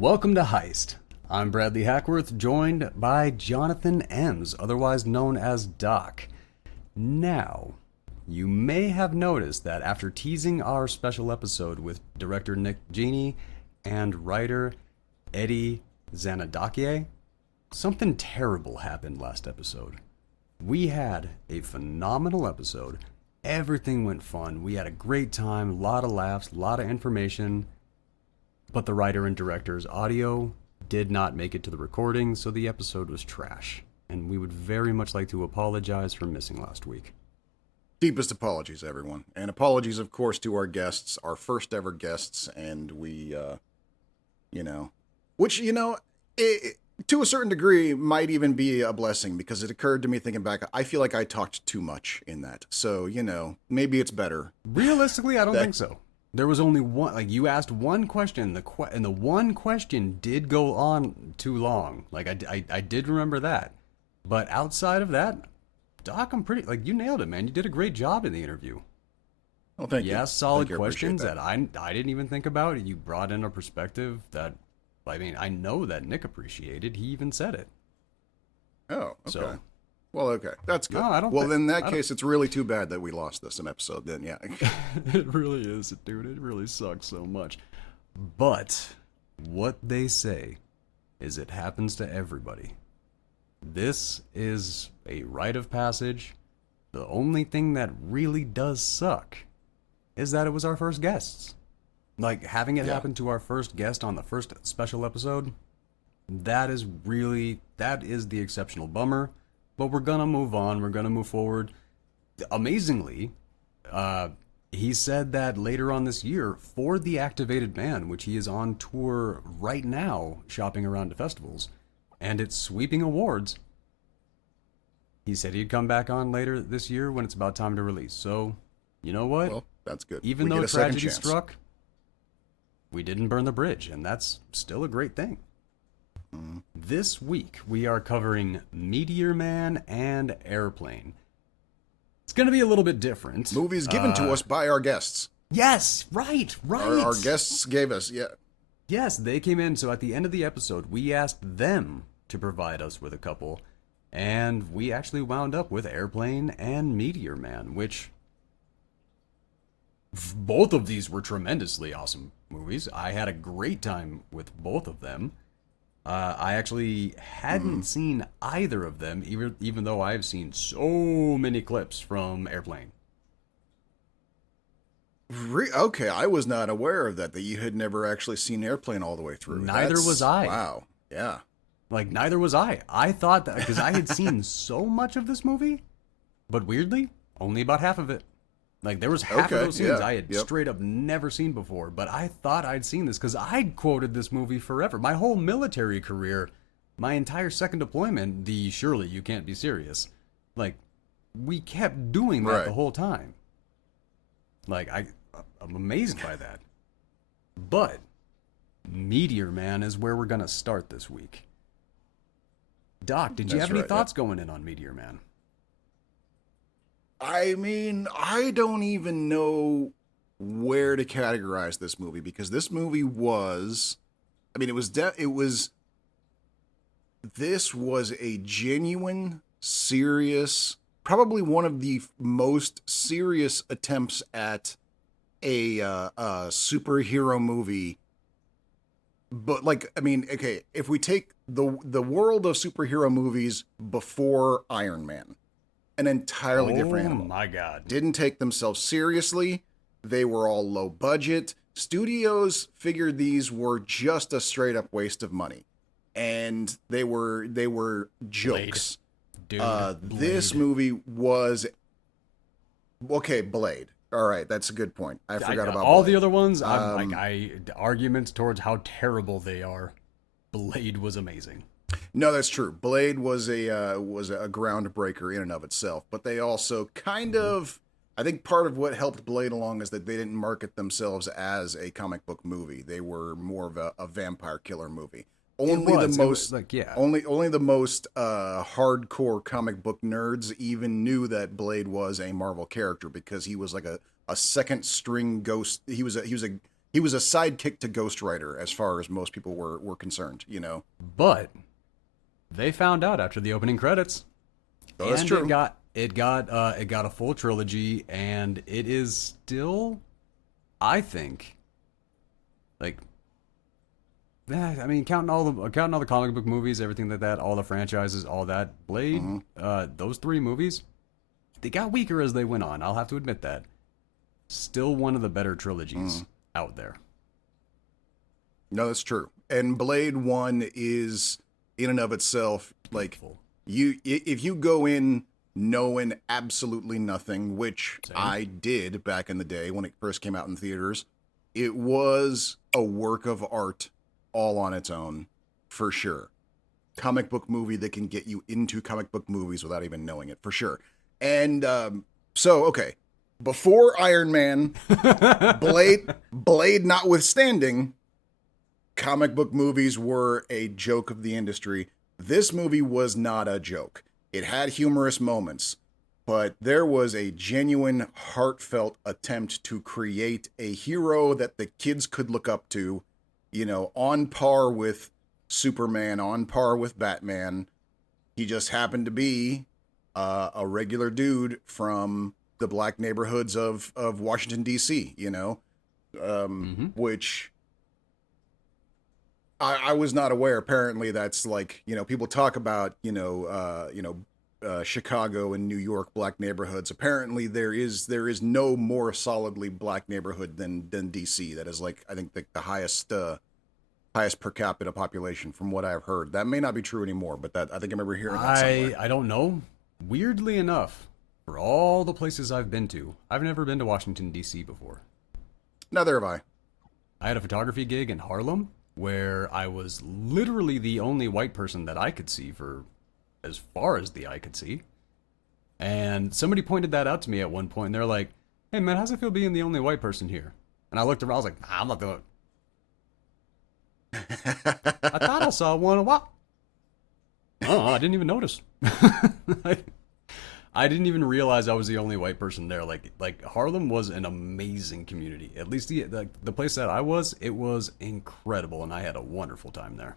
Welcome to Heist. I'm Bradley Hackworth, joined by Jonathan Ems, otherwise known as Doc. Now, you may have noticed that after teasing our special episode with director Nick Genie and writer Eddie Zanadakie, something terrible happened last episode. We had a phenomenal episode. Everything went fun. We had a great time, a lot of laughs, a lot of information. But the writer and director's audio did not make it to the recording, so the episode was trash. And we would very much like to apologize for missing last week. Deepest apologies, everyone. And apologies, of course, to our guests, our first ever guests, and we, to a certain degree might even be a blessing, because it occurred to me thinking back, I feel like I talked too much in that. So, maybe it's better. Realistically, I don't think so. There was only one, you asked one question, and the one question did go on too long. I did remember that. But outside of that, Doc, I'm pretty, you nailed it, man. You did a great job in the interview. Well, thank you. Yeah, solid Thank you. questions that I didn't even think about. You brought in a perspective that, I know that Nick appreciated. He even said it. Oh, okay. So, well, okay. That's good. No, in that case, it's really too bad that we lost this episode then, yeah. It really is, dude. It really sucks so much. But what they say is it happens to everybody. This is a rite of passage. The only thing that really does suck is that it was our first guests. Having it happen to our first guest on the first special episode, that is the exceptional bummer. But we're gonna move on. We're gonna move forward. Amazingly, he said that later on this year, for The Activated Man, which he is on tour right now, shopping around to festivals, and it's sweeping awards, he said he'd come back on later this year when it's about time to release. So, you know what? Well, that's good. Even though tragedy struck, we didn't burn the bridge, and that's still a great thing. This week, we are covering Meteor Man and Airplane. It's going to be a little bit different. Movies given to us by our guests. Yes, right. Our guests gave us, Yes, they came in, so at the end of the episode, we asked them to provide us with a couple, and we actually wound up with Airplane and Meteor Man, which both of these were tremendously awesome movies. I had a great time with both of them. I actually hadn't seen either of them, even though I've seen so many clips from Airplane. Okay, I was not aware of that you had never actually seen Airplane all the way through. Neither was I. Wow, yeah. Neither was I. I thought that, because I had seen so much of this movie, but weirdly, only about half of it. There was half of those scenes I had straight up never seen before, but I thought I'd seen this because I'd quoted this movie forever. My whole military career, my entire second deployment, the surely you can't be serious. We kept doing that the whole time. I'm amazed by that. But Meteor Man is where we're going to start this week. Doc, did you have any thoughts going in on Meteor Man? I mean, I don't even know where to categorize this movie, because this movie was, this was a genuine, serious, probably one of the most serious attempts at a superhero movie. But if we take the world of superhero movies before Iron Man, an entirely different animal. Oh my God. Didn't take themselves seriously. They were all low budget. Studios figured these were just a straight up waste of money. And they were jokes. Blade. Dude, this movie was Blade. All right, that's a good point. I forgot about all Blade. The other ones. Arguments towards how terrible they are. Blade was amazing. No, that's true. Blade was a groundbreaker in and of itself, but they also kind of, I think part of what helped Blade along is that they didn't market themselves as a comic book movie. They were more of a vampire killer movie. Only the most hardcore comic book nerds even knew that Blade was a Marvel character, because he was like a second string ghost. He was a he was a sidekick to Ghost Rider as far as most people were concerned, you know. But they found out after the opening credits. Oh, that's and true. It got a full trilogy, and it is still, I think, like, I mean, counting all the comic book movies, everything like that, all the franchises, all that, Blade, those 3 movies, they got weaker as they went on. I'll have to admit that. Still one of the better trilogies out there. No, that's true. And Blade 1 is, in and of itself, like, if you go in knowing absolutely nothing, which Same. I did back in the day when it first came out in theaters, it was a work of art all on its own, for sure. Comic book movie that can get you into comic book movies without even knowing it, for sure. And so, okay, before Iron Man, Blade notwithstanding, comic book movies were a joke of the industry. This movie was not a joke. It had humorous moments, but there was a genuine, heartfelt attempt to create a hero that the kids could look up to, you know, on par with Superman, on par with Batman. He just happened to be a regular dude from the black neighborhoods of Washington, D.C., you know, which I was not aware. Apparently that's like, you know, people talk about, Chicago and New York black neighborhoods. Apparently there is no more solidly black neighborhood than DC. That is, like, I think the highest per capita population from what I've heard. That may not be true anymore, but that I think I remember hearing that somewhere. I don't know. Weirdly enough, for all the places I've been to, I've never been to Washington, D.C. before. Neither have I. I had a photography gig in Harlem where I was literally the only white person that I could see for as far as the eye could see. And somebody pointed that out to me at one point, and they're like, "Hey man, how's it feel being the only white person here?" And I looked around, I was like, "I'm not the..." I thought I saw one. What? Oh, I didn't even notice. I didn't even realize I was the only white person there. Like Harlem was an amazing community. At least the place that I was, it was incredible, and I had a wonderful time there.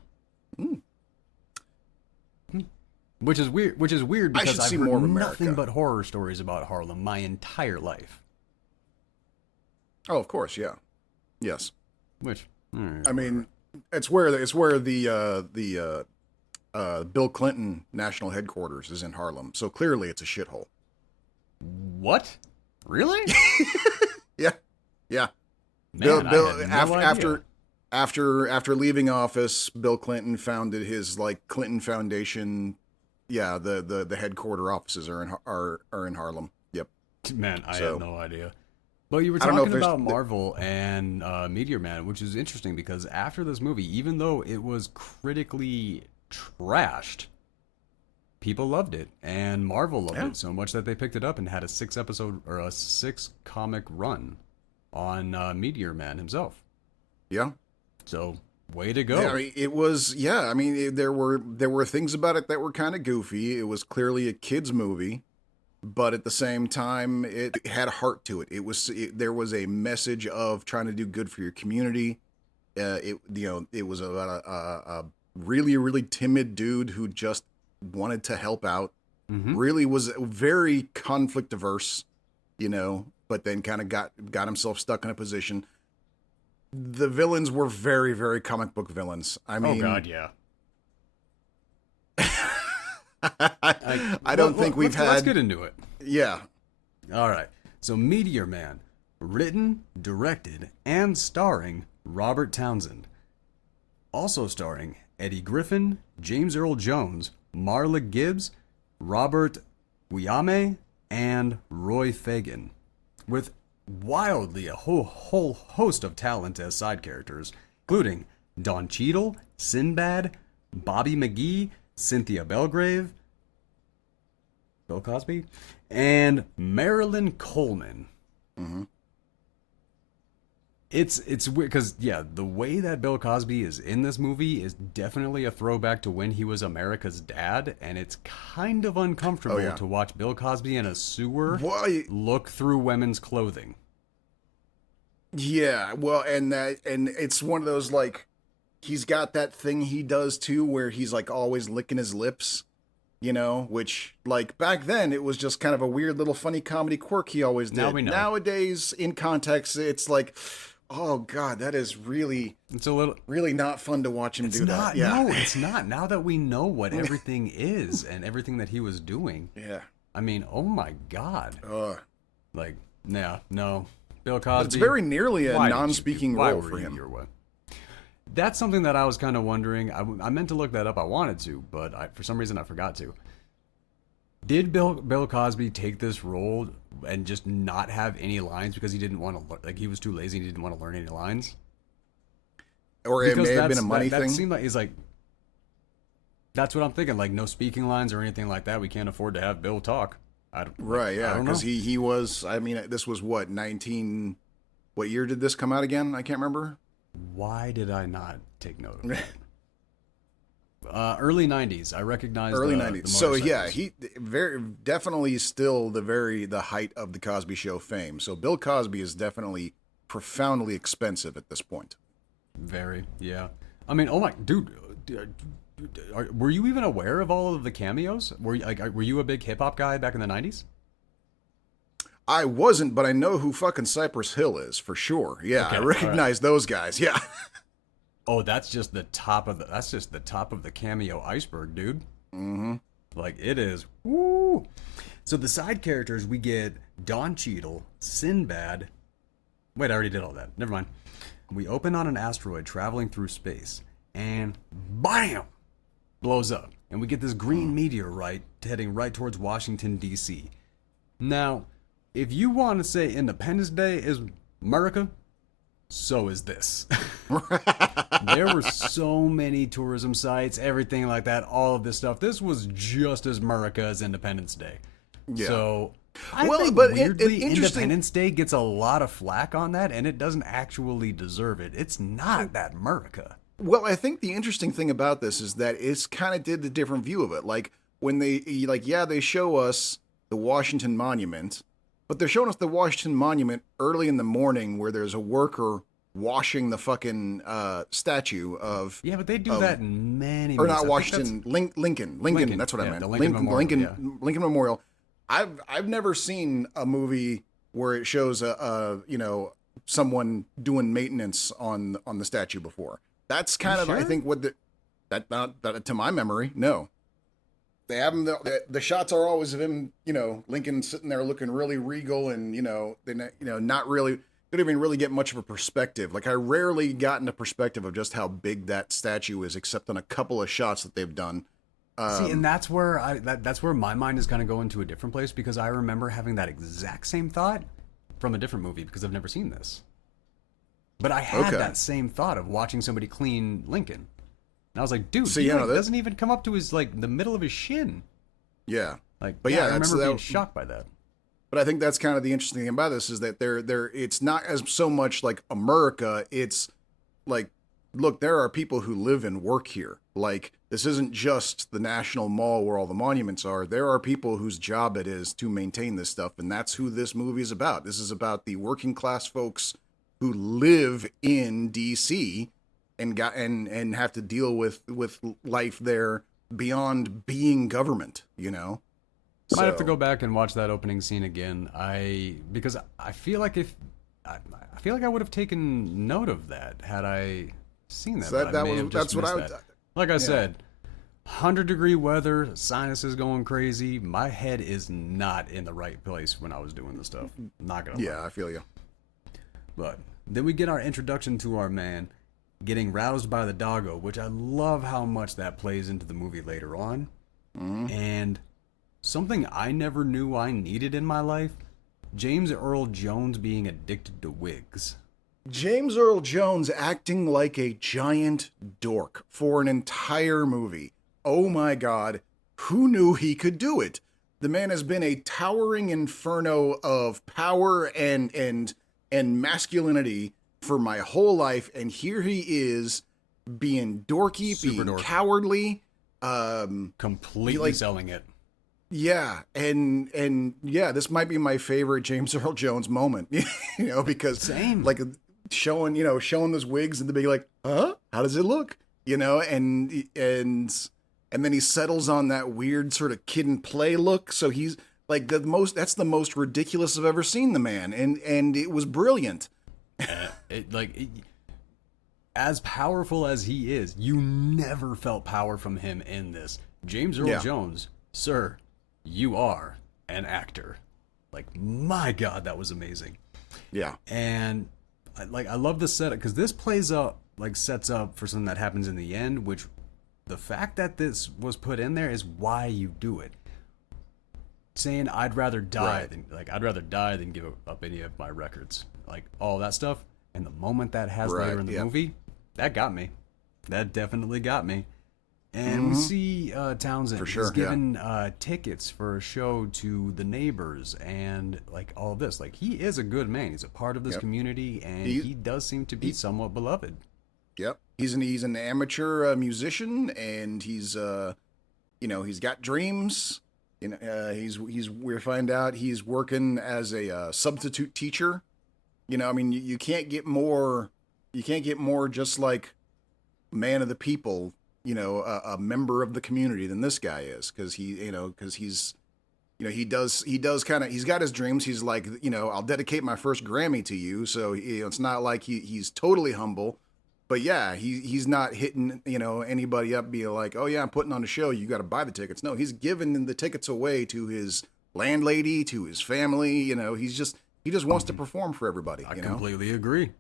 Which is weird. Because I've heard nothing but horror stories about Harlem my entire life. Oh, of course, yeah, yes. Which, I mean, it's where the Bill Clinton national headquarters is in Harlem. So clearly it's a shithole. What? Really? Yeah. Man, after leaving office, Bill Clinton founded his, like, Clinton Foundation. Yeah, the headquarter offices are in Harlem. Yep. Man, I had no idea. But you were talking about Marvel and Meteor Man, which is interesting because after this movie, even though it was critically trashed, people loved it, and Marvel loved it so much that they picked it up and had a 6 comic run on Meteor Man himself. Yeah. So way to go. Yeah, I mean, it was. Yeah, I mean, there were things about it that were kind of goofy. It was clearly a kids movie, but at the same time, it had heart to it. There was a message of trying to do good for your community. It was about a really, really timid dude who just wanted to help out. Really was very conflict averse, but then kind of got himself stuck in a position. The villains were very, very comic book villains. I mean, oh god, yeah. I don't think we've had. Let's get into it. Yeah. All right. So Meteor Man, written, directed, and starring Robert Townsend. Also starring Eddie Griffin, James Earl Jones, Marla Gibbs, Robert Guillame, and Roy Fegan, with wildly a whole host of talent as side characters, including Don Cheadle, Sinbad, Bobby McGee, Cynthia Belgrave, Bill Cosby, and Marylin Coleman. It's weird because, the way that Bill Cosby is in this movie is definitely a throwback to when he was America's dad, and it's kind of uncomfortable to watch Bill Cosby in a sewer look through women's clothing. Yeah, well, and it's one of those like he's got that thing he does too where he's like always licking his lips, which like back then it was just kind of a weird little funny comedy quirk he always did. Now we know. Nowadays, in context, it's like, oh god, that is it's a little really not fun to watch him do that. Yeah. No, it's not. Now that we know what everything is and everything that he was doing. Yeah. I mean, oh my god. Like, yeah, no. Bill Cosby. But it's very nearly a non-speaking role for him. That's something that I was kind of wondering. I meant to look that up. I wanted to, but for some reason I forgot to. Did Bill Cosby take this role and just not have any lines because he didn't want to, like he was too lazy and he didn't want to learn any lines? Or it may have been a money thing? That seemed like he's like, that's what I'm thinking. Like no speaking lines or anything like that. We can't afford to have Bill talk. Right, yeah, because he was, I mean, this was what, what year did this come out again? I can't remember. Why did I not take note of that? Early 90s. I recognize early 90s. So yeah, he very definitely still the height of the Cosby Show fame. So Bill Cosby is definitely profoundly expensive at this point. Very, yeah. I mean, oh my, dude, were you even aware of all of the cameos? Were you a big hip hop guy back in the 90s? I wasn't, but I know who fucking Cypress Hill is for sure. Yeah, okay, I recognize those guys. Yeah. Oh, that's just the top of the cameo iceberg, dude. Mm-hmm. Like it is. Woo. So the side characters, we get Don Cheadle, Sinbad. Wait, I already did all that. Never mind. We open on an asteroid traveling through space, and BAM! Blows up. And we get this green meteorite heading right towards Washington, D.C. Now, if you want to say Independence Day is America, so is this. There were so many tourism sites, everything like that, all of this stuff. This was just as America as Independence Day. Yeah. So, I think weirdly, Independence Day gets a lot of flack on that, and it doesn't actually deserve it. It's not that America. Well, I think the interesting thing about this is that it's kind of did the different view of it. Like, when they show us the Washington Monument, but they're showing us the Washington Monument early in the morning where there's a worker washing the fucking statue of... Yeah, but they do that in many... Or not Washington, Lincoln. That's what I meant. The Lincoln Memorial. Lincoln Memorial. I've never seen a movie where it shows someone doing maintenance on the statue before. That's kind of, sure? I think, what that to my memory, no. They have him. The shots are always of him, Lincoln sitting there looking really regal, and not really. They don't even really get much of a perspective. Like I rarely gotten a perspective of just how big that statue is, except on a couple of shots that they've done. See, and that's where that's where my mind is going to go into a different place, because I remember having that exact same thought from a different movie because I've never seen this. But I had that same thought of watching somebody clean Lincoln. And I was like, dude, he doesn't even come up to his, the middle of his shin. Yeah. I remember being shocked by that. But I think that's kind of the interesting thing about this is that it's not as so much like America. It's like, look, there are people who live and work here. Like, this isn't just the National Mall where all the monuments are. There are people whose job it is to maintain this stuff, and that's who this movie is about. This is about the working class folks who live in D.C. and have to deal with life there beyond being government, Might have to go back and watch that opening scene again. Because I feel like I would have taken note of that had I seen that. So that's what I would. Like I said, 100-degree weather, sinuses going crazy. My head is not in the right place when I was doing this stuff. Not gonna lie. Yeah, I feel you. But then we get our introduction to our man getting roused by the doggo, which I love how much that plays into the movie later on. Mm-hmm. And something I never knew I needed in my life, James Earl Jones being addicted to wigs. James Earl Jones acting like a giant dork for an entire movie. Oh my God, who knew he could do it? The man has been a towering inferno of power and masculinity for my whole life, and here he is being dorky, being cowardly, completely selling it. Yeah, and yeah, this might be my favorite James Earl Jones moment, because same. Like showing those wigs and the big like, huh? How does it look? And then he settles on that weird sort of kid and play look. So he's like that's the most ridiculous I've ever seen the man. And it was brilliant. As powerful as he is, you never felt power from him in this. James Earl Jones, sir, you are an actor. Like, my God, that was amazing. Yeah. And I love the setup because this sets up for something that happens in the end, which the fact that this was put in there is why you do it. Saying I'd rather die than give up any of my records, like all that stuff. And the moment that has later in the movie, that got me. That definitely got me. And we see Townsend is given tickets for a show to the neighbors and like all this. Like, he is a good man. He's a part of this community, and he does seem to be somewhat beloved. Yep. He's an amateur musician, and he's he's got dreams. We find out he's working as a substitute teacher. You can't get more just like man of the people, a member of the community than this guy is, because he's got his dreams. He's like, I'll dedicate my first Grammy to you. So it's not like he's totally humble, but yeah, he's not hitting anybody up being like, oh yeah, I'm putting on a show, you got to buy the tickets. No, he's giving the tickets away to his landlady, to his family. He just wants to perform for everybody. I completely agree.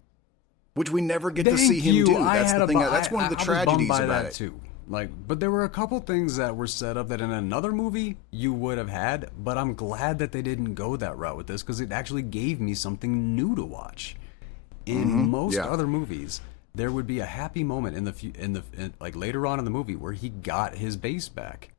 Which we never get to see him do. That's the thing. That's one of the tragedies about it too. But there were a couple things that were set up that in another movie you would have had. But I'm glad that they didn't go that route with this, because it actually gave me something new to watch. In most other movies, there would be a happy moment in later on in the movie where he got his bass back,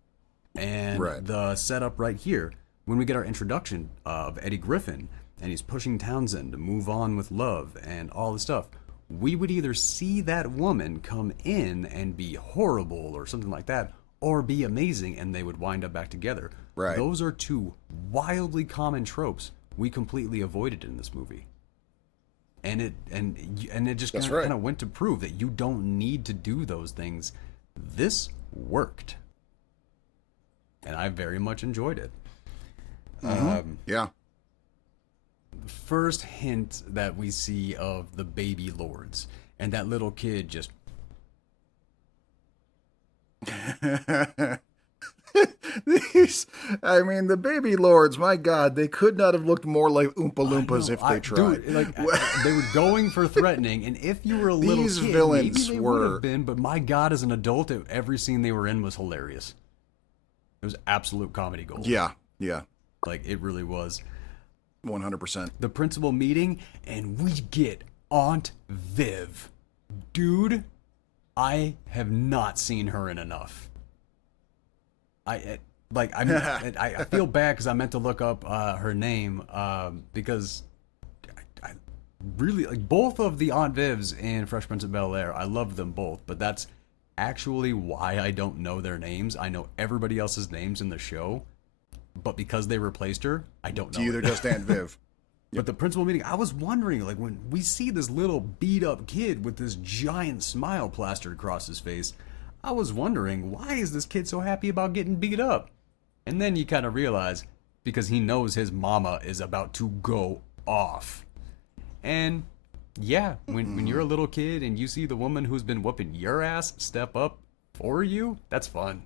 and the setup right here when we get our introduction of Eddie Griffin. And he's pushing Townsend to move on with love and all this stuff. We would either see that woman come in and be horrible or something like that, or be amazing and they would wind up back together. Right. Those are two wildly common tropes we completely avoided in this movie. And it just kind of went to prove that you don't need to do those things. This worked. And I very much enjoyed it. Yeah. First hint that we see of the baby lords, and that little kid just the baby lords, my God, they could not have looked more like Oompa Loompas if they tried. Dude, they were going for threatening, and if you were a little These kid, villains maybe they would have been, but my God, as an adult, every scene they were in was hilarious. It was absolute comedy gold. Yeah. It really was. 100%. The principal meeting, and we get Aunt Viv. Dude, I have not seen her in enough. I feel bad because I meant to look up her name because I really like both of the Aunt Vivs in Fresh Prince of Bel-Air. I love them both, but that's actually why I don't know their names. I know everybody else's names in the show. But because they replaced her, I don't know. To you, they're just Aunt Viv. But the principal meeting, I was wondering, like, when we see this little beat-up kid with this giant smile plastered across his face, I was wondering, why is this kid so happy about getting beat up? And then you kind of realize, because he knows his mama is about to go off. And, yeah, when you're a little kid and you see the woman who's been whooping your ass step up for you, that's fun.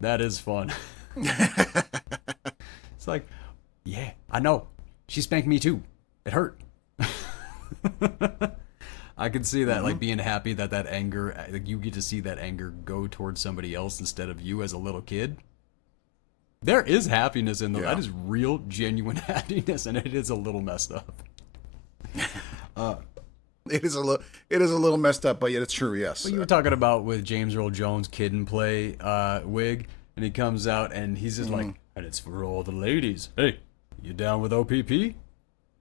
That is fun. It's like, yeah, I know. She spanked me too. It hurt. I could see that, like, being happy that anger, like, you get to see that anger go towards somebody else instead of you as a little kid. There is happiness in them. Yeah. That is real, genuine happiness, and it is a little messed up. It is a little messed up, but yet it's true. Yes. What you were talking about with James Earl Jones' Kid and Play wig. And he comes out and he's just like, and it's for all the ladies. Hey, you down with OPP?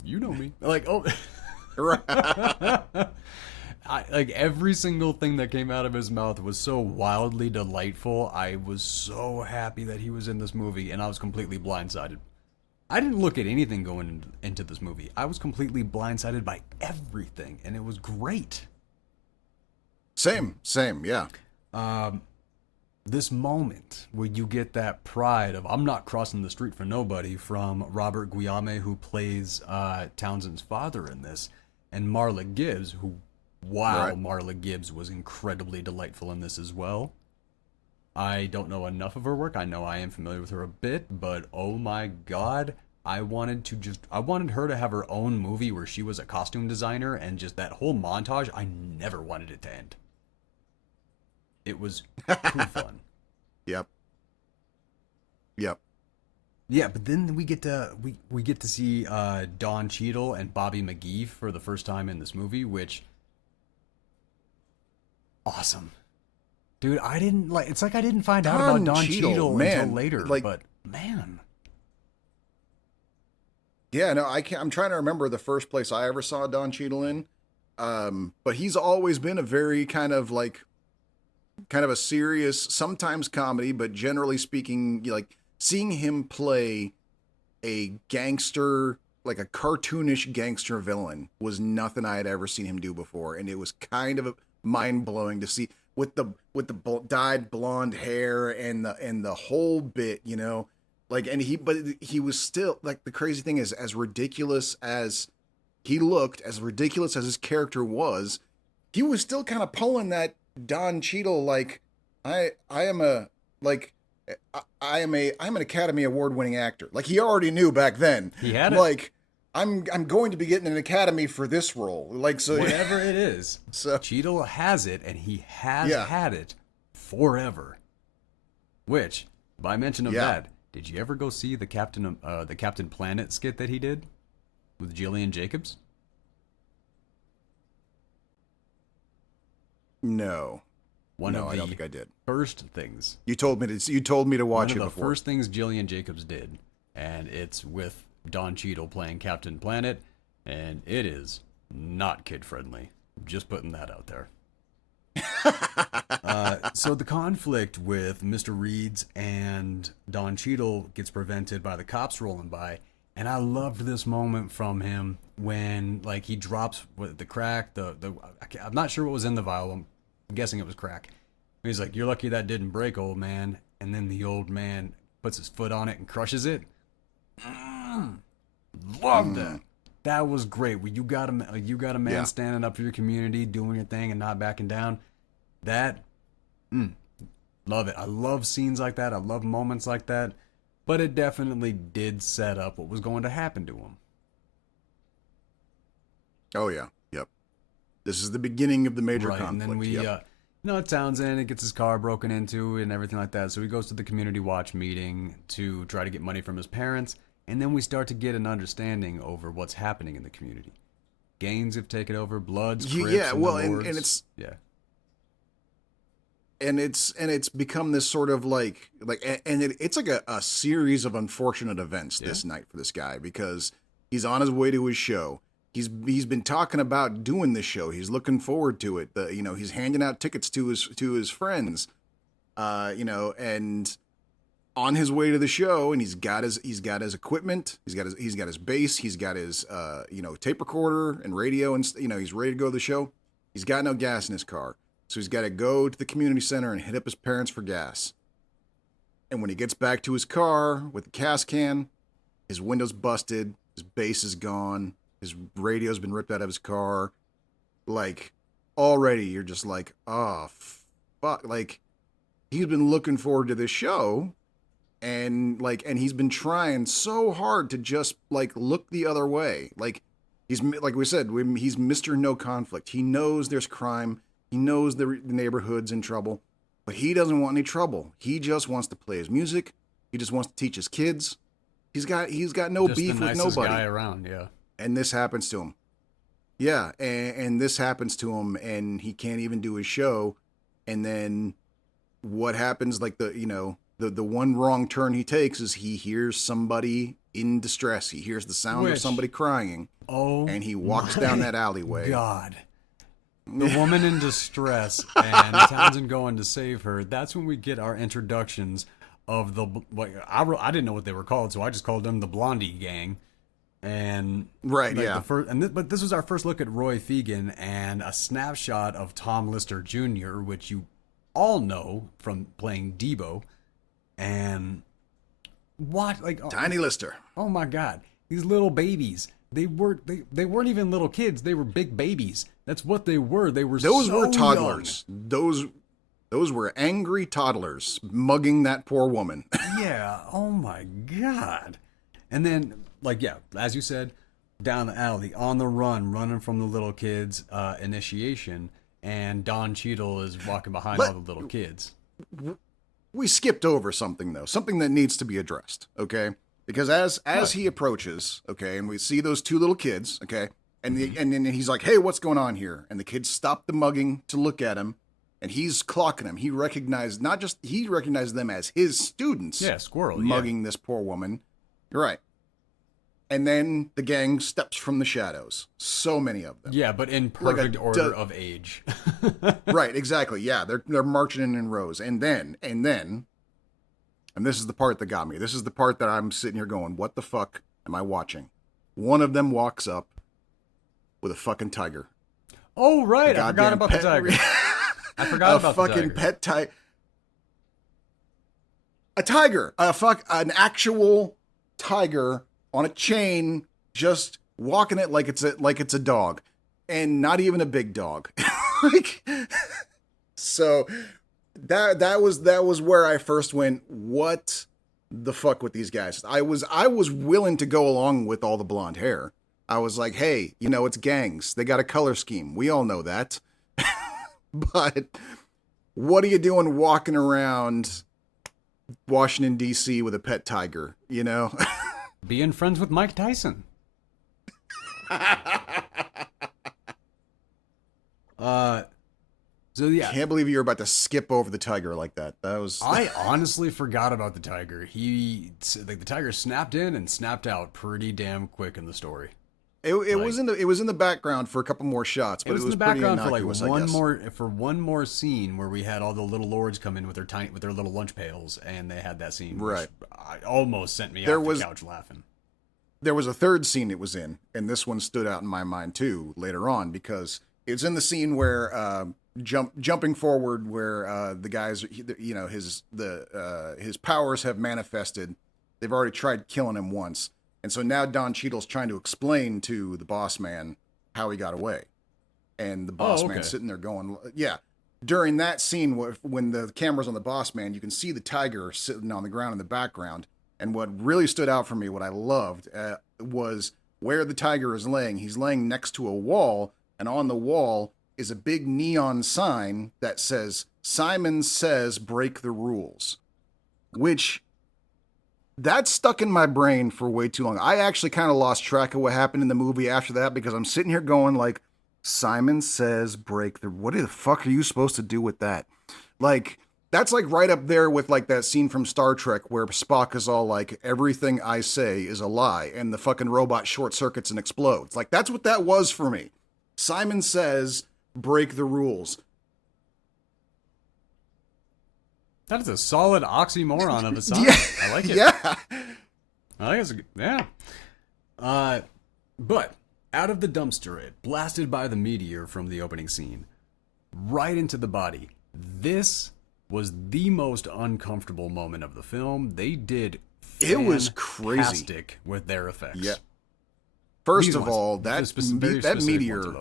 You know me. Like, oh. Like every single thing that came out of his mouth was so wildly delightful. I was so happy that he was in this movie, and I was completely blindsided. I didn't look at anything going into this movie. I was completely blindsided by everything, and it was great. Same, yeah. This moment where you get that pride of I'm not crossing the street for nobody from Robert Guillame, who plays Townsend's father in this, and Marla Gibbs, who, wow, right. Marla Gibbs was incredibly delightful in this as well. I don't know enough of her work. I know I am familiar with her a bit, but oh my god, I wanted her to have her own movie where she was a costume designer, and just that whole montage, I never wanted it to end. It was too fun. Yep. Yeah, but then we get to see Don Cheadle and Bobby McGee for the first time in this movie, which awesome. Dude, I didn't like it's like I didn't find out about Don Cheadle until later, but man. Yeah, no, I'm trying to remember the first place I ever saw Don Cheadle in. But he's always been a very kind of a serious, sometimes comedy, but generally speaking, like seeing him play a gangster, like a cartoonish gangster villain, was nothing I had ever seen him do before, and it was kind of mind blowing to see with the dyed blonde hair and the whole bit, you know, like, and he was still like, the crazy thing is, as ridiculous as he looked, as ridiculous as his character was, he was still kind of pulling that Don Cheadle, like, I'm an Academy Award winning actor. Like, he already knew back then. He had it. Like, I'm going to be getting an Academy for this role. Like, so whatever it is. So Cheadle has it, and he has had it forever. Which, by mention of that, did you ever go see the Captain Planet skit that he did with Gillian Jacobs? No. I don't think I did. First things. You told me to watch it before. One of the first things Gillian Jacobs did, and it's with Don Cheadle playing Captain Planet, and it is not kid friendly. Just putting that out there. So the conflict with Mr. Reeds and Don Cheadle gets prevented by the cops rolling by, and I loved this moment from him when, like, he drops the crack. I'm not sure what was in the vial. I'm guessing it was crack. He's like, "You're lucky that didn't break, old man." And then the old man puts his foot on it and crushes it. Love that. That was great. Where you got a man standing up for your community, doing your thing and not backing down. That, love it. I love scenes like that. I love moments like that. But it definitely did set up what was going to happen to him. Oh yeah, yep. This is the beginning of the major conflict. And then we, Townsend gets his car broken into and everything like that. So he goes to the community watch meeting to try to get money from his parents. And then we start to get an understanding over what's happening in the community. Gangs have taken over, Bloods, Crips, and it's and it's become this sort of it's like a series of unfortunate events this night for this guy, because he's on his way to his show. He's been talking about doing this show. He's looking forward to it. He's handing out tickets to his friends, and on his way to the show, and he's got his equipment. He's got his bass. He's got his tape recorder and radio, and he's ready to go to the show. He's got no gas in his car, so he's got to go to the community center and hit up his parents for gas. And when he gets back to his car with the gas can, his window's busted, his bass is gone, his radio's been ripped out of his car. Like, already you're just like, oh fuck! Like, he's been looking forward to this show. And he's been trying so hard to just look the other way. Like, he's, like we said, he's Mr. No Conflict. He knows there's crime. He knows the neighborhood's in trouble, but he doesn't want any trouble. He just wants to play his music. He just wants to teach his kids. He's got no just beef with nobody. Guy around, yeah. And this happens to him. Yeah, and this happens to him, and he can't even do his show. And then what happens? The one wrong turn he takes is he hears somebody in distress. He hears the sound of somebody crying. Oh, and he walks down that alleyway. God. The woman in distress and Townsend going to save her. That's when we get our introductions of the like I didn't know what they were called, so I just called them the Blondie Gang. And Right, like yeah. but this was our first look at Roy Fegan and a snapshot of Tom Lister Jr., which you all know from playing Debo. And what like Tiny Lister. oh my god, these little babies. They weren't even little kids. They were big babies. That's what they were. They were Those so were toddlers. young. Those were angry toddlers mugging that poor woman. Yeah. Oh my god. And then, like, yeah, as you said, down the alley, on the run, running from the little kids' initiation, and Don Cheadle is walking behind all the little kids. We skipped over something though, something that needs to be addressed. Okay, because as he approaches, okay, and we see those two little kids, okay, and and then he's like, "Hey, what's going on here?" And the kids stop the mugging to look at him. And he's clocking them. He recognized them as his students. Yeah, Squirrel. Mugging this poor woman. You're right. And then the gang steps from the shadows. So many of them. Yeah, but in perfect order of age. Right, exactly. Yeah, they're marching in rows. And then, and this is the part that got me. This is the part that I'm sitting here going, what the fuck am I watching? One of them walks up with a fucking tiger. Oh, right. I forgot about the tiger. I forgot about the tiger. A fucking pet tiger. A tiger. An actual tiger on a chain, just walking it like it's a dog, and not even a big dog. Like, so that was where I first went, what the fuck with these guys? I was willing to go along with all the blonde hair. I was like, hey, it's gangs. They got a color scheme. We all know that. But what are you doing walking around Washington, D.C. with a pet tiger, Being friends with Mike Tyson. So yeah. Can't believe you were about to skip over the tiger like that. That was... I honestly forgot about the tiger. The tiger snapped in and snapped out pretty damn quick in the story. It was in the background for a couple more shots, but it was in the background for like one more scene where we had all the little lords come in with their little lunch pails, and they had that scene, right? Almost sent me off the couch laughing. There was a third scene it was in, and this one stood out in my mind too later on because it's in the scene where jumping forward, where the guys, his powers have manifested. They've already tried killing him once. And so now Don Cheadle's trying to explain to the boss man how he got away. And the boss man's sitting there going, yeah. During that scene, when the camera's on the boss man, you can see the tiger sitting on the ground in the background. And what really stood out for me, what I loved, was where the tiger is laying. He's laying next to a wall, and on the wall is a big neon sign that says, "Simon says break the rules," which... that stuck in my brain for way too long. I actually kind of lost track of what happened in the movie after that because I'm sitting here going like, Simon says break the... what the fuck are you supposed to do with that? Like, that's like right up there with like that scene from Star Trek where Spock is all like, everything I say is a lie, and the fucking robot short circuits and explodes. Like, that's what that was for me. Simon says break the rules. That is a solid oxymoron of a sign. Yeah, I like it. Yeah. I think it's a good... yeah. But out of the dumpster, it blasted by the meteor from the opening scene, right into the body. This was the most uncomfortable moment of the film. They did it was crazy with their effects. Yeah. First of all, that meteor...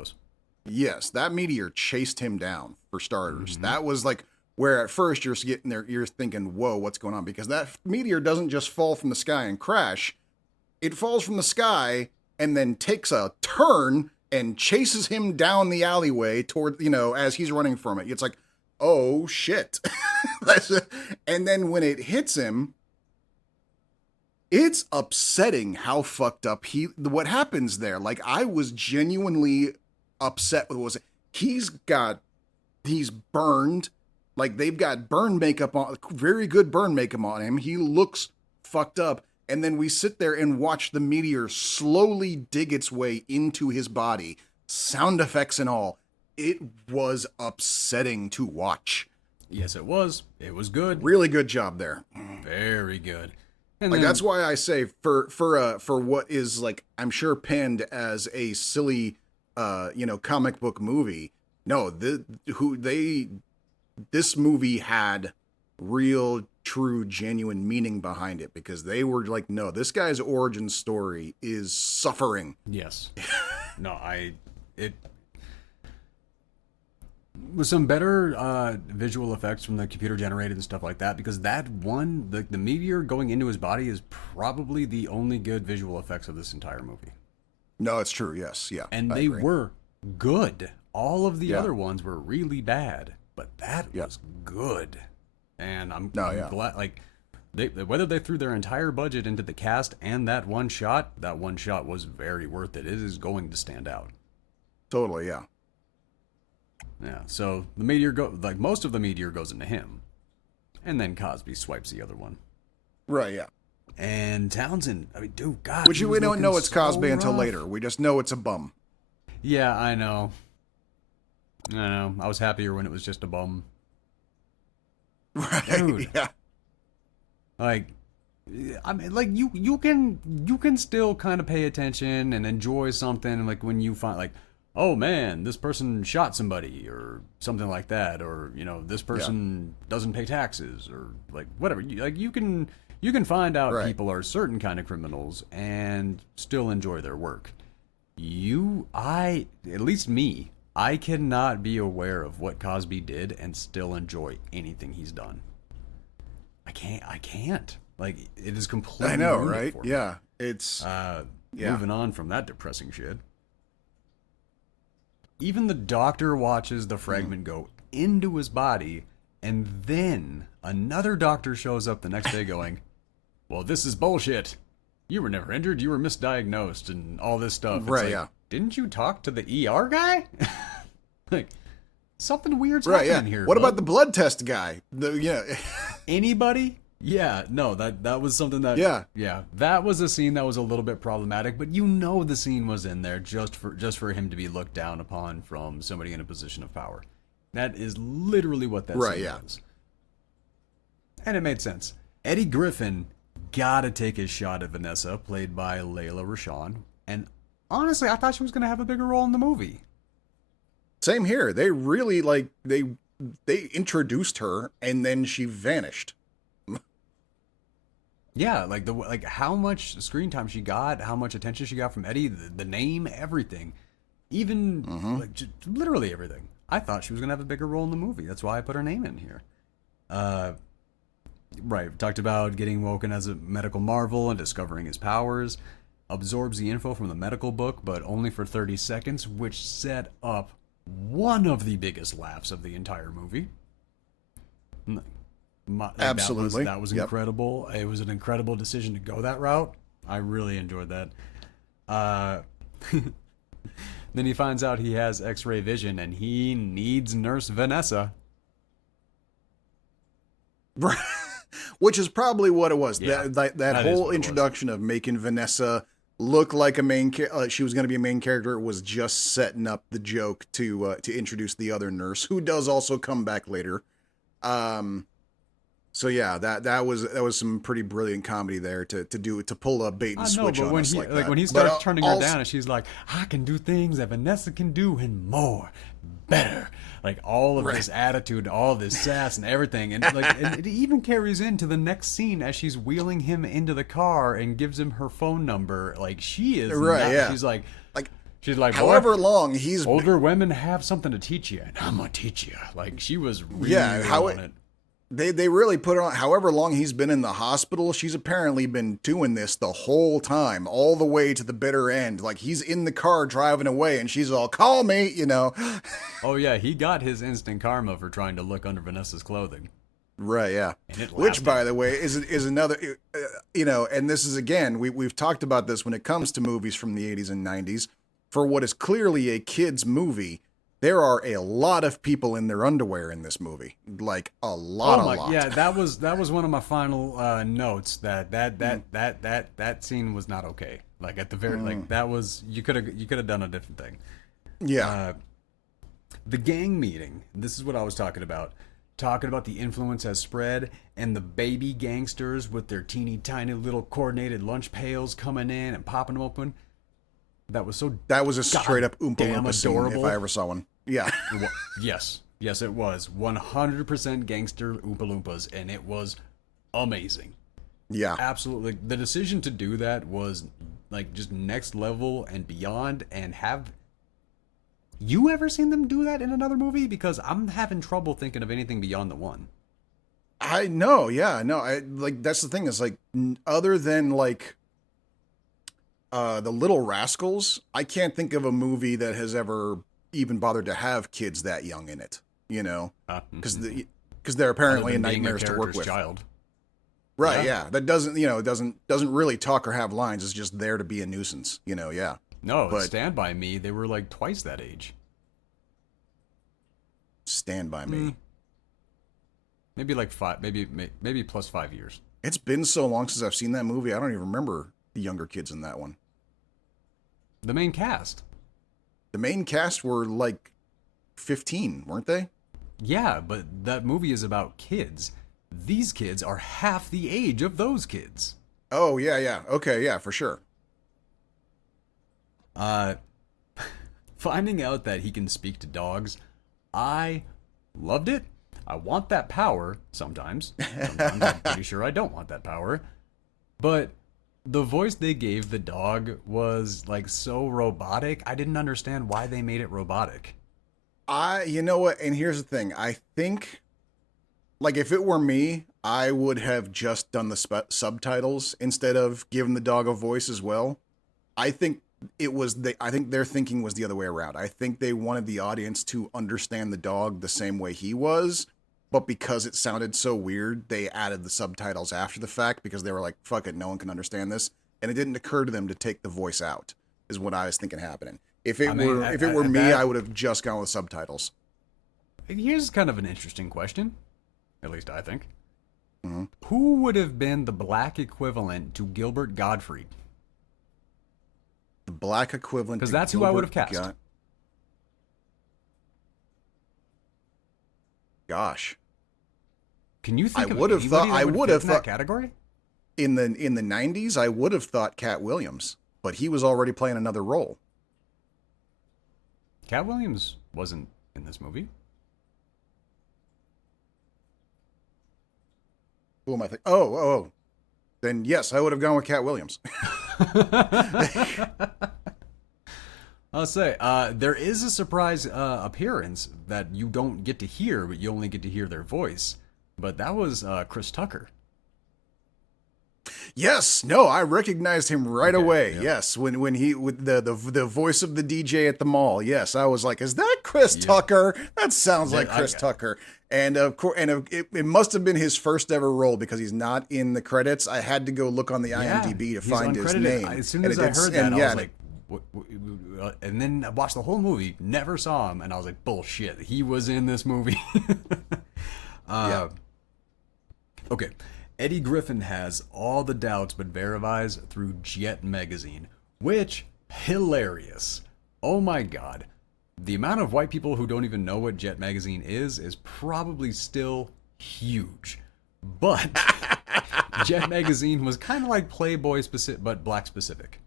yes, that meteor chased him down, for starters. Mm-hmm. That was like... where at first you're getting there, you're thinking, whoa, what's going on? Because that meteor doesn't just fall from the sky and crash. It falls from the sky and then takes a turn and chases him down the alleyway toward, as he's running from it. It's like, oh, shit. And then when it hits him, it's upsetting how fucked up what happens there. Like, I was genuinely upset with what was it. He's burned. Like, they've got burn makeup on, very good burn makeup on him. He looks fucked up. And then we sit there and watch the meteor slowly dig its way into his body, sound effects and all. It was upsetting to watch. Yes, it was. It was good. Really good job there. Very good. And Like then, that's why I say for what is like I'm sure penned as a silly comic book movie. No, this movie had real, true, genuine meaning behind it because they were like, no, this guy's origin story is suffering. yes. No, it with some better visual effects from the computer generated and stuff like that, because that one, the meteor going into his body is probably the only good visual effects of this entire movie. No, it's true. Yes, yeah, And I they agree. were good. All of the Yeah. other ones were really bad, but that Yeah. was good. And I'm yeah. glad, like, whether they threw their entire budget into the cast and that one shot was very worth it. It is going to stand out. Totally, yeah. Yeah, so the meteor most of the meteor goes into him, and then Cosby swipes the other one. Right, yeah. And Townsend, I mean, dude, God, Which he we was don't looking know it's so Cosby until rough. later. We just know it's a bum. Yeah, I know. I was happier when it was just a bum. Right. Dude. Yeah. Like, I mean, like you can still kind of pay attention and enjoy something, like when you find, like, oh man, this person shot somebody or something like that, or this person doesn't pay taxes, or like whatever. You can find out Right. people are certain kind of criminals and still enjoy their work. At least me, I cannot be aware of what Cosby did and still enjoy anything he's done. I can't. Like, it is completely I know, ruined it right? for me. Yeah. It's Moving on from that depressing shit. Even the doctor watches the fragment go into his body, and then another doctor shows up the next day going, well, this is bullshit. You were never injured, you were misdiagnosed, and all this stuff. It's Right, like, yeah. Didn't you talk to the ER guy? Like, something weird's right, yeah. happening here. What bud. about the blood test guy? Anybody? Yeah, no, that was something that that was a scene that was a little bit problematic, but the scene was in there just for him to be looked down upon from somebody in a position of power. That is literally what that scene was. And it made sense. Eddie Griffin gotta take his shot at Vanessa, played by Layla Rashawn, and honestly, I thought she was gonna have a bigger role in the movie. Same here. They really they introduced her and then she vanished. Yeah, like how much screen time she got, how much attention she got from Eddie, the name, everything, even like just literally everything. I thought she was gonna have a bigger role in the movie. That's why I put her name in here. Right, we talked about getting woken as a medical marvel and discovering his powers. Absorbs the info from the medical book, but only for 30 seconds, which set up one of the biggest laughs of the entire movie. Absolutely. That was incredible. It was an incredible decision to go that route. I really enjoyed that. Then he finds out he has X-ray vision and he needs Nurse Vanessa. Which is probably what it was. Yeah, that whole introduction of making Vanessa look like a main she was going to be a main character was just setting up the joke to introduce the other nurse, who does also come back later. So yeah, that was some pretty brilliant comedy there to pull a bait and switch on us like that. When he starts turning her down and she's like, I can do things that Vanessa can do and more, better. Like all of this attitude, all this sass and everything, and like and it even carries into the next scene as she's wheeling him into the car and gives him her phone number. Like she is she's like however long he's older women have something to teach you, and I'm gonna teach you. Like she was really on it. They really put it on. However long he's been in the hospital, she's apparently been doing this the whole time, all the way to the bitter end. Like he's in the car driving away, and she's all, "Call me," Oh yeah, he got his instant karma for trying to look under Vanessa's clothing. Right, yeah. Which, by the way, is another, and this is again, we've talked about this when it comes to movies from the 80s and 90s. For what is clearly a kids' movie, there are a lot of people in their underwear in this movie, like a lot. Yeah, that was one of my final notes. That scene was not okay. Like at the very like that was you could have done a different thing. Yeah. The gang meeting. This is what I was talking about. talking about the influence has spread, and the baby gangsters with their teeny tiny little coordinated lunch pails coming in and popping them open. That was so. That was a straight up Oompa damn Loompa scene if I ever saw one. Yeah. Yes, it was 100% gangster Oompa Loompas, and it was amazing. Yeah. Absolutely. The decision to do that was like just next level and beyond. And have you ever seen them do that in another movie? Because I'm having trouble thinking of anything beyond the one. I know. Yeah. No. I like that's the thing is like other than like the Little Rascals, I can't think of a movie that has ever even bothered to have kids that young in it. You know, because they're apparently nightmares to work with. Child. Right, yeah. That doesn't really talk or have lines. It's just there to be a nuisance, yeah. No, but Stand By Me, they were like twice that age. Stand By Me. Maybe like maybe plus 5 years. It's been so long since I've seen that movie, I don't even remember the younger kids in that one. The main cast. The main cast were like 15, weren't they? Yeah, but that movie is about kids. These kids are half the age of those kids. Oh, yeah. Okay, yeah, for sure. Finding out that he can speak to dogs, I loved it. I want that power sometimes. Sometimes I'm pretty sure I don't want that power. But the voice they gave the dog was like so robotic. I didn't understand why they made it robotic. You know what? And here's the thing. I think like if it were me, I would have just done the subtitles instead of giving the dog a voice as well. I think I think their thinking was the other way around. I think they wanted the audience to understand the dog the same way he was, but because it sounded so weird, they added the subtitles after the fact because they were like, fuck it, no one can understand this. And it didn't occur to them to take the voice out, is what I was thinking happening. If it were me, I would have just gone with subtitles. Here's kind of an interesting question. At least I think. Mm-hmm. Who would have been the black equivalent to Gilbert Gottfried? The black equivalent, because that's who I would have cast. Gosh, can you think? I would have thought. I would have thought that category in the 90s. I would have thought Cat Williams, but he was already playing another role. Cat Williams wasn't in this movie. Who am I thinking? Oh. Then yes, I would have gone with Cat Williams. I'll say, there is a surprise appearance that you don't get to hear, but you only get to hear their voice. But that was Chris Tucker. Yes, no, I recognized him right away. Yeah. Yes, when he with the voice of the DJ at the mall. Yes, I was like, is that Chris Tucker? That sounds like Chris Tucker. And of course, it must have been his first ever role because he's not in the credits. I had to go look on the IMDb to find his name. As soon as I heard that, I was like, and then I watched the whole movie, never saw him, and I was like, bullshit, he was in this movie. Okay. Eddie Griffin has all the doubts but verifies through Jet magazine, which, hilarious. Oh my god. The amount of white people who don't even know what Jet magazine is probably still huge. But Jet magazine was kind of like Playboy specific, but black specific.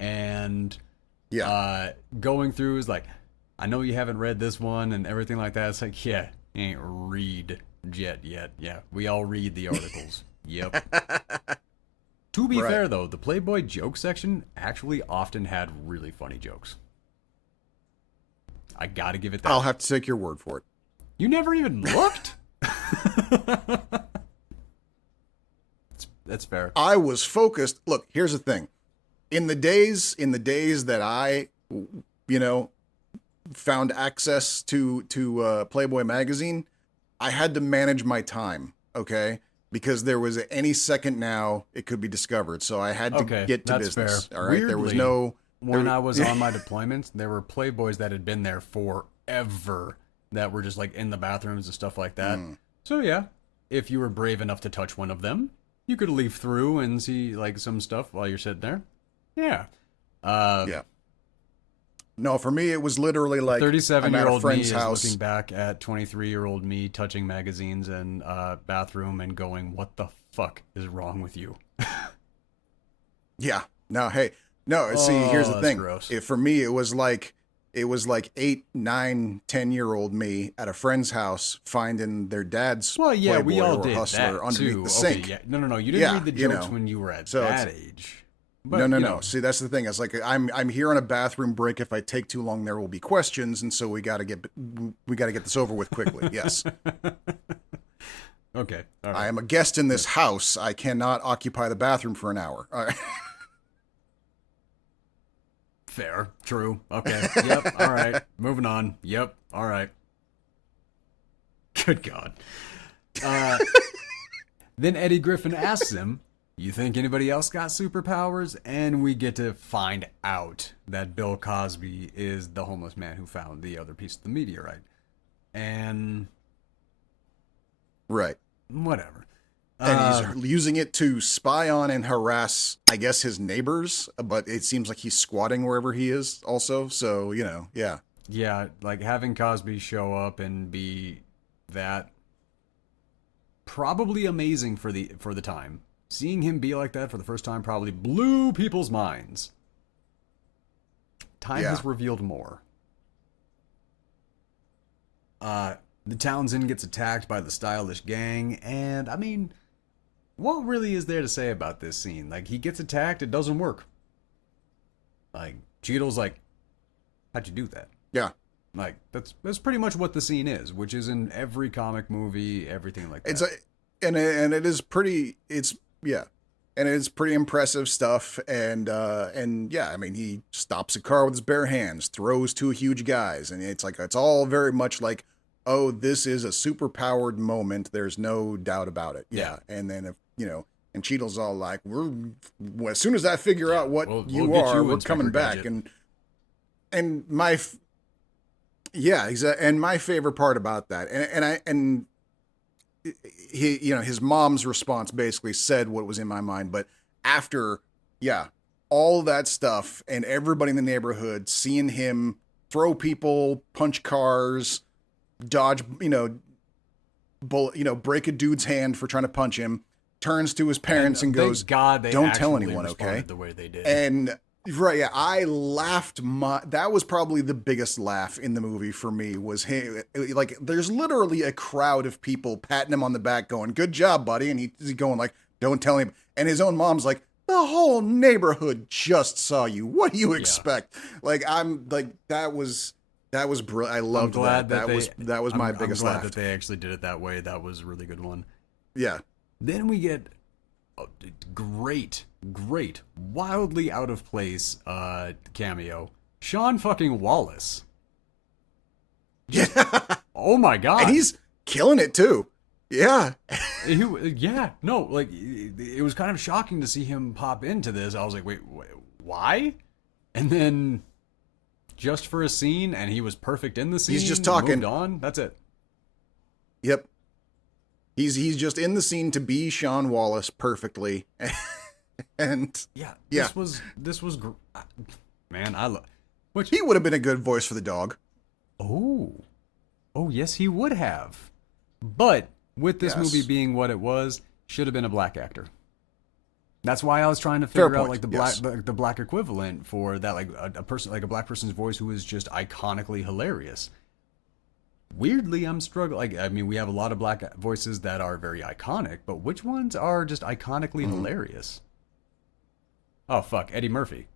And going through is like, I know you haven't read this one and everything like that. It's like, yeah, you ain't read Jet yet. Yeah, we all read the articles. Yep. To be fair, though, the Playboy joke section actually often had really funny jokes. I gotta give it that. I'll have to take your word for it. You never even looked? That's fair. I was focused. Look, here's the thing. In the days that I, found access to Playboy magazine, I had to manage my time, okay? Because there was any second now it could be discovered. So I had to get to business. Fair. All right. Weirdly, there was no. When I was on my deployments, there were Playboys that had been there forever that were just like in the bathrooms and stuff like that. So yeah, if you were brave enough to touch one of them, you could leaf through and see like some stuff while you're sitting there. Yeah. No, for me, it was literally like, I'm at a 37-year-old me friend's is house. looking back at 23-year-old me touching magazines in bathroom and going, "What the fuck is wrong with you?" Yeah. No, hey, no. See, here's Oh, the that's thing. gross. For me, it was like 8, 9, 10-year-old me at a friend's house finding their dad's Well, yeah, we Playboy all or did Hustler that underneath too. the Okay, sink. yeah, no, you didn't Yeah, read the you jokes know. when you were at So that age. no, But no, you no. know, See, that's the thing. It's like I'm here on a bathroom break. If I take too long, there will be questions, and so we got to get this over with quickly. Yes, okay, all right. I am a guest in this house. I cannot occupy the bathroom for an hour. All right. Fair, true. Okay, yep, all right. Moving on. Yep, all right. Good God. Then Eddie Griffin asks him, "You think anybody else got superpowers?" And we get to find out that Bill Cosby is the homeless man who found the other piece of the meteorite. And Right. whatever. And he's using it to spy on and harass, I guess, his neighbors. But it seems like he's squatting wherever he is also. So, yeah. Yeah, like having Cosby show up and be that probably amazing for the time. Seeing him be like that for the first time probably blew people's minds. Time has revealed more. The Townsend gets attacked by the stylish gang, and I mean, what really is there to say about this scene? Like, he gets attacked, it doesn't work. Like, Cheadle's like, "How'd you do that?" Yeah. Like, that's pretty much what the scene is, which is in every comic movie, everything like that. And it is pretty. And it's pretty impressive stuff. And yeah, I mean, he stops a car with his bare hands, throws two huge guys, and it's all very much like, oh, this is a super powered moment. There's no doubt about it. Yeah. And then and Cheadle's all like, as soon as I figure out what we'll we're coming back. Gadget. And my exactly. And my favorite part about that, and he, his mom's response basically said what was in my mind. But after, all that stuff and everybody in the neighborhood seeing him throw people, punch cars, dodge, break a dude's hand for trying to punch him, turns to his parents and goes, God, they "Don't tell anyone, okay?" The way they did. And right, yeah, I laughed. That was probably the biggest laugh in the movie for me. Was him, like, there's literally a crowd of people patting him on the back, going, "Good job, buddy," and he's going like, "Don't tell him." And his own mom's like, "The whole neighborhood just saw you. What do you expect?" Like, I'm like, that was brilliant. I loved that. That was my biggest laugh. I'm glad that they actually did it that way. That was a really good one. Yeah. Then we get a great, wildly out of place cameo. Sean fucking Wallace. Yeah. Oh my God. And he's killing it too. Yeah. It was kind of shocking to see him pop into this. I was like, wait, why? And then just for a scene, and he was perfect in the scene. He's just talking. Moved on. That's it. Yep. He's just in the scene to be Sean Wallace perfectly. And this was man, he would have been a good voice for the dog. Oh yes, he would have. But with this movie being what it was, should have been a black actor. That's why I was trying to figure out like the black equivalent for that, like a person, like a black person's voice who is just iconically hilarious. Weirdly, I'm struggling. Like, I mean, we have a lot of black voices that are very iconic, but which ones are just iconically hilarious? Oh fuck, Eddie Murphy.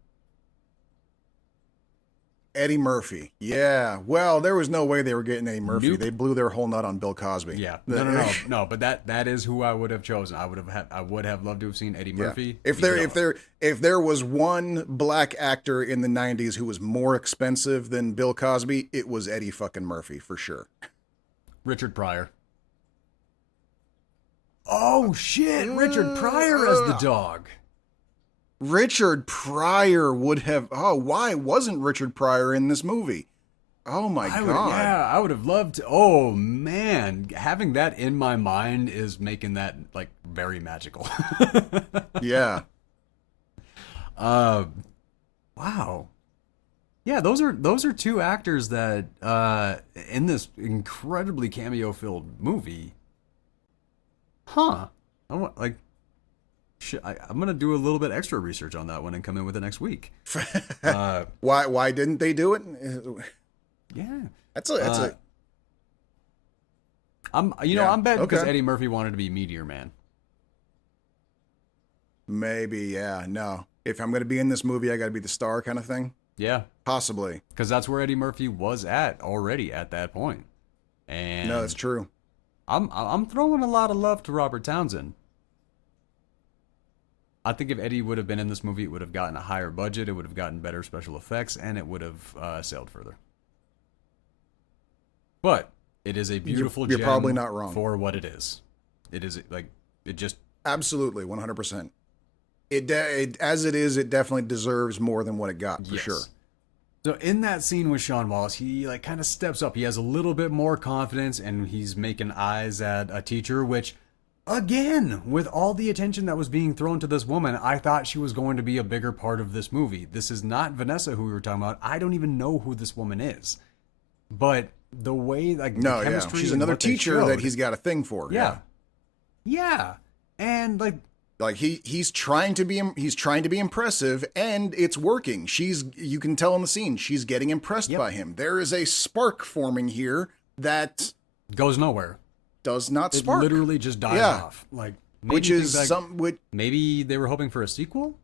Eddie Murphy. Yeah. Well, there was no way they were getting Eddie Murphy. Nope. They blew their whole nut on Bill Cosby. Yeah. No. But that is who I would have chosen. I would have loved to have seen Eddie Murphy. If there was one black actor in the 90s who was more expensive than Bill Cosby, it was Eddie fucking Murphy for sure. Richard Pryor. Oh shit, Richard Pryor as the dog. Richard Pryor would have. Oh, why wasn't Richard Pryor in this movie? Oh my God. I would have loved to. Oh man, having that in my mind is making that like very magical. Yeah. Wow. Yeah, those are two actors that in this incredibly cameo filled movie. Huh. Like I'm gonna do a little bit extra research on that one and come in with it next week. Why didn't they do it? Yeah, that's a. I'm I'm betting because Eddie Murphy wanted to be Meteor Man. Maybe, yeah, no. If I'm gonna be in this movie, I got to be the star, kind of thing. Yeah, possibly, because that's where Eddie Murphy was already at that point. And no, that's true. I'm throwing a lot of love to Robert Townsend. I think if Eddie would have been in this movie, it would have gotten a higher budget, it would have gotten better special effects, and it would have sailed further. But it is a beautiful you're gem probably not wrong. For what it is. It is it just... Absolutely, 100%. It as it is, it definitely deserves more than what it got, for sure. So in that scene with Sean Wallace, he like kind of steps up. He has a little bit more confidence, and he's making eyes at a teacher, which... Again, with all the attention that was being thrown to this woman, I thought she was going to be a bigger part of this movie. This is not Vanessa who we were talking about. I don't even know who this woman is. But the way, like, the chemistry... She's another teacher that he's got a thing for. Yeah. And, like he's trying to be impressive, and it's working. You can tell in the scene, she's getting impressed by him. There is a spark forming here that... goes nowhere. Does not spark. It literally just dies off. Like, which is maybe they were hoping for a sequel.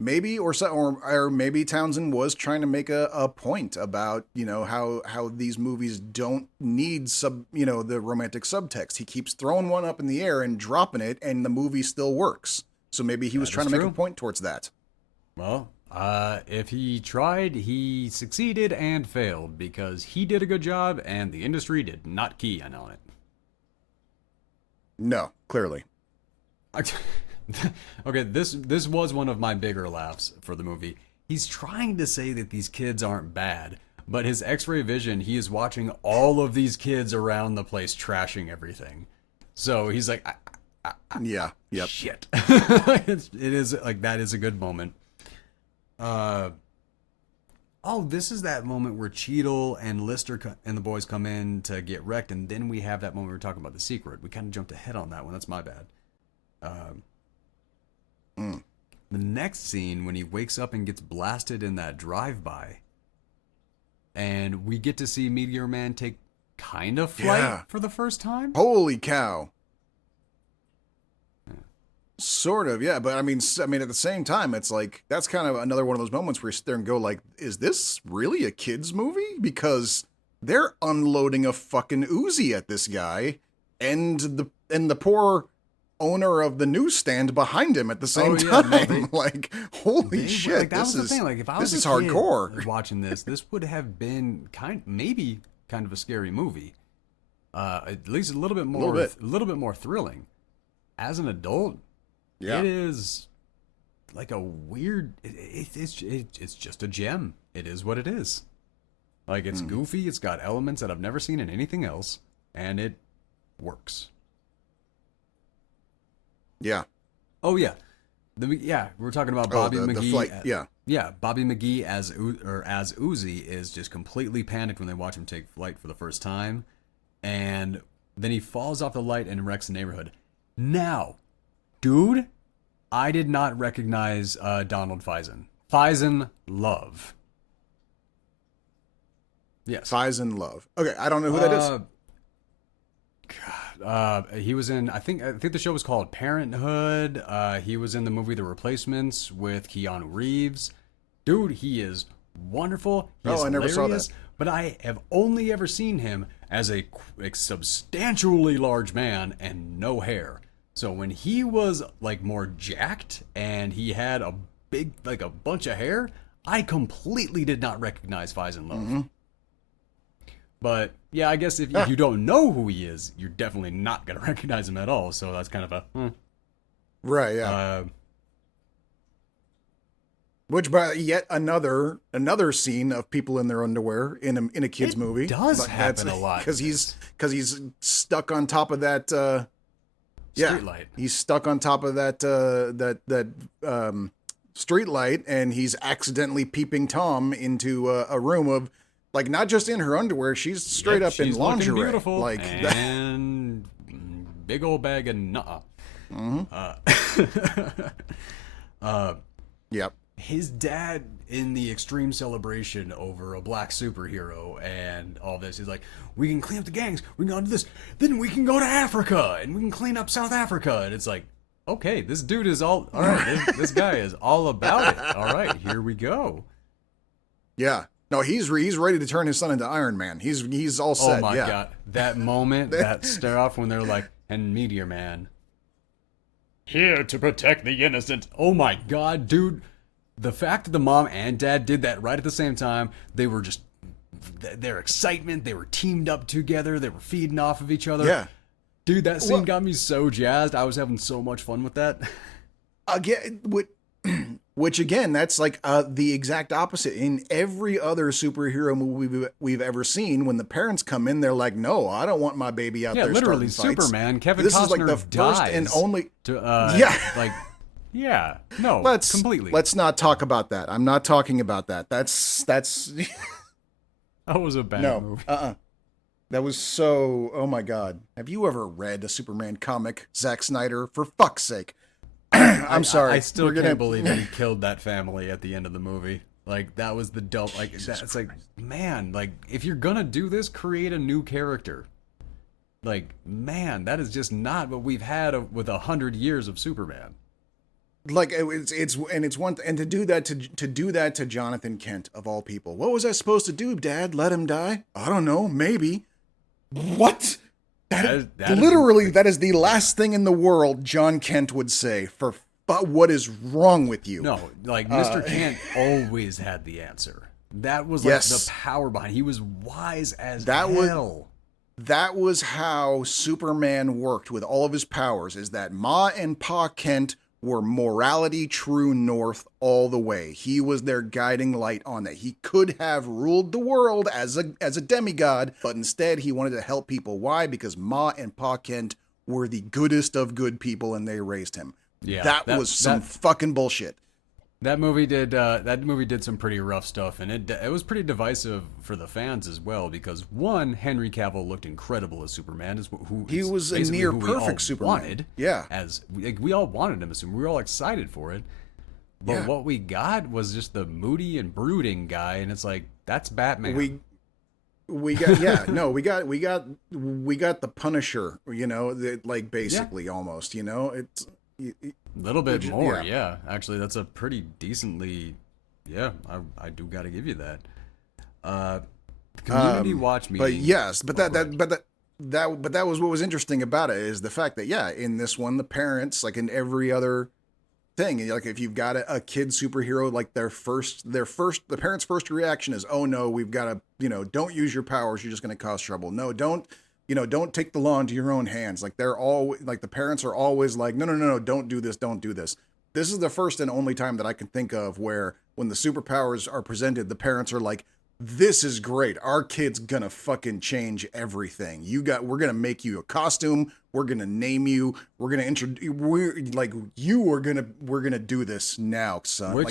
Maybe or maybe Townsend was trying to make a point about how these movies don't need the romantic subtext. He keeps throwing one up in the air and dropping it, and the movie still works. So maybe he was trying to make a point towards that. Well, if he tried, he succeeded and failed because he did a good job and the industry did not key in on it. No, clearly. Okay, this was one of my bigger laughs for the movie. He's trying to say that these kids aren't bad, but his X-ray vision, he is watching all of these kids around the place trashing everything. So he's like, shit. It is like, that is a good moment. This is that moment where Cheadle and Lister and the boys come in to get wrecked, and then we have that moment we were talking about the secret. We kind of jumped ahead on that one. That's my bad. The next scene, when he wakes up and gets blasted in that drive-by, and we get to see Meteor Man take kind of flight for the first time. Holy cow. Sort of, yeah. But I mean, at the same time, it's like, that's kind of another one of those moments where you sit there and go like, is this really a kid's movie? Because they're unloading a fucking Uzi at this guy, and the poor owner of the newsstand behind him at the same time. Like, holy shit, like, that was the thing. Like, if I was this is hardcore. Watching this would have been maybe kind of a scary movie. At least a little bit more thrilling. As an adult, it is like a weird. It's just a gem. It is what it is. Like, it's goofy. It's got elements that I've never seen in anything else, and it works. Yeah. Oh yeah. We're talking about Bobby McGee. The flight. Yeah, Bobby McGee as Uzi is just completely panicked when they watch him take flight for the first time, and then he falls off the light and wrecks the neighborhood. Now, dude, I did not recognize Donald Faison. Faison Love. Yes. Faison Love. Okay, I don't know who that is. God, he was in. I think the show was called Parenthood. He was in the movie The Replacements with Keanu Reeves. Dude, he is wonderful. He is I never saw hilarious, that. But I have only ever seen him as a substantially large man and no hair. So when he was like more jacked and he had a big, like a bunch of hair, I completely did not recognize Faison Love. Mm-hmm. But yeah, I guess if you don't know who he is, you're definitely not going to recognize him at all. So that's kind of a... Right, yeah. Which, by yet another scene of people in their underwear in a kid's movie. It does happen a lot. Because he's stuck on top of that... street light. He's stuck on top of that street light, and he's accidentally peeping Tom into a room of, like, not just in her underwear, she's straight up in lingerie. Beautiful, like, and big old bag of nuh. Yep. His dad in the extreme celebration over a black superhero and all this, he's like, we can clean up the gangs, we can go do this, then we can go to Africa and we can clean up South Africa. And it's like, okay, this dude is all right, this guy is all about it. All right, here we go. Yeah. No, he's ready to turn his son into Iron Man. He's all set. Oh my yeah. God. That moment, that stare off when they're like, and Meteor Man, here to protect the innocent. Oh my God, dude. The fact that the mom and dad did that right at the same time, they were just, their excitement, they were teamed up together, they were feeding off of each other. Yeah. Dude, that scene got me so jazzed. I was having so much fun with that. Again, which again, that's like the exact opposite. In every other superhero movie we've ever seen, when the parents come in, they're like, "No, I don't want my baby out there literally, starting fights." Superman, Kevin this Costner is like the dies first and only. Completely. Let's not talk about that. I'm not talking about that. That's. That was a bad movie. That was so. Oh my God! Have you ever read a Superman comic, Zack Snyder? For fuck's sake! I'm sorry. I still can't believe he killed that family at the end of the movie. Like, that was the dope. Like, it's like, man, like, if you're gonna do this, create a new character. Like, man, that is just not what we've had with 100 years of Superman. Like, it's one, and to do that to Jonathan Kent of all people. What was I supposed to do, Dad? Let him die? I don't know. Maybe. What? That is the last thing in the world John Kent would say. But what is wrong with you? No, like, Mr. Kent always had the answer. That was like the power behind it. He was wise as hell. That was how Superman worked with all of his powers, is that Ma and Pa Kent were morality true north all the way. He was their guiding light on that. He could have ruled the world as a demigod, but instead he wanted to help people. Why? Because Ma and Pa Kent were the goodest of good people, and they raised him. Yeah, that was some fucking bullshit. That movie did some pretty rough stuff, and it was pretty divisive for the fans as well, because one, Henry Cavill looked incredible as Superman. He was a near perfect Superman. Wanted, yeah, we all wanted him as Superman. We were all excited for it, but what we got was just the moody and brooding guy, and it's like, that's Batman. We got we got the Punisher. You know, like basically almost. You know, it's. A little bit more, yeah. Actually, that's a pretty decently, I do got to give you that. Community watch meeting. But yes, but that was what was interesting about it, is the fact that in this one, the parents, like in every other thing, like if you've got a kid superhero, like the parents' first reaction is, oh no, we've got to, don't use your powers, you're just going to cause trouble. No, don't take the law into your own hands. Like the parents are always like, no, don't do this, don't do this. This is the first and only time that I can think of where, when the superpowers are presented, the parents are like, this is great. Our kid's gonna fucking change everything. We're gonna make you a costume. We're gonna name you. We're gonna we're gonna do this now, son.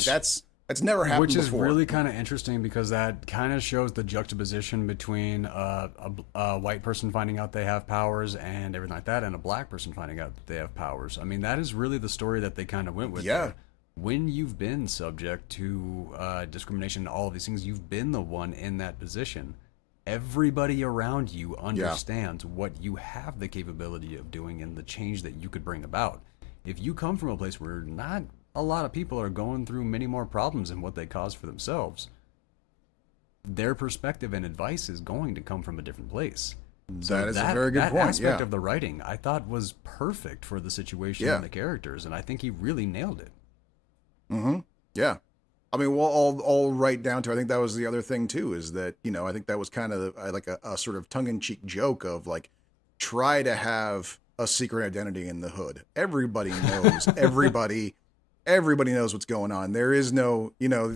That's never happened before. Which is really kind of interesting, because that kind of shows the juxtaposition between a white person finding out they have powers and everything like that, and a black person finding out that they have powers. I mean, that is really the story that they kind of went with. Yeah. There. When you've been subject to discrimination and all of these things, you've been the one in that position. Everybody around you understands what you have the capability of doing and the change that you could bring about. If you come from a place where not a lot of people are going through many more problems than what they cause for themselves, their perspective and advice is going to come from a different place. That is a very good point. That aspect of the writing, I thought, was perfect for the situation and the characters, and I think he really nailed it. Mm-hmm. Yeah. I mean, well, all right down to, I think that was the other thing too, is that, I think that was kind of like a sort of tongue-in-cheek joke of like, try to have a secret identity in the hood. Everybody knows. Everybody knows what's going on. There is no,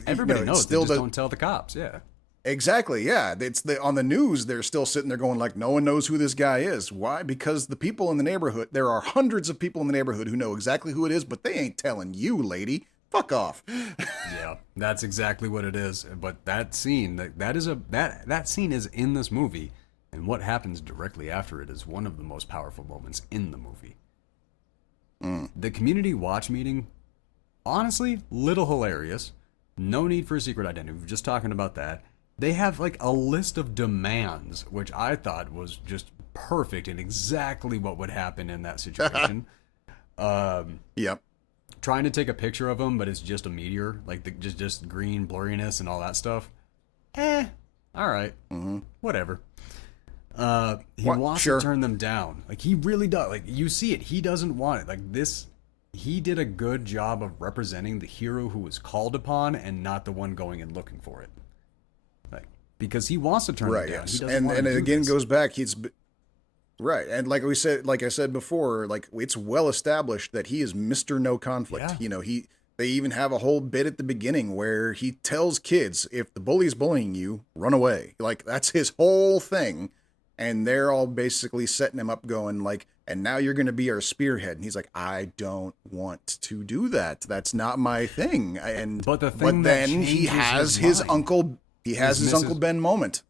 everybody knows. Still, they just don't tell the cops. Yeah, exactly. Yeah, on the news. They're still sitting there going like, no one knows who this guy is. Why? Because the people in the neighborhood. There are hundreds of people in the neighborhood who know exactly who it is, but they ain't telling you, lady. fuck off. Yeah, that's exactly what it is. But that scene, that scene is in this movie, and what happens directly after it is one of the most powerful moments in the movie. The community watch meeting, honestly, little hilarious. No need for a secret identity. We're just talking about that. They have like a list of demands, which I thought was just perfect and exactly what would happen in that situation. Yep. Trying to take a picture of him, but it's just a meteor, like just green blurriness and all that stuff. All right, whatever. He wants to turn them down. Like he really does. Like you see it. He doesn't want it. Like this. He did a good job of representing the hero who was called upon and not the one going and looking for it. Because he wants to turn it down. Yes. He doesn't want to and do it again this. goes back. He's right, and like I said before, like it's well established that he is Mr. No Conflict. Yeah. You know, they even have a whole bit at the beginning where he tells kids, if the bully's bullying you, run away. Like that's his whole thing, and they're all basically setting him up, going like, and now you're going to be our spearhead. And he's like, I don't want to do that. That's not my thing. But then he has his Uncle. He has his Uncle Ben moment.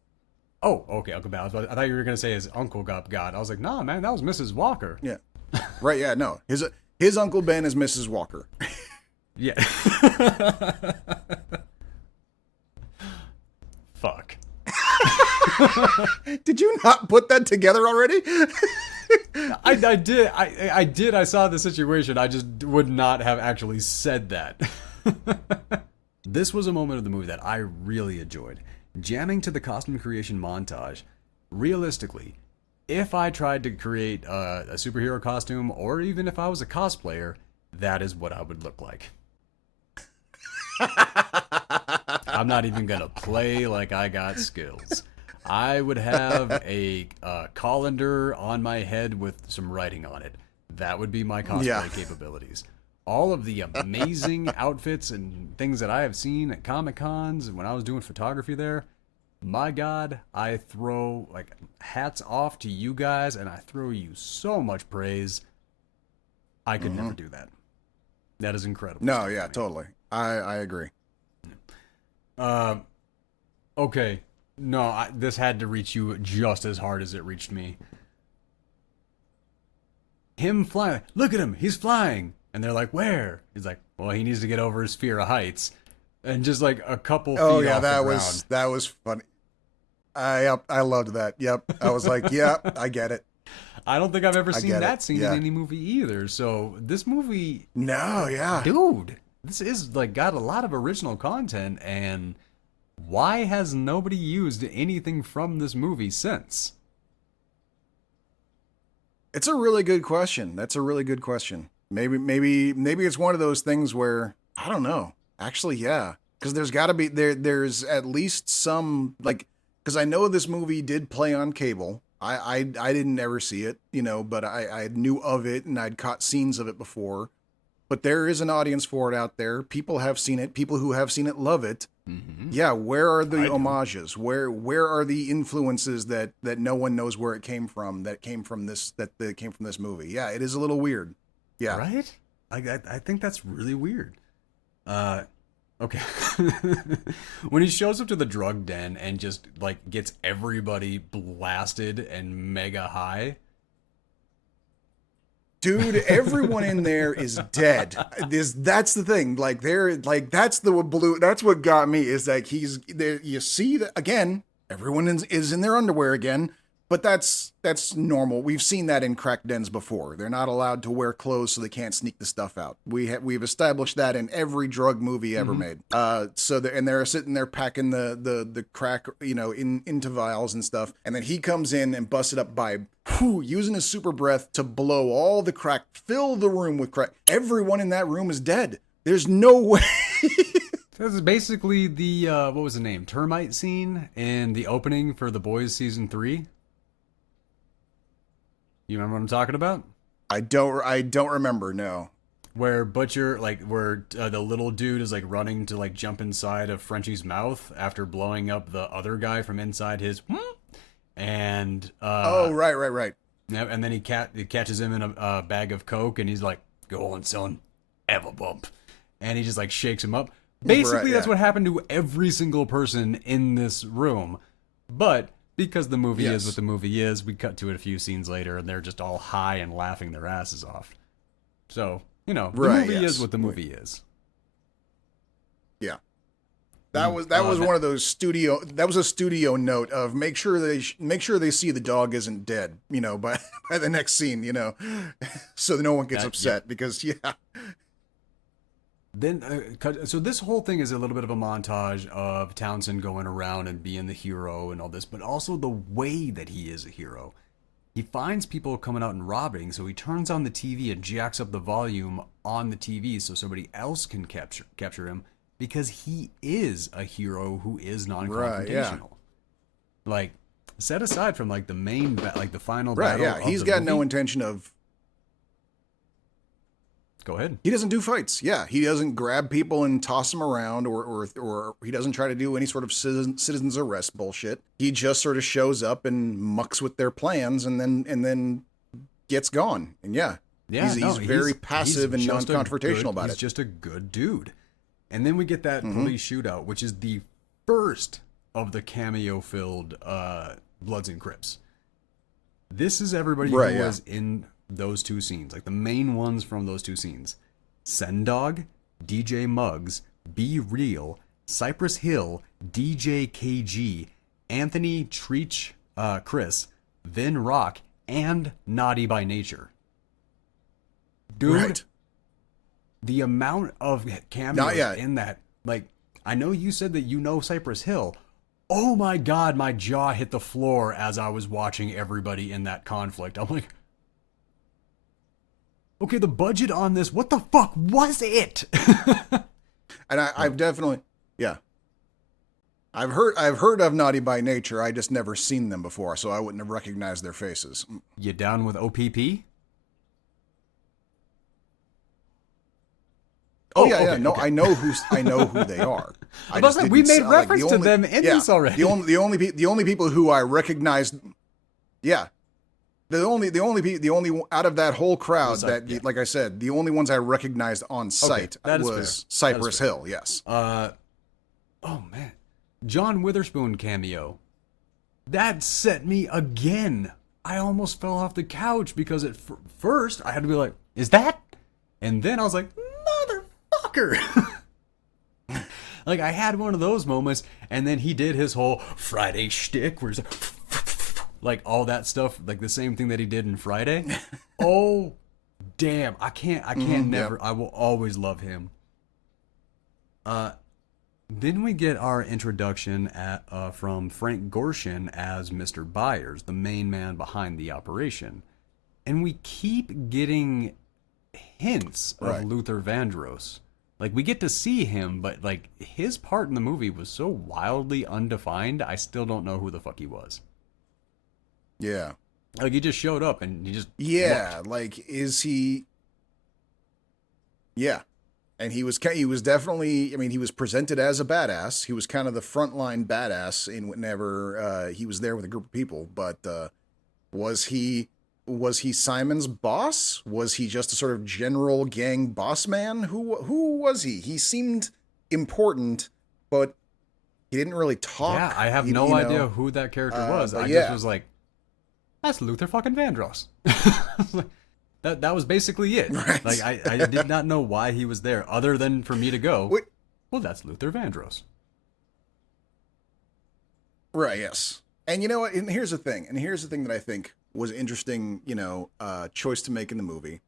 Oh, okay, Uncle Ben. I thought you were going to say his uncle got got. I was like, nah, man, that was Mrs. Walker. Yeah. Right, yeah, no. His Uncle Ben is Mrs. Walker. Yeah. Fuck. Did you not put that together already? I did. I did. I saw the situation. I just would not have actually said that. This was a moment of the movie that I really enjoyed. Jamming to the costume creation montage. Realistically, if I tried to create a superhero costume, or even if I was a cosplayer, that is what I would look like. I'm not even going to play like I got skills. I would have a colander on my head with some writing on it. That would be my cosplay capabilities. All of the amazing outfits and things that I have seen at Comic-Cons and when I was doing photography there, my God, I throw like hats off to you guys and I throw you so much praise. I could never do that. That is incredible. No, yeah, totally. I agree. Okay. No, this had to reach you just as hard as it reached me. Him flying. Look at him. He's flying. And they're like, where? He's like, well, he needs to get over his fear of heights. And just like a couple feet off the ground. That was funny. I loved that. Yep. I was like, yep, I get it. I don't think I've ever seen that scene in any movie either. So this movie, dude, this is like got a lot of original content. And why has nobody used anything from this movie since? It's a really good question. That's a really good question. Maybe it's one of those things where I don't know. Actually, yeah, because there's got to be there's at least some like because I know this movie did play on cable. I didn't ever see it, you know, but I knew of it and I'd caught scenes of it before. But there is an audience for it out there. People have seen it. People who have seen it love it. Mm-hmm. Yeah, where are the homages? Where are the influences that no one knows where it came from? That came from this movie. Yeah, it is a little weird. Yeah, right. I think that's really weird. Okay. When he shows up to the drug den and just like gets everybody blasted and mega high. Dude, everyone in there is dead. That's the thing. Like that's what got me is like he's there. You see that again. Everyone is in their underwear again. But that's normal. We've seen that in crack dens before. They're not allowed to wear clothes so they can't sneak the stuff out. We've established that in every drug movie ever made. So they're sitting there packing the crack, you know, into vials and stuff. And then he comes in and busts it up by using his super breath to blow all the crack, fill the room with crack. Everyone in that room is dead. There's no way. This is basically the what was the name? Termite scene in the opening for The Boys season 3. You remember what I'm talking about? I don't remember, no. Where Butcher, like, where the little dude is, like, running to, like, jump inside of Frenchie's mouth after blowing up the other guy from inside his... And... oh, right. Yeah, and then he catches him in a bag of Coke, and he's like, go on, son, have a bump. and he just like shakes him up. Basically, that's yeah. what happened to every single person in this room. But because the movie is Yes. what the movie is, we cut to it a few scenes later, and they're just all high and laughing their asses off. So, you know, the Right, movie yes. is what the movie is. Yeah. That was one of those studio. That was a studio note of make sure they see the dog isn't dead. You know, by the next scene. You know, so that no one gets upset because Then, so this whole thing is a little bit of a montage of Townsend going around and being the hero and all this, but also the way that he is a hero. He finds people coming out and robbing, so he turns on the TV and jacks up the volume on the TV so somebody else can capture him, because he is a hero who is non-confrontational. Right, yeah. Like, set aside from like the main, like the final right. battle. Yeah, of he's the got movie. no intention of. Go ahead. He doesn't do fights. Yeah, he doesn't grab people and toss them around, or he doesn't try to do any sort of citizens arrest bullshit. He just sort of shows up and mucks with their plans, and then gets gone. And he's very passive and non-confrontational about it. He's just a good dude. And then we get that police shootout, which is the first of the cameo-filled Bloods and Crips. This is everybody who was in those two scenes, like the main ones from those two scenes. Sendog, DJ Muggs, Be Real, Cypress Hill, DJ KG, Anthony Treach, Chris, Vin Rock, and Naughty by Nature. Dude, the amount of cameos in that, like, I know you said that you know Cypress Hill. Oh my God, my jaw hit the floor as I was watching everybody in that conflict. I'm like, okay, the budget on this, what the fuck was it? And I've definitely, I've heard of Naughty by Nature. I just never seen them before, so I wouldn't have recognized their faces. You down with OPP? No, okay. I know who they are. We made reference to them in this already. The only people who I recognized, the only out of that whole crowd like I said, the only ones I recognized on sight was Cypress Hill. Yes. Oh man, John Witherspoon cameo. That set me again. I almost fell off the couch because at first I had to be like, "Is that?" And then I was like, "Motherfucker!" Like I had one of those moments, and then he did his whole Friday shtick, where he's like all that stuff, like the same thing that he did in Friday. Oh, damn! I can't never. Yep. I will always love him. Then we get our introduction from Frank Gorshin as Mr. Byers, the main man behind the operation, and we keep getting hints of Luther Vandross. Like, we get to see him, but, like, his part in the movie was so wildly undefined, I still don't know who the fuck he was. Yeah. Like, he just showed up and he just... Yeah, looked. Like, is he... Yeah. And he was definitely... I mean, he was presented as a badass. He was kind of the frontline badass in whenever he was there with a group of people. But was he Simon's boss? Was he just a sort of general gang boss man? Who was he? He seemed important, but he didn't really talk. Yeah, I have no idea who that character was. I just was like, that's Luther fucking Vandross. that was basically it. Right. Like I did not know why he was there, other than for me to go, well, that's Luther Vandross. Right. Yes. And you know what? And here's the thing that I think was interesting, choice to make in the movie.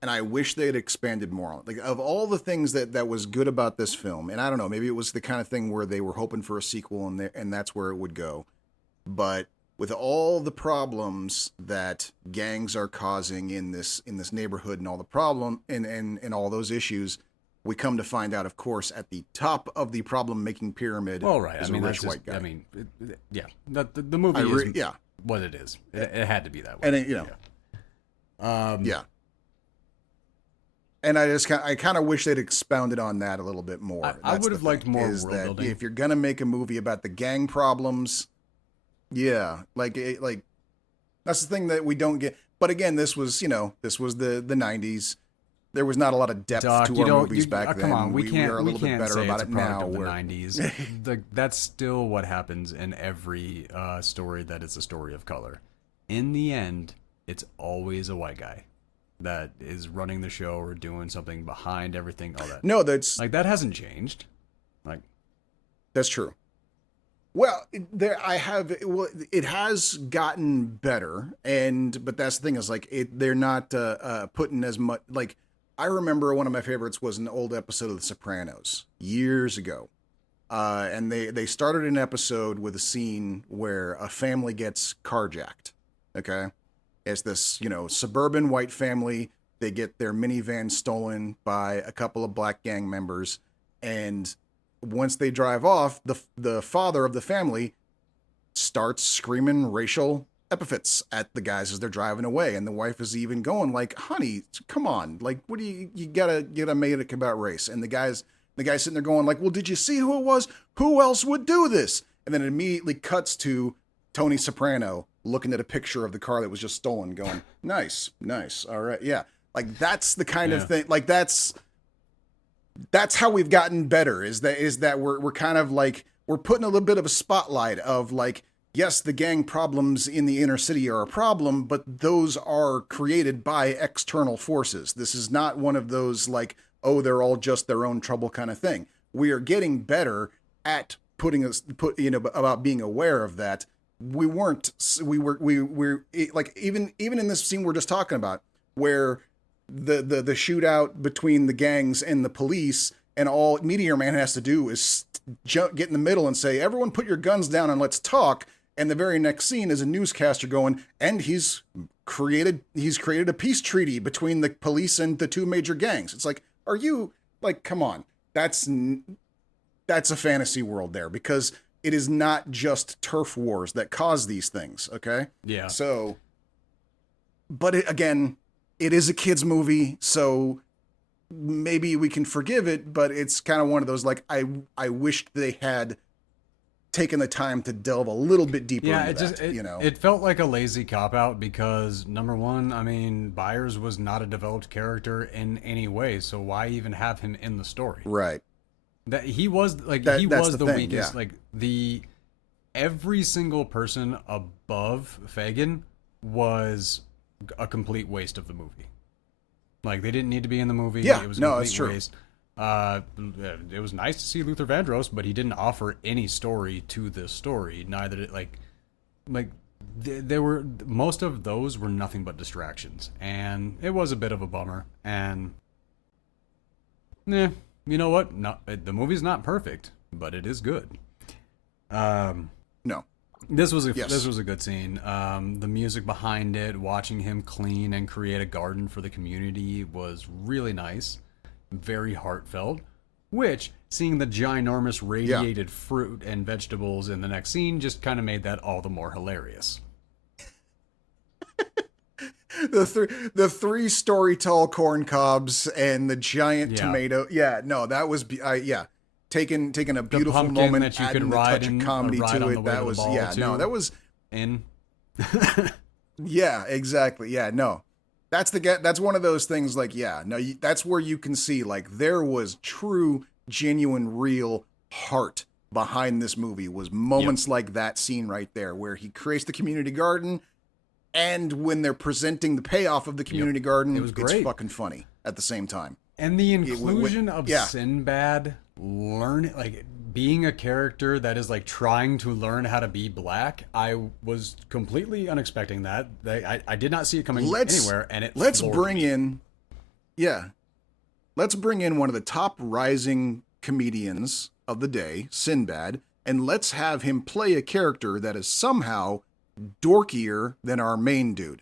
And I wish they had expanded more on it. Like, of all the things that was good about this film, and I don't know, maybe it was the kind of thing where they were hoping for a sequel and that's where it would go. But with all the problems that gangs are causing in this neighborhood and all the problem and all those issues, we come to find out, of course, at the top of the problem-making pyramid is a rich white guy. I mean, the movie is what it is. It had to be that way. And And I kind of wish they'd expounded on that a little bit more. I would have liked more world building. If you're gonna make a movie about the gang problems, like that's the thing that we don't get. But again, this was the 90s. there was not a lot of depth Doc, to you our don't. movies back then. Come on, we are a can't little bit better say about it's a it product now. of the Where, '90s. That's still what happens in every story that is a story of color. In the end, it's always a white guy that is running the show or doing something behind everything. All that. no, that's Like that hasn't changed. Like that's true. Well, it has gotten better, but that's the thing is like they're not putting as much. Like I remember one of my favorites was an old episode of The Sopranos years ago, and they started an episode with a scene where a family gets carjacked. Okay, it's this suburban white family. They get their minivan stolen by a couple of black gang members, and once they drive off, the father of the family starts screaming racial epithets at the guys as they're driving away, and the wife is even going like, "Honey, come on! Like, what do you gotta make it about race?" And the guy's sitting there going like, "Well, did you see who it was? Who else would do this?" And then it immediately cuts to Tony Soprano looking at a picture of the car that was just stolen, going, "Nice, all right, yeah." Like that's the kind of thing. Like that's how we've gotten better is that we're kind of like we're putting a little bit of a spotlight of like, yes, the gang problems in the inner city are a problem, but those are created by external forces. This is not one of those like, oh, they're all just their own trouble kind of thing. We are getting better at about being aware of that. We're like even in this scene we're just talking about where the shootout between the gangs and the police, and all Meteor Man has to do is get in the middle and say, "Everyone put your guns down and let's talk." And the very next scene is a newscaster going, and he's created a peace treaty between the police and the two major gangs. It's like, are you like, come on, that's a fantasy world there, because it is not just turf wars that cause these things. Okay. yeah. So, but again, it is a kid's movie, so maybe we can forgive it, but it's kind of one of those, like, I wished they had taken the time to delve a little bit deeper into that. It felt like a lazy cop-out because, number one, I mean, Byers was not a developed character in any way, so why even have him in the story? Right. That he was, like, that's the thing, weakest. yeah. Like, every single person above Fegan was a complete waste of the movie. Like, they didn't need to be in the movie. Yeah, It was a no, complete that's true. waste. It was nice to see Luther Vandross, but he didn't offer any story to this story. Neither did, there were, most of those were nothing but distractions. And it was a bit of a bummer. And, you know what? No, the movie's not perfect, but it is good. No. This was a good scene. The music behind it, watching him clean and create a garden for the community was really nice, very heartfelt. Which, seeing the ginormous radiated fruit and vegetables in the next scene, just kind of made that all the more hilarious. The three story tall corn cobs and the giant tomato. Yeah, no, that was taking a beautiful moment that you adding could a ride touch in, of comedy ride to on it. the way That to was the ball, too. that was In. yeah, exactly. Yeah, no. That's one of those things like, that's where you can see like there was true, genuine, real heart behind this movie. Was moments like that scene right there where he creates the community garden, and when they're presenting the payoff of the community garden, It was great. It's fucking funny at the same time. And the inclusion of Sinbad being a character that is like trying to learn how to be black, I was completely unexpecting that. I did not see it coming anywhere, and let's bring in one of the top rising comedians of the day, Sinbad, and let's have him play a character that is somehow dorkier than our main dude.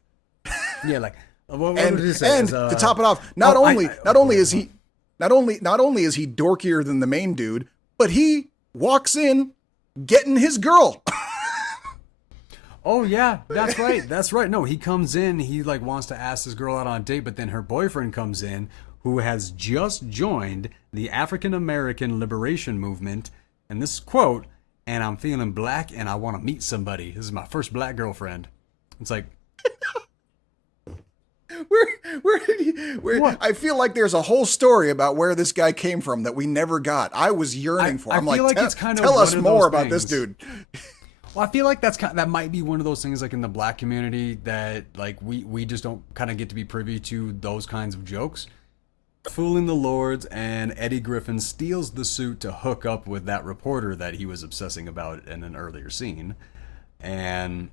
Yeah, like what and did he say? To top it off, not only is he dorkier than the main dude, but he walks in getting his girl. Oh yeah, that's right. That's right. No, he comes in, he like wants to ask this girl out on a date, but then her boyfriend comes in who has just joined the African American Liberation Movement, and this quote, "And I'm feeling black and I want to meet somebody. This is my first black girlfriend." It's like Where I feel like there's a whole story about where this guy came from that we never got. I was yearning for. I'm feel like, it's kind of tell us one of more those about this things. dude. Well, I feel like that might be one of those things like in the black community that like we just don't kind of get to be privy to those kinds of jokes. Fooling the Lords, and Eddie Griffin steals the suit to hook up with that reporter that he was obsessing about in an earlier scene. And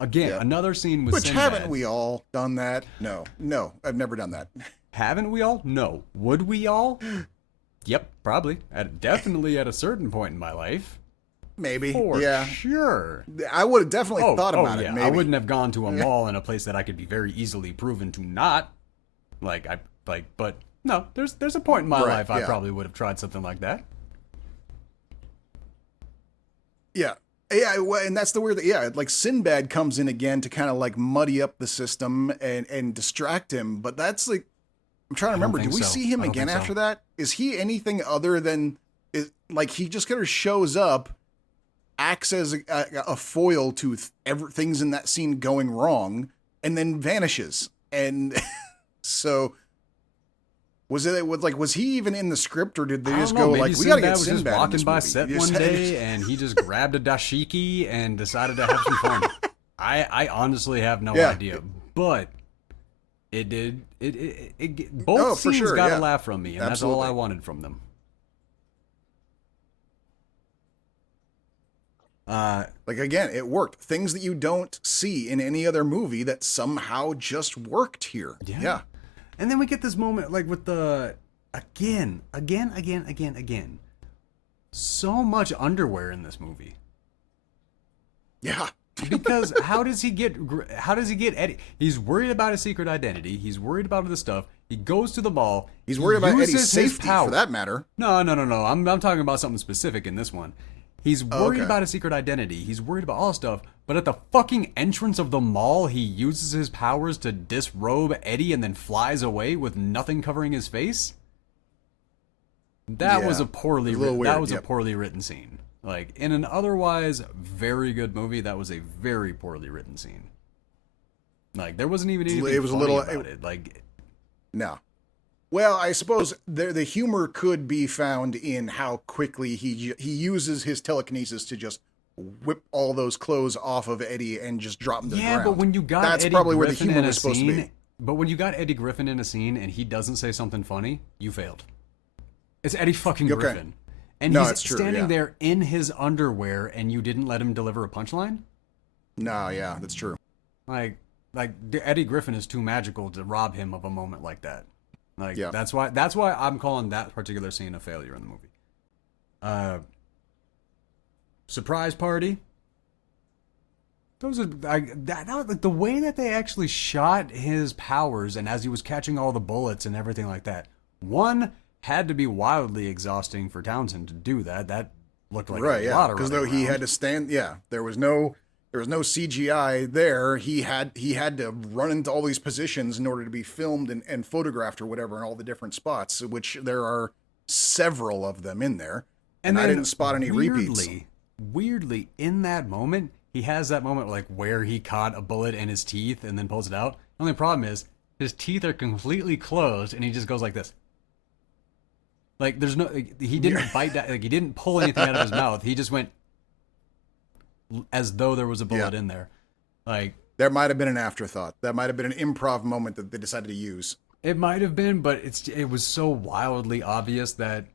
again, another scene with Which Sinbad. haven't we all done that? No, I've never done that. Haven't we all? No. Would we all? Yep, probably. Definitely at a certain point in my life. Maybe. For yeah. sure. I would have definitely thought about it. Maybe. I wouldn't have gone to a mall in a place that I could be very easily proven to not. But no, there's a point in my life I probably would have tried something like that. Yeah. Yeah, and that's the weird thing. Yeah, like Sinbad comes in again to kind of like muddy up the system and distract him. But that's like, I'm trying to remember. Do we see him again after that? Is he anything other than, like, he just kind of shows up, acts as a foil to things in that scene going wrong, and then vanishes. And so, was he even in the script, or did they just go like, we gotta get Sinbad? Was just walking by set one day and he just grabbed a dashiki and decided to have some fun. I honestly have no idea, but it did both scenes got a laugh from me, and that's all I wanted from them. Like, again, it worked. Things that you don't see in any other movie that somehow just worked here. Yeah. And then we get this moment, like, with the, again. So much underwear in this movie. Yeah. Because how does he get Eddie? He's worried about his secret identity. He's worried about this stuff. He goes to the ball. He's worried about Eddie's safety, for that matter. No. I'm talking about something specific in this one. He's worried about his secret identity. He's worried about all this stuff. But at the fucking entrance of the mall, he uses his powers to disrobe Eddie and then flies away with nothing covering his face. That was a poorly written scene. Like, in an otherwise very good movie, that was a very poorly written scene. Like, there wasn't even anything funny about it. Like, no. Well, I suppose the humor could be found in how quickly he uses his telekinesis to just whip all those clothes off of Eddie and just drop them to the ground. But when you got that's Eddie probably Griffin where the humor was supposed to be. But when you got Eddie Griffin in a scene and he doesn't say something funny, you failed. It's Eddie fucking Griffin. And he's standing there in his underwear and you didn't let him deliver a punchline? No, yeah, that's true. Like Eddie Griffin is too magical to rob him of a moment like that. Like, that's why I'm calling that particular scene a failure in the movie. Surprise party. Those are like the way that they actually shot his powers, and as he was catching all the bullets and everything like that. One had to be wildly exhausting for Townsend to do that. That looked like a lot of because though he had to stand. Yeah, there was no CGI there. He had to run into all these positions in order to be filmed and photographed or whatever in all the different spots, which there are several of them in there. And I didn't spot any repeats. Weirdly, in that moment, he has that moment like where he caught a bullet in his teeth and then pulls it out. The only problem is his teeth are completely closed and he just goes like this. Like there's no, he didn't bite that, like he didn't pull anything out of his mouth. He just went as though there was a bullet in there. Like, there might have been an afterthought. That might have been an improv moment that they decided to use. It might have been, but it was so wildly obvious that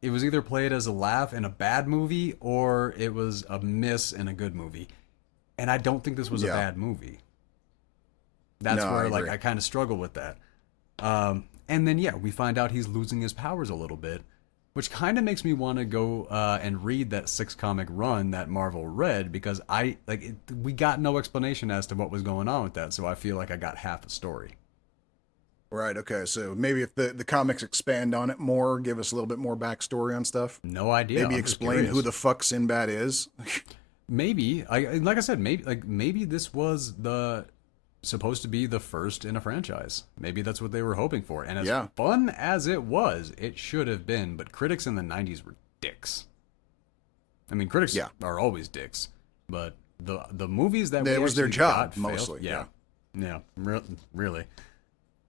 it was either played as a laugh in a bad movie or it was a miss in a good movie. And I don't think this was a bad movie. That's where I kind of struggle with that. And then we find out he's losing his powers a little bit, which kind of makes me want to go and read that 6-comic run that Marvel read, because we got no explanation as to what was going on with that, so I feel like I got half a story. Right, okay, so maybe if the comics expand on it more, give us a little bit more backstory on stuff. No idea. Maybe explain who the fuck Sinbad is. Maybe. Like I said, maybe this was supposed to be the first in a franchise. Maybe that's what they were hoping for. And as fun as it was, it should have been. But critics in the 90s were dicks. I mean, critics are always dicks. But the movies that it was their job, mostly. Yeah. Yeah, really.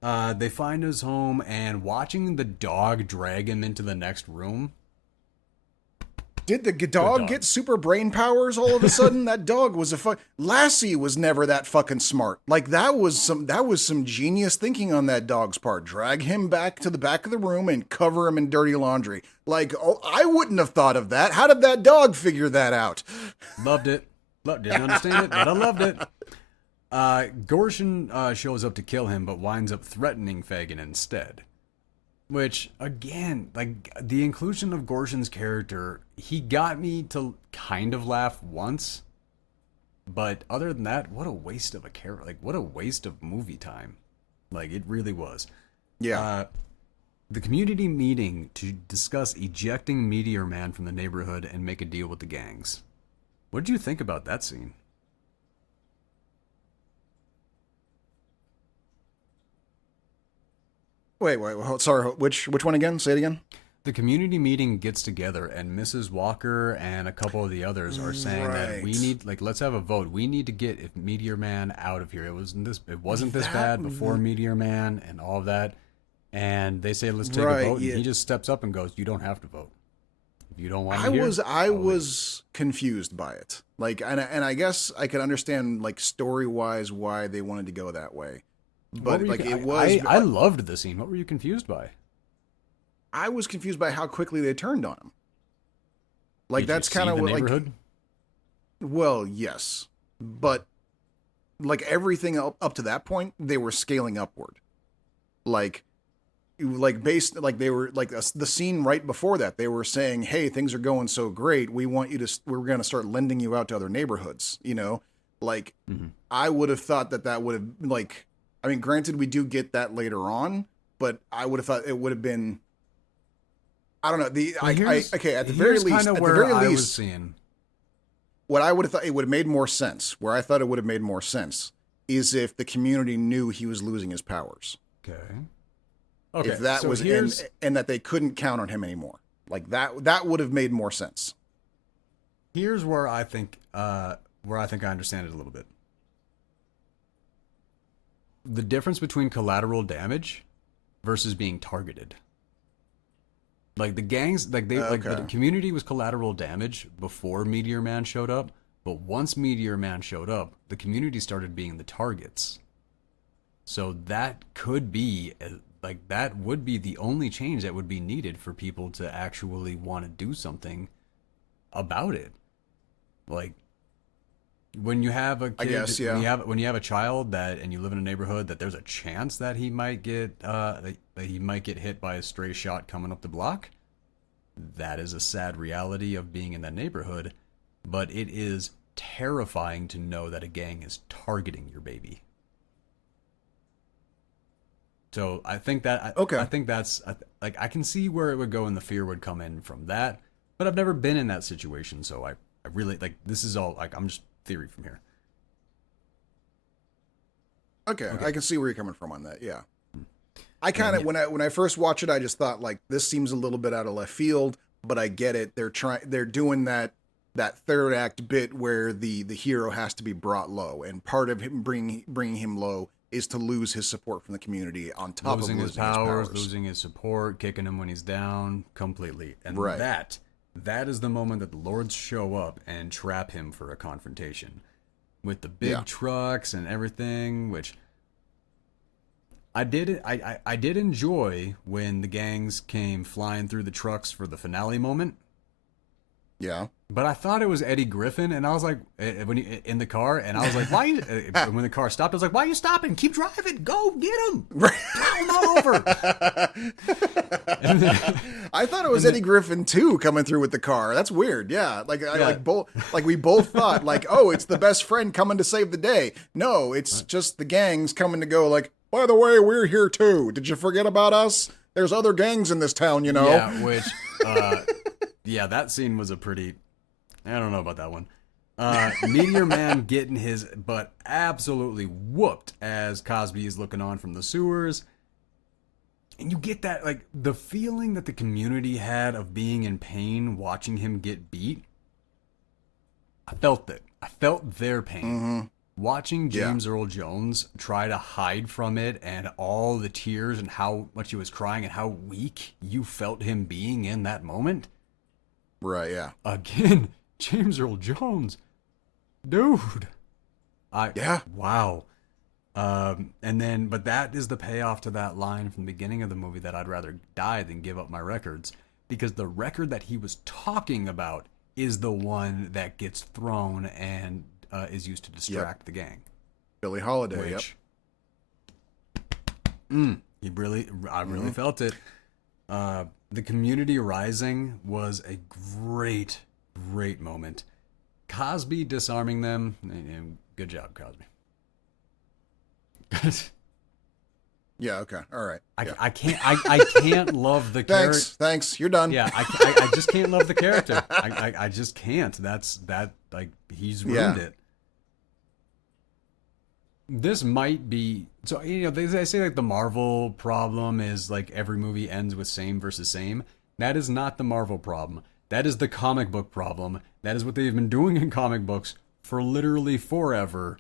They find his home, and watching the dog drag him into the next room. Did the dog get super brain powers all of a sudden? That dog was Lassie was never that fucking smart. Like that was some genius thinking on that dog's part. Drag him back to the back of the room and cover him in dirty laundry. Like, oh, I wouldn't have thought of that. How did that dog figure that out? Loved it. Didn't understand it, but I loved it. Gorshin shows up to kill him, but winds up threatening Fegan instead. Which, again, like, the inclusion of Gorshin's character, he got me to kind of laugh once. But other than that, what a waste of a character. Like, what a waste of movie time. Like, it really was. Yeah. The community meeting to discuss ejecting Meteor Man from the neighborhood and make a deal with the gangs. What did you think about that scene? Wait, sorry, which one again? Say it again. The community meeting gets together, and Mrs. Walker and a couple of the others are saying that we need, like, let's have a vote. We need to get Meteor Man out of here. It wasn't this bad before Meteor Man and all of that. And they say, let's take a vote. Yeah. And he just steps up and goes, "You don't have to vote. If you don't want to." I was confused by it. Like, and I guess I could understand, like, story wise why they wanted to go that way. But like I loved the scene. What were you confused by? I was confused by how quickly they turned on him. Like, that's kind of what, like, well, yes, but like everything up to that point, they were scaling upward. Like based, like they were like the scene right before that, they were saying, "Hey, things are going so great. We're going to start lending you out to other neighborhoods." You know, like I would have thought that would have, like. I mean, granted, we do get that later on, but I would have thought it would have been. I don't know. At the very least, what I would have thought it would have made more sense. Where I thought it would have made more sense is if the community knew he was losing his powers. Okay. If that was and that they couldn't count on him anymore, like that would have made more sense. Here's where I think I understand it a little bit. The difference between collateral damage versus being targeted. Like the gangs, like the community was collateral damage before Meteor Man showed up, but once Meteor Man showed up, the community started being the targets. So that could be that would be the only change that would be needed for people to actually want to do something about it. Like, when you have a kid, I guess, yeah. When you have a child and you live in a neighborhood that there's a chance that he might get hit by a stray shot coming up the block, that is a sad reality of being in that neighborhood. But it is terrifying to know that a gang is targeting your baby. So I think that I think that's like, I can see where it would go and the fear would come in from that, but I've never been in that situation, so I really, like, this is all, like, I'm just theory from here. Okay, I can see where you're coming from on that. Yeah, I kind of when I first watched it, I just thought, like, this seems a little bit out of left field, but I get it. They're doing that third act bit where the hero has to be brought low, and part of him bringing him low is to lose his support from the community on top of losing his powers, losing his support, kicking him when he's down completely, and That is the moment that the Lords show up and trap him for a confrontation with the big trucks and everything, which I did enjoy when the gangs came flying through the trucks for the finale moment. Yeah. But I thought it was Eddie Griffin, and I was like, when he in the car, and I was like, why? When the car stopped, I was like, why are you stopping? Keep driving. Go get him. Plow him all over. I thought it was Eddie Griffin too coming through with the car. That's weird. Yeah, we both thought, like, oh, it's the best friend coming to save the day. No, it's just the gangs coming to go, like, by the way, we're here too. Did you forget about us? There's other gangs in this town, you know. Yeah, which, that scene was a pretty. I don't know about that one. Meteor Man getting his butt absolutely whooped as Cosby is looking on from the sewers. And you get that, like, the feeling that the community had of being in pain watching him get beat. I felt it. I felt their pain. watching James Earl Jones try to hide from it and all the tears and how much he was crying and how weak you felt him being in that moment. Right, yeah. Again, James Earl Jones. Dude. Wow. But that is the payoff to that line from the beginning of the movie that I'd rather die than give up my records. Because the record that he was talking about is the one that gets thrown and is used to distract the gang. Billie Holiday, I really felt it. The community rising was a great moment. Cosby disarming them, good job, Cosby. Yeah, okay, all right. I can't love the character. Thanks, you're done. Yeah, I just can't love the character. I just can't. He's ruined it. This might be, so, they say like the Marvel problem is like every movie ends with same versus same. That is not the Marvel problem. That is the comic book problem. That is what they've been doing in comic books for literally forever.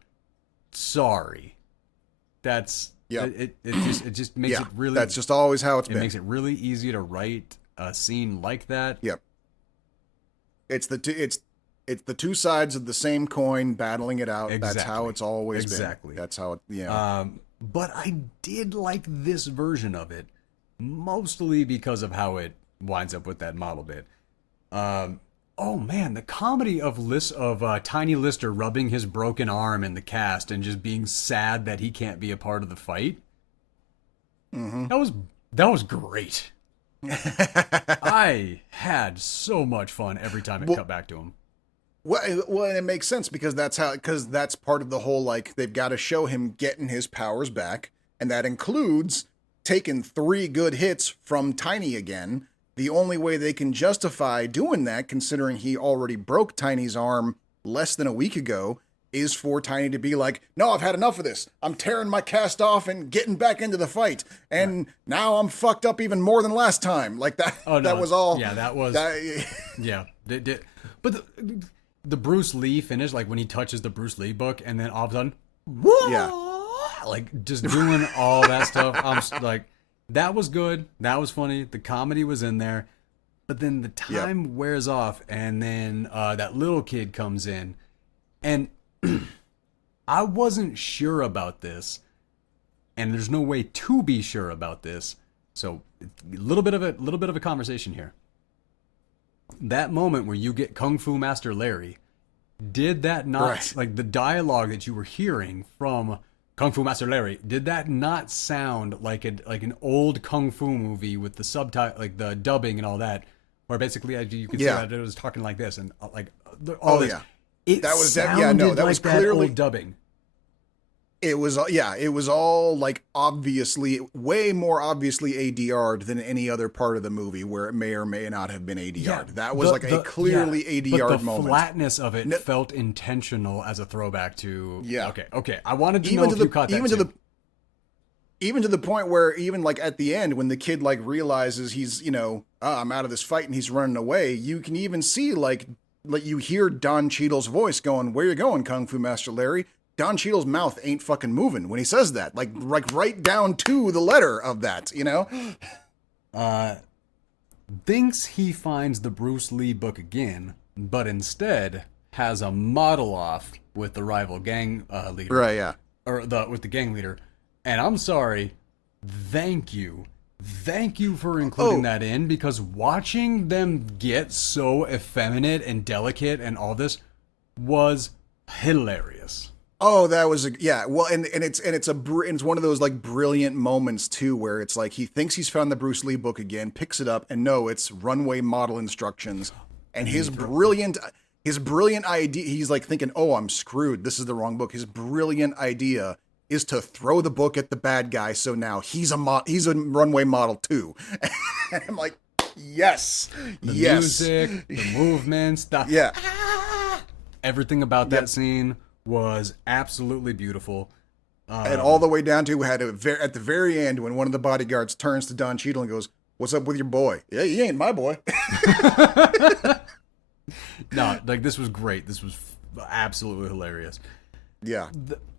Sorry. That's, it just makes it really, that's just always how it's been. It makes it really easy to write a scene like that. Yep. It's the two sides of the same coin battling it out. Exactly. That's how it's always been. Exactly. That's how it, But I did like this version of it, mostly because of how it winds up with that model bit. Oh man, the comedy of Tiny Lister rubbing his broken arm in the cast and just being sad that he can't be a part of the fight. Mm-hmm. That was great. I had so much fun every time it cut back to him. Well, and it makes sense because that's part of the whole, like, they've got to show him getting his powers back, and that includes taking 3 good hits from Tiny again. The only way they can justify doing that, considering he already broke Tiny's arm less than a week ago, is for Tiny to be like, no, I've had enough of this. I'm tearing my cast off and getting back into the fight. And now I'm fucked up even more than last time. Like that, that was all. Yeah, that was. Yeah. But the Bruce Lee finish, like when he touches the Bruce Lee book and then all of a sudden, like just doing all that stuff. I'm like, that was good. That was funny. The comedy was in there. But then the time wears off and then that little kid comes in. And I wasn't sure about this. And there's no way to be sure about this. So a little bit of a conversation here. That moment where you get Kung Fu Master Larry, did that not, like the dialogue that you were hearing from Kung Fu Master Larry, did that not sound like an old Kung Fu movie with the subtitle, like the dubbing and all that, where basically you could see that it was talking like this and like all this. It that was clearly old dubbing. It was all like obviously, way more obviously ADR'd than any other part of the movie where it may or may not have been ADR'd. Yeah, that was a clearly ADR'd moment. But the flatness of it felt intentional as a throwback to. Yeah. Okay. I wanted to know if you caught that even to the point where even like at the end when the kid like realizes he's I'm out of this fight and he's running away, you can even see like you hear Don Cheadle's voice going, "Where you going, Kung Fu Master Larry?" Don Cheadle's mouth ain't fucking moving when he says that. Like right down to the letter of that, Thinks he finds the Bruce Lee book again, but instead has a model off with the rival gang leader. Right, yeah. Or with the gang leader. And I'm sorry, thank you. Thank you for including that in, because watching them get so effeminate and delicate and all this was hilarious. Oh, that was well, and it's one of those like brilliant moments too, where it's like he thinks he's found the Bruce Lee book again, picks it up, and no, it's runway model instructions, and his brilliant idea, he's like thinking, oh, I'm screwed, this is the wrong book. His brilliant idea is to throw the book at the bad guy, so now he's a runway model too. And I'm like, yes, the music, the movements, everything about that scene was absolutely beautiful. And all the way down to at the very end when one of the bodyguards turns to Don Cheadle and goes, "What's up with your boy?" "Yeah, he ain't my boy." No, like this was great. This was absolutely hilarious. Yeah.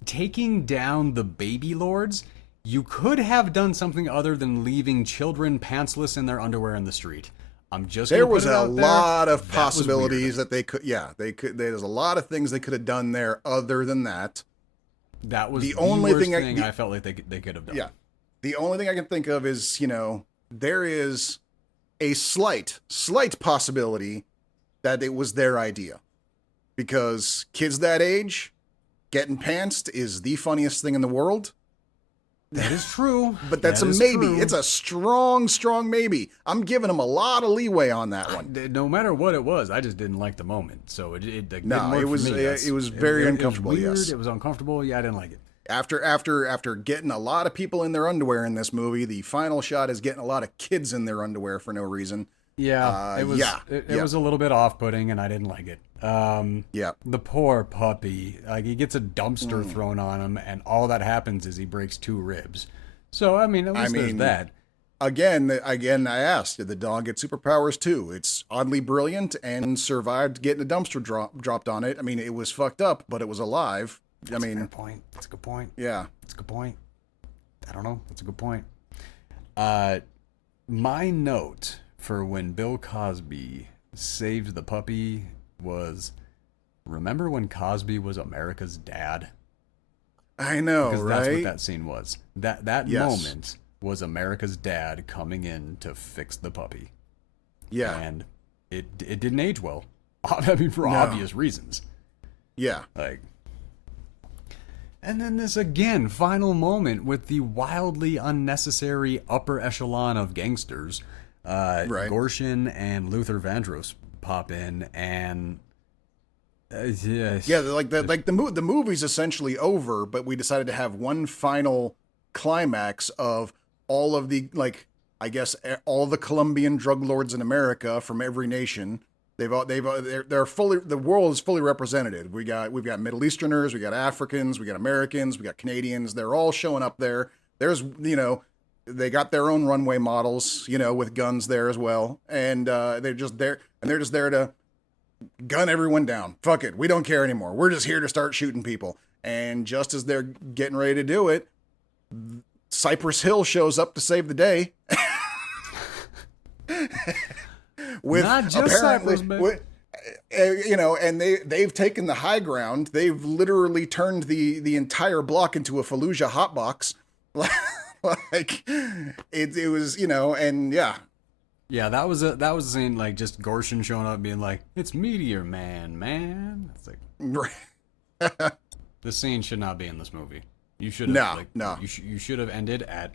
Taking down the baby lords, you could have done something other than leaving children pantsless in their underwear in the street. I'm just There gonna was put it a out there. lot of That was possibilities weird. that they could. There's a lot of things they could have done there other than that. That was The the only worst thing thing I felt like they could have done. yeah, the only thing I can think of is, there is a slight possibility that it was their idea, because kids that age getting pantsed is the funniest thing in the world. That is true. But that's That a is maybe. true. It's a strong maybe. I'm giving them a lot of leeway on that one. No matter what it was, I just didn't like the moment. So it didn't No, work it was for me. it was very uncomfortable. It was weird. Yes, It was uncomfortable. Yeah, I didn't like it. after getting a lot of people in their underwear in this movie, the final shot is getting a lot of kids in their underwear for no reason. Yeah, it was. Yeah, It was a little bit off-putting, and I didn't like it. Yeah. The poor puppy. Like, he gets a dumpster thrown on him, and all that happens is he breaks 2 ribs. So at least there's that. Again, I asked, did the dog get superpowers too? It's oddly brilliant and survived getting a dumpster dropped on it. It was fucked up, but it was alive. That's a fair point. That's a good point. Yeah. That's a good point. I don't know. That's a good point. My note for when Bill Cosby saved the puppy was, remember when Cosby was America's dad? I know, Because right? that's what that scene was. That Yes. moment was America's dad coming in to fix the puppy. Yeah. And it didn't age well. For No. obvious reasons. Yeah. And then this again, final moment with the wildly unnecessary upper echelon of gangsters. Right. Gorshin and Luther Vandross pop in, and yeah, The movie's essentially over, but we decided to have one final climax of all of the, all the Colombian drug lords in America from every nation. They're fully, the world is fully represented. We've got Middle Easterners, we got Africans, we got Americans, we got Canadians. They're all showing up there. There's, they got their own runway models, with guns there as well. And they're just there to gun everyone down. Fuck it. We don't care anymore. We're just here to start shooting people. And just as they're getting ready to do it, Cypress Hill shows up to save the day. With not just apparently, Cypress, man. And they've taken the high ground. They've literally turned the entire block into a Fallujah hotbox. It was, and yeah. Yeah, that was a scene, like, just Gorshin showing up being like, "It's Meteor Man, man." It's like, this scene should not be in this movie. You should have No. You should have ended at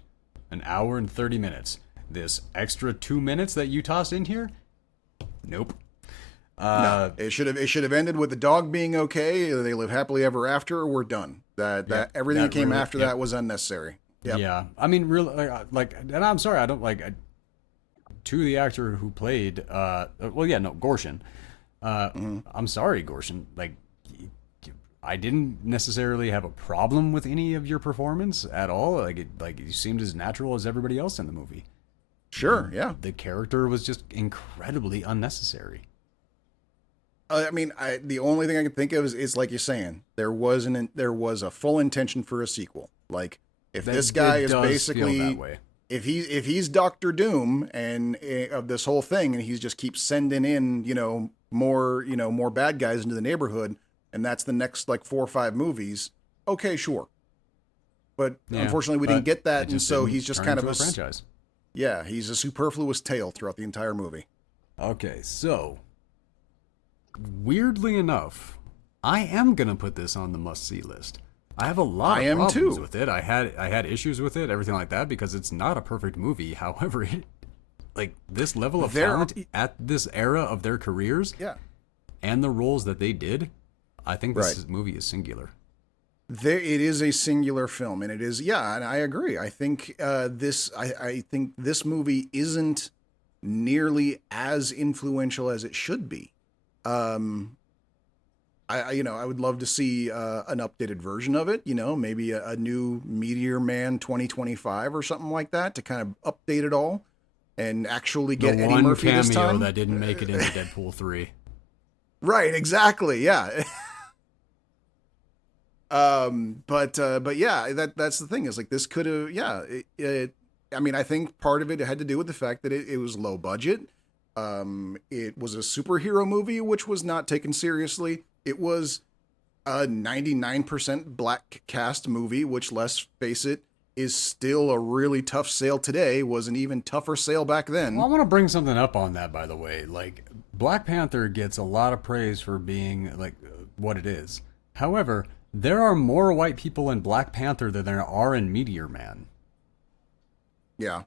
an hour and 30 minutes. This extra 2 minutes that you tossed in here, nope. No, it should have ended with the dog being okay. They live happily ever after. We're done. That everything that came after that was unnecessary. Yep. Yeah, really, and I'm sorry, I don't to the actor who played, Gorshin. I'm sorry, Gorshin. I didn't necessarily have a problem with any of your performance at all. You seemed as natural as everybody else in the movie. Sure, yeah. The character was just incredibly unnecessary. The only thing I can think of is like you're saying, there was a full intention for a sequel. Like, if this guy is basically, if he's Doctor Doom and of this whole thing, and he just keeps sending in more bad guys into the neighborhood, and that's the next 4 or 5 movies. Okay, sure. But unfortunately, we didn't get that, and so he's just kind of a franchise. Yeah, he's a superfluous tale throughout the entire movie. Okay, so weirdly enough, I am gonna put this on the must-see list. I have a lot of problems with it. I had issues with it, everything like that, because it's not a perfect movie. However, this level of talent at this era of their careers, and the roles that they did, I think this movie is singular. It is a singular film, and it is, and I agree. I think I think this movie isn't nearly as influential as it should be. I would love to see an updated version of it. Maybe a new Meteor Man 2025 or something like that to kind of update it all and actually get Eddie Murphy this time. The one cameo that didn't make it into Deadpool 3. Right, exactly. Yeah. But yeah, that's the thing is like this could have, yeah, I mean, I think part of it had to do with the fact that it was low budget. It was a superhero movie, which was not taken seriously. It was a 99% black cast movie, which, let's face it, is still a really tough sale today. Was an even tougher sale back then. Well, I want to bring something up on that, by the way. Like, Black Panther gets a lot of praise for being, like, what it is. However, there are more white people in Black Panther than there are in Meteor Man. Yeah.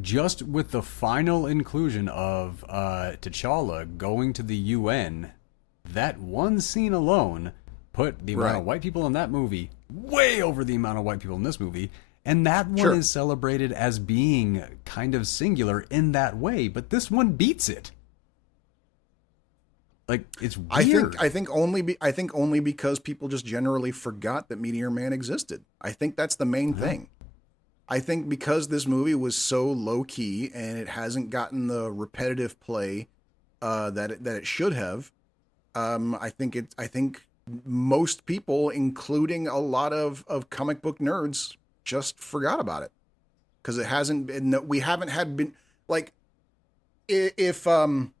Just with the final inclusion of T'Challa going to the UN, that one scene alone put the amount of white people in that movie way over the amount of white people in this movie. And that one is celebrated as being kind of singular in that way, but this one beats it. Like, it's weird. I think only because people just generally forgot that Meteor Man existed. I think that's the main thing. I think because this movie was so low key and it hasn't gotten the repetitive play that it should have. I think most people, including a lot of comic book nerds, just forgot about it because it hasn't been. We haven't had been like if I'm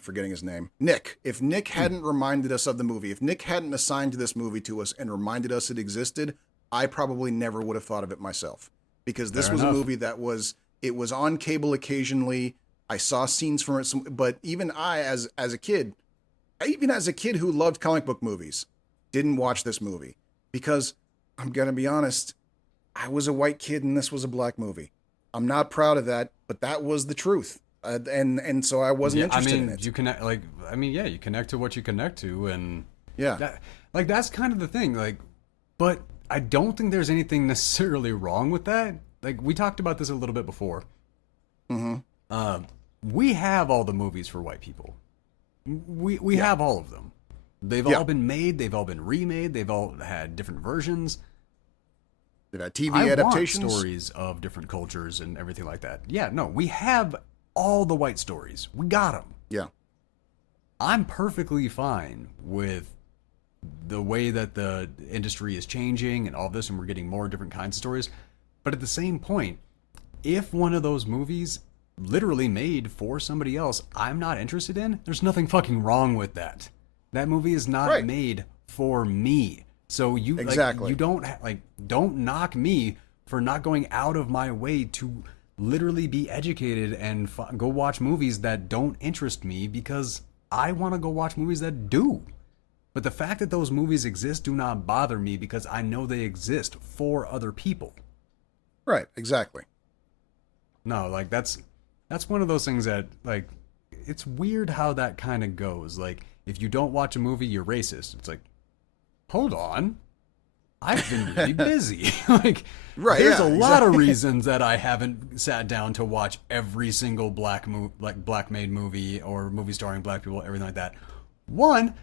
forgetting his name. Nick. If Nick hadn't reminded us of the movie, if Nick hadn't assigned this movie to us and reminded us it existed, I probably never would have thought of it myself. Because this was a movie that was on cable occasionally. I saw scenes from it, but even I, as a kid who loved comic book movies, didn't watch this movie. Because, I'm going to be honest, I was a white kid and this was a black movie. I'm not proud of that, but that was the truth. And so I wasn't interested in it. You connect, you connect to what you connect to, and yeah, that's kind of the thing. Like, but I don't think there's anything necessarily wrong with that. Like, we talked about this a little bit before. Mm-hmm. We have all the movies for white people. We have all of them. They've all been made. They've all been remade. They've all had different versions. They've had TV adaptations. Want stories of different cultures and everything like that. Yeah, no, we have all the white stories. We got them. Yeah. I'm perfectly fine with the way that the industry is changing and all this, and we're getting more different kinds of stories. But at the same point, if one of those movies literally made for somebody else I'm not interested in, there's nothing fucking wrong with that. That movie is not made for me. So you you don't knock me for not going out of my way to literally be educated and go watch movies that don't interest me, because I want to go watch movies that do. But the fact that those movies exist do not bother me, because I know they exist for other people. Right, exactly. No, like that's one of those things that, like, it's weird how that kind of goes. Like, if you don't watch a movie, you're racist. It's like, hold on. I've been really busy. Like, there's a lot of reasons that I haven't sat down to watch every single black made movie or movie starring black people, everything like that. One,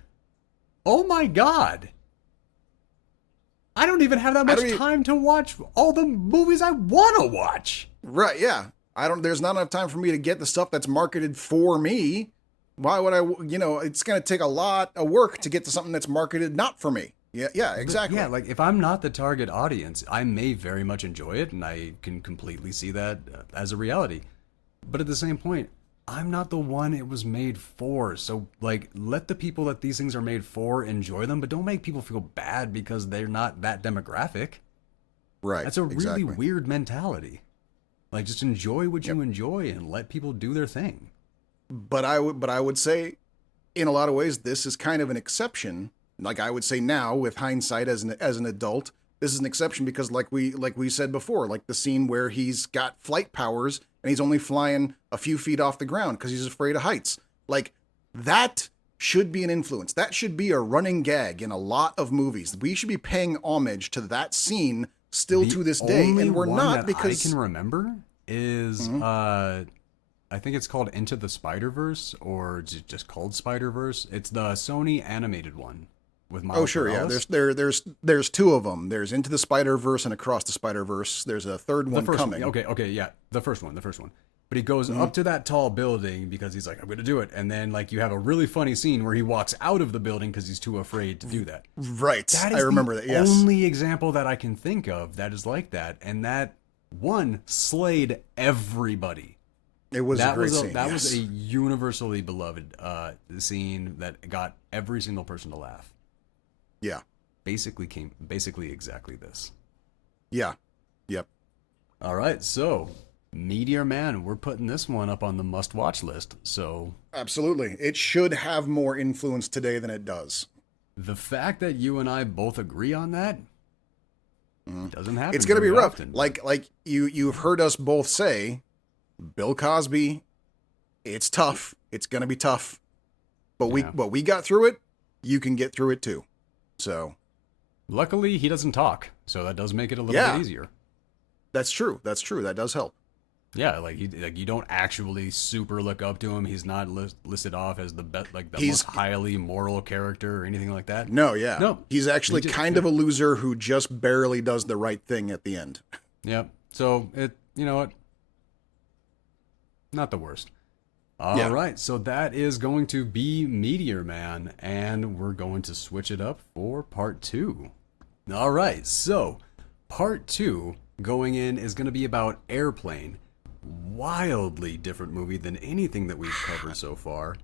oh my God, I don't even have that much time to watch all the movies I want to watch. Right? Yeah, there's not enough time for me to get the stuff that's marketed for me. Why would I? It's going to take a lot of work to get to something that's marketed not for me. Yeah, exactly. Yeah, like, if I'm not the target audience, I may very much enjoy it, and I can completely see that as a reality. But at the same point, I'm not the one it was made for. So, like, let the people that these things are made for enjoy them, but don't make people feel bad because they're not that demographic. Right. That's a really weird mentality. Like, just enjoy what you enjoy and let people do their thing. But I would say, in a lot of ways, this is kind of an exception. Like, I would say now, with hindsight as an adult, this is an exception because, like we said before, like the scene where he's got flight powers and he's only flying a few feet off the ground because he's afraid of heights. Like, that should be an influence. That should be a running gag in a lot of movies. We should be paying homage to that scene still to this day, and we're not, because I can remember is I think it's called Into the Spider-Verse, or just called Spider-Verse. It's the Sony animated one. With Miles oh sure, Morales. Yeah. There's two of them. There's Into the Spider-Verse and Across the Spider-Verse. There's a third one coming. Okay, yeah, the first one. But he goes up to that tall building because he's like, I'm going to do it. And then, like, you have a really funny scene where he walks out of the building because he's too afraid to do that. Right. That is I remember that, yes. only example that I can think of that is like that. And that one slayed everybody. It was a great scene. That was a universally beloved scene that got every single person to laugh. Yeah. Basically exactly this. Yeah. Yep. All right, so Meteor Man, we're putting this one up on the must-watch list. So absolutely, it should have more influence today than it does. The fact that you and I both agree on that doesn't happen. It's going to be rough. Often. Like you've heard us both say, Bill Cosby. It's tough. It's going to be tough. But we got through it. You can get through it too. So, luckily, he doesn't talk, so that does make it a little bit easier. That's true. That does help. Yeah, like you don't actually super look up to him. He's not listed off as the best, like the most highly moral character or anything like that. No. He's actually kind of a loser who just barely does the right thing at the end. Yeah. So you know what? Not the worst. All right, so that is going to be Meteor Man, and we're going to switch it up for part 2. All right, so part 2 going in is going to be about Airplane. Wildly different movie than anything that we've covered so far.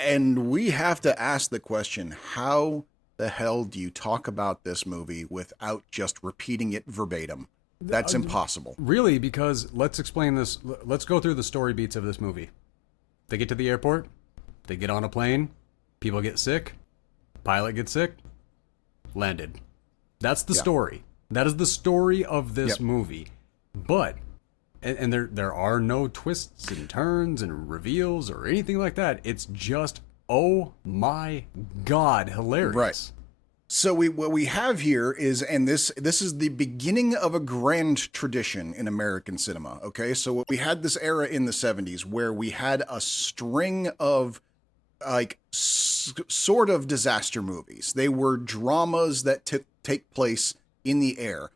And we have to ask the question, how the hell do you talk about this movie without just repeating it verbatim? That's impossible. Really, because let's explain this. Let's go through the story beats of this movie. They get to the airport, they get on a plane, people get sick, pilot gets sick, landed. That's the story. That is the story of this movie. But, and there are no twists and turns and reveals or anything like that. It's just, oh my God, hilarious. Right. So what we have here is, and this is the beginning of a grand tradition in American cinema. Okay, so we had this era in the 70s where we had a string of like sort of disaster movies. They were dramas that take place in the air.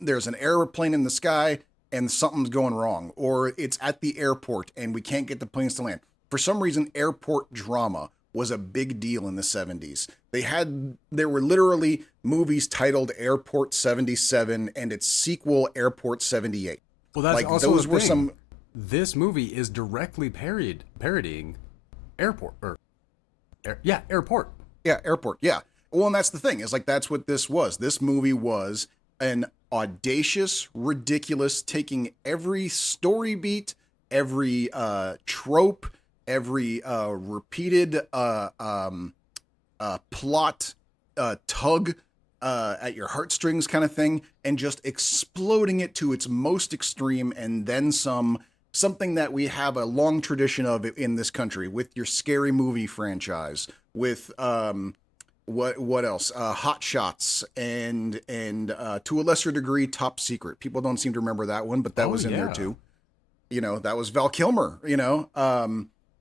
There's an airplane in the sky and something's going wrong, or it's at the airport and we can't get the planes to land. For some reason, airport drama was a big deal in the 70s. There were literally movies titled Airport 77 and its sequel Airport 78. Well, that's like, also those were some. This movie is directly parodying Airport Airport. Yeah, Airport. Yeah. Well, and that's the thing, is like that's what this was. This movie was an audacious, ridiculous, taking every story beat, every trope, every repeated plot tug at your heartstrings kind of thing, and just exploding it to its most extreme, and then something that we have a long tradition of in this country with your scary movie franchise, with what else? Hot Shots and to a lesser degree Top Secret. People don't seem to remember that one, but that was in there too. You know, that was Val Kilmer, you know.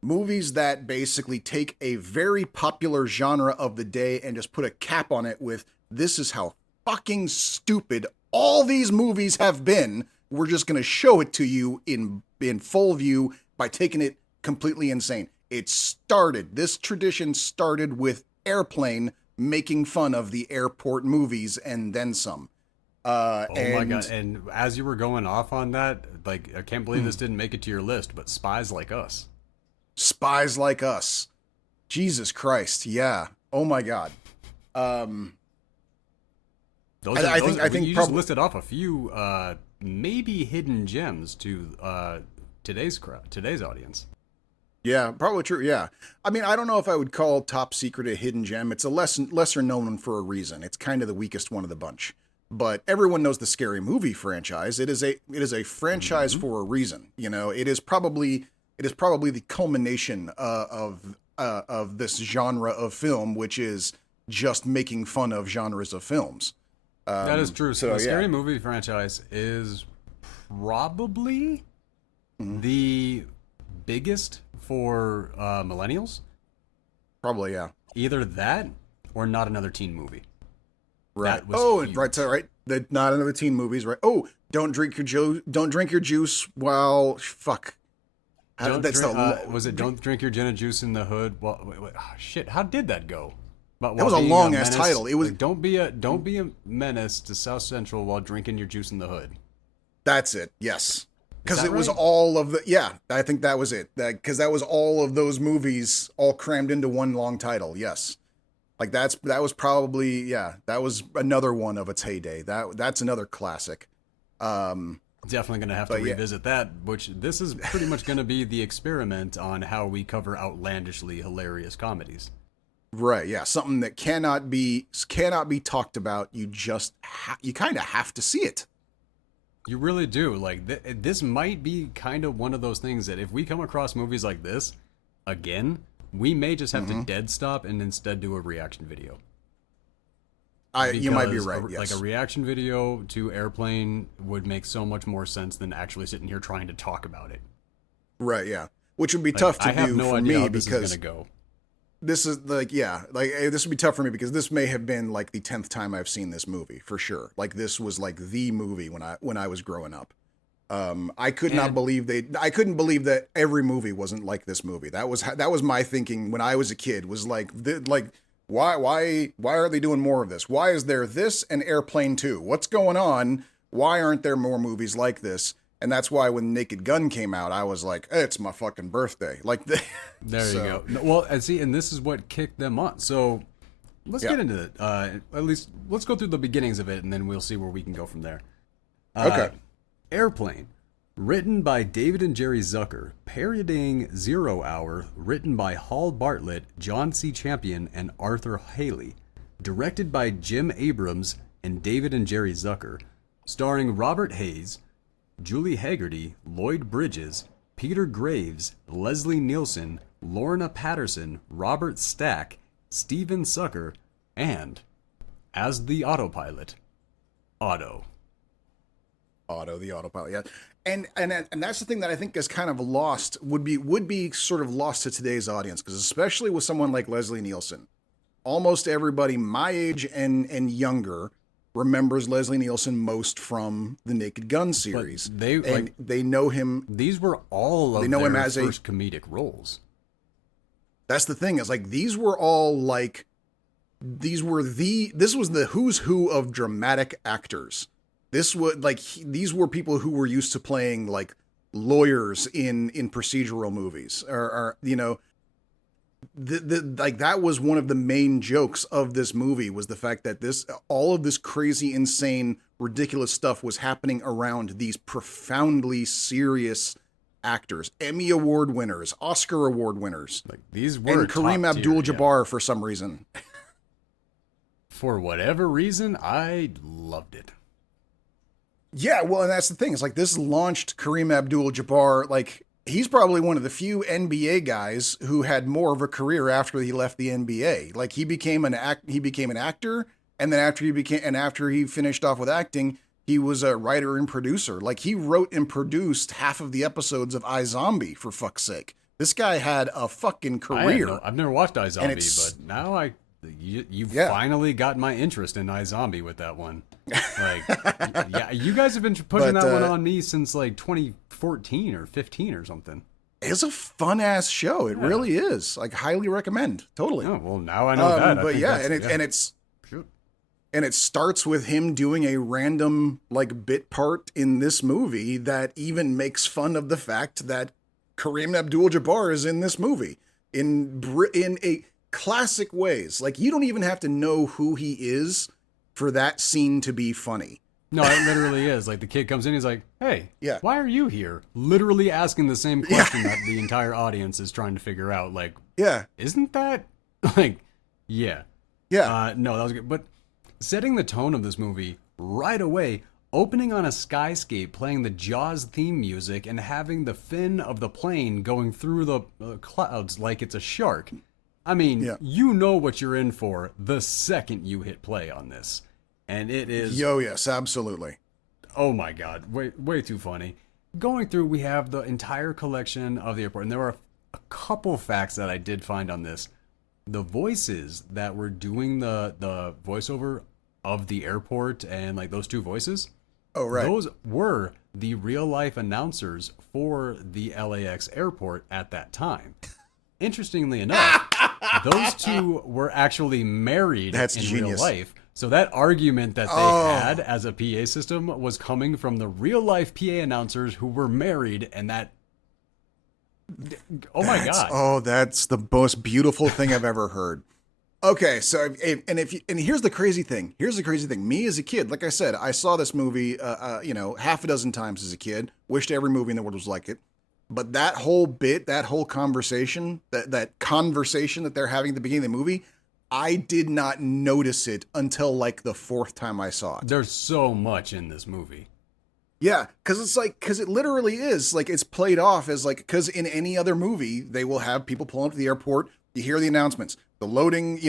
Movies that basically take a very popular genre of the day and just put a cap on it with, this is how fucking stupid all these movies have been. We're just going to show it to you in full view by taking it completely insane. This tradition started with Airplane making fun of the airport movies and then some. My God. And as you were going off on that, like, I can't believe this didn't make it to your list, but Spies Like Us. Spies Like Us. Jesus Christ. Yeah. Oh my God. I think you just listed off a few maybe hidden gems to today's audience. Yeah, probably true. Yeah. I mean, I don't know if I would call Top Secret a hidden gem. It's a lesser known one for a reason. It's kind of the weakest one of the bunch. But everyone knows the Scary Movie franchise. It is a franchise for a reason. You know, it is probably the culmination of this genre of film, which is just making fun of genres of films. That is true. So the Scary Movie franchise is probably the biggest for millennials. Probably, yeah. Either that or Not Another Teen Movie. Right. Right. So right. Not Another Teen Movies. Right. Oh, don't drink your juice while Was it don't drink your gin and juice in the hood? Well, wait, oh, shit, how did that go? That was a long ass title. It was like, don't be a menace to South Central while drinking your juice in the hood. That's it. Yes. Because it was right? all of the, yeah, I think that was it. Because that was all of those movies all crammed into one long title. Yes. Like that was probably, yeah, that was another one of its heyday. That's another classic. Definitely going to have to revisit that, which this is pretty much going to be the experiment on how we cover outlandishly hilarious comedies. Right. Yeah. Something that cannot be talked about. You just, you kind of have to see it. You really do. Like, this might be kind of one of those things that if we come across movies like this again, we may just have to dead stop and instead do a reaction video. You might be right. Yes. Like a reaction video to Airplane would make so much more sense than actually sitting here trying to talk about it. Right. Yeah. Which would be tough to do for me because this is like, yeah, like this would be tough for me because this may have been like the 10th time I've seen this movie for sure. Like this was like the movie when I was growing up. I couldn't believe that every movie wasn't like this movie. That was my thinking when I was a kid, was like why are they doing more of this? Why is there this and Airplane 2? What's going on? Why aren't there more movies like this? And that's why when Naked Gun came out, I was like, hey, it's my fucking birthday. Like, there you go. Well, and see, and this is what kicked them on. So let's get into it. At least let's go through the beginnings of it, and then we'll see where we can go from there. Okay. Airplane, written by David and Jerry Zucker, parodying 0 Hour, written by Hal Bartlett, John C. Champion, and Arthur Hailey, directed by Jim Abrams and David and Jerry Zucker, starring Robert Hayes, Julie Hagerty, Lloyd Bridges, Peter Graves, Leslie Nielsen, Lorna Patterson, Robert Stack, Steven Zucker, and, as the autopilot, Otto. Otto, the autopilot, yeah. And that's the thing that I think is kind of lost, would be sort of lost to today's audience, because especially with someone like Leslie Nielsen, almost everybody my age and younger remembers Leslie Nielsen most from the Naked Gun series. But they know him. These were all of their first comedic roles. That's the thing, is like these were all like this was the who's who of dramatic actors. This would these were people who were used to playing like lawyers in procedural movies, or you know, like that was one of the main jokes of this movie, was the fact that all of this crazy, insane, ridiculous stuff was happening around these profoundly serious actors, Emmy Award winners, Oscar Award winners. Like these were and Kareem Abdul-Jabbar for some reason. For whatever reason, I loved it. Yeah, well, and that's the thing. It's like this launched Kareem Abdul-Jabbar. Like, he's probably one of the few NBA guys who had more of a career after he left the NBA. Like, he became an actor, and then after he finished off with acting, he was a writer and producer. Like, he wrote and produced half of the episodes of iZombie, for fuck's sake. This guy had a fucking career. I've never watched iZombie, but now you've finally got my interest in iZombie with that one. Like, yeah, you guys have been putting that one on me since like 2014 or 15 or something. It's a fun ass show. It really is. Like, highly recommend. Totally. Oh, well, now I know that. But yeah, and it starts with him doing a random like bit part in this movie that even makes fun of the fact that Kareem Abdul-Jabbar is in this movie in a classic ways. Like, you don't even have to know who he is for that scene to be funny. No, it literally is. Like, the kid comes in, he's like, hey, why are you here? Literally asking the same question that the entire audience is trying to figure out. Like, isn't that, like, yeah. No, that was good. But setting the tone of this movie right away, opening on a skyscape, playing the Jaws theme music, and having the fin of the plane going through the clouds like it's a shark. I mean, you know what you're in for the second you hit play on this. And it is... yes, absolutely. Oh my God, way too funny. Going through, we have the entire collection of the airport. And there were a couple facts that I did find on this. The voices that were doing the voiceover of the airport and like those two voices. Oh, right. Those were the real life announcers for the LAX airport at that time. Interestingly enough, those two were actually married in genius. real life. So that argument that they had as a PA system was coming from the real life PA announcers who were married, and that. Oh my God! Oh, that's the most beautiful thing I've ever heard. Okay, so and here's the crazy thing. Me as a kid, like I said, I saw this movie, half a dozen times as a kid. Wished every movie in the world was like it. But that whole bit, that whole conversation, that conversation that they're having at the beginning of the movie, I did not notice it until like the fourth time I saw it. There's so much in this movie. Yeah, because it literally is like it's played off as like, because in any other movie they will have people pulling up to the airport. You hear the announcements, the loading,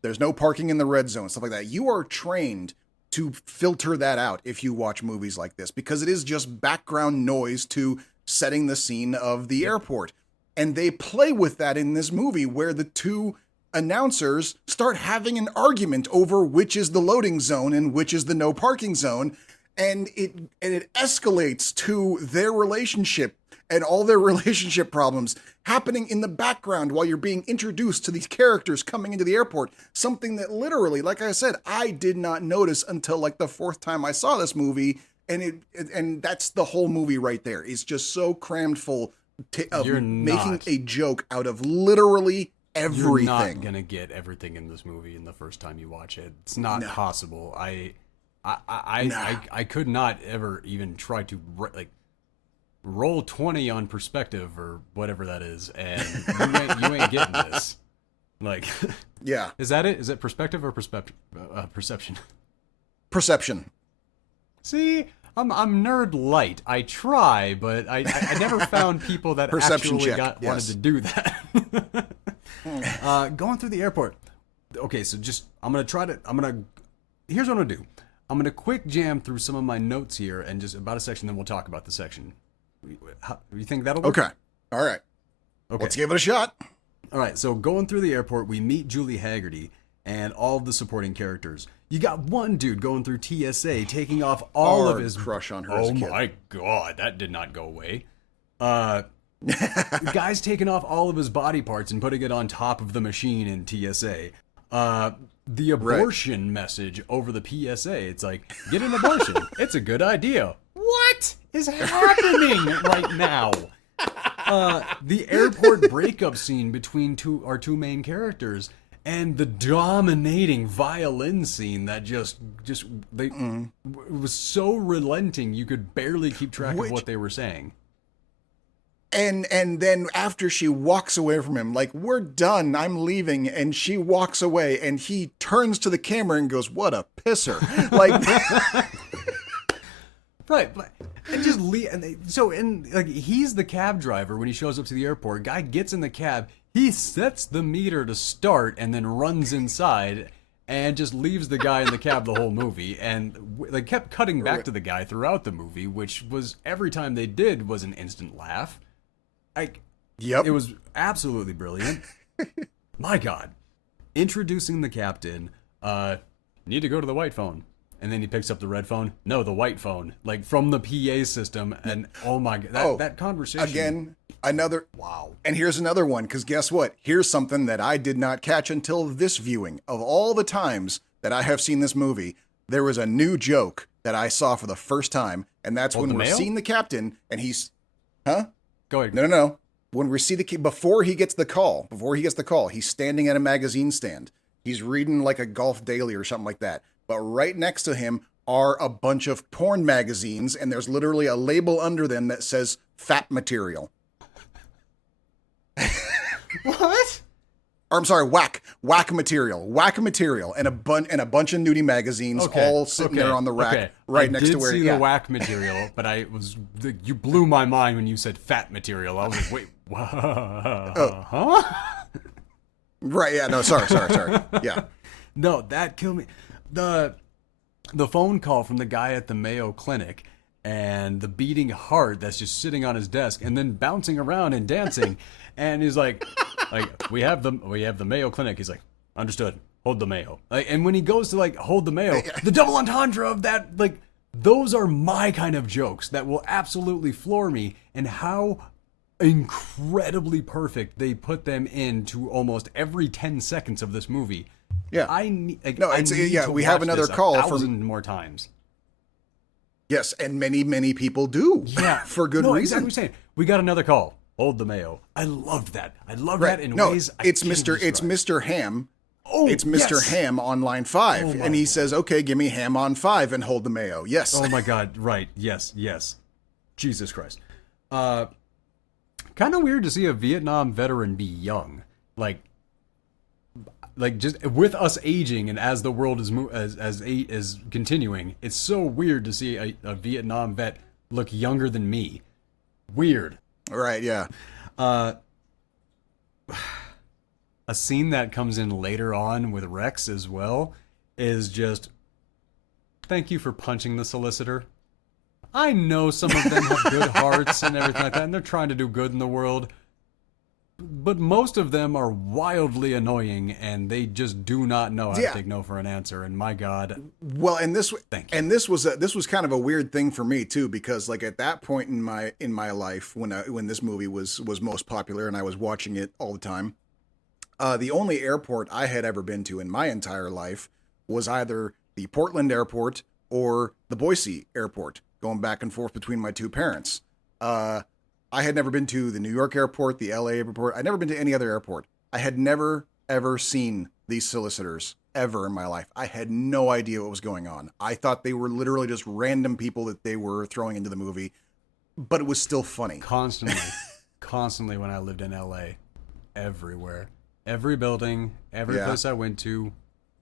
there's no parking in the red zone, stuff like that. You are trained to filter that out if you watch movies like this, because it is just background noise to setting the scene of the airport. And they play with that in this movie, where the two announcers start having an argument over which is the loading zone and which is the no parking zone. And it escalates to their relationship and all their relationship problems happening in the background while you're being introduced to these characters coming into the airport. Something that literally, like I said, I did not notice until like the fourth time I saw this movie. And that's the whole movie right there. It's just so crammed full of making a joke out of literally everything. You're not gonna get everything in this movie in the first time you watch it. It's not possible. I could not ever even try to roll 20 on perspective or whatever that is, and you ain't getting this. Like, yeah, is that it? Is it perspective or perception? Perception. See, I'm nerd light. I try, but I never found people that Perception actually check. wanted to do that. Going through the airport. Okay, so here's what I'm gonna do. I'm gonna quick jam through some of my notes here and just about a section, then we'll talk about the section. You think that'll work? Okay. All right. Okay. Let's give it a shot. All right. So going through the airport, we meet Julie Hagerty and all of the supporting characters. You got one dude going through TSA, taking off all of his crush on her. Oh my God, that did not go away. The guy's taking off all of his body parts and putting it on top of the machine in TSA. The abortion message over the PSA. It's like, get an abortion. It's a good idea. What is happening right now? The airport breakup scene between our two main characters, and the dominating violin scene that it was so relenting you could barely keep track of what they were saying. And then after she walks away from him, like, we're done, I'm leaving, and she walks away, and he turns to the camera and goes, "What a pisser!" Like, right, but and just leave. And he's the cab driver when he shows up to the airport. Guy gets in the cab. He sets the meter to start and then runs inside and just leaves the guy in the cab the whole movie. And they kept cutting back to the guy throughout the movie, which was every time they did was an instant laugh. It was absolutely brilliant. My God. Introducing the captain, need to go to the white phone. And then he picks up the red phone. No, the white phone. Like, from the PA system. And, oh my God, that conversation. Again, another. Wow. And here's another one, because guess what? Here's something that I did not catch until this viewing. Of all the times that I have seen this movie, there was a new joke that I saw for the first time. And that's when we're seeing the captain, and he's... Huh? Go ahead. No. When we see before he gets the call, he's standing at a magazine stand. He's reading like a Golf Daily or something like that. But right next to him are a bunch of porn magazines, and there's literally a label under them that says "fat material." What? Or I'm sorry, whack material, and a bunch of nudie magazines, all sitting there on the rack, right next to where. I did see the whack material, but you blew my mind when you said fat material. I was like, wait, huh? Right? Yeah. No. Sorry. Yeah. No, that killed me. The phone call from the guy at the Mayo Clinic and the beating heart that's just sitting on his desk and then bouncing around and dancing, and he's like we have the Mayo Clinic. He's like, understood. Hold the Mayo. And when he goes to hold the Mayo, the double entendre of that Those are my kind of jokes that will absolutely floor me, and how incredibly perfect they put them into almost every 10 seconds of this movie. Yeah. I need We have another call from 1,000 more times. Yes, and many people do. Yeah, for good reason. Exactly what I'm saying. We got another call. Hold the mayo. I loved that. I love that in ways. It's Mr. Ham. Oh, it's Mr. Yes. Ham on line 5, and he says, "Okay, give me ham on 5 and hold the mayo." Yes. Oh my God! Right? Yes. Jesus Christ. Kind of weird to see a Vietnam veteran be young, like just with us aging and as the world is continuing. It's so weird to see a Vietnam vet look younger than me. Weird. Right. Yeah. A scene that comes in later on with Rex as well is just, thank you for punching the solicitor. I know some of them have good hearts and everything like that, and they're trying to do good in the world. But most of them are wildly annoying, and they just do not know how to take no for an answer. And my God. Well, and this was kind of a weird thing for me too, because like at that point in my life when this movie was most popular and I was watching it all the time, the only airport I had ever been to in my entire life was either the Portland airport or the Boise airport, going back and forth between my two parents. I had never been to the New York airport, the LA airport. I'd never been to any other airport. I had never, ever seen these solicitors ever in my life. I had no idea what was going on. I thought they were literally just random people that they were throwing into the movie, but it was still funny. Constantly when I lived in LA, everywhere. Every building, every place I went to,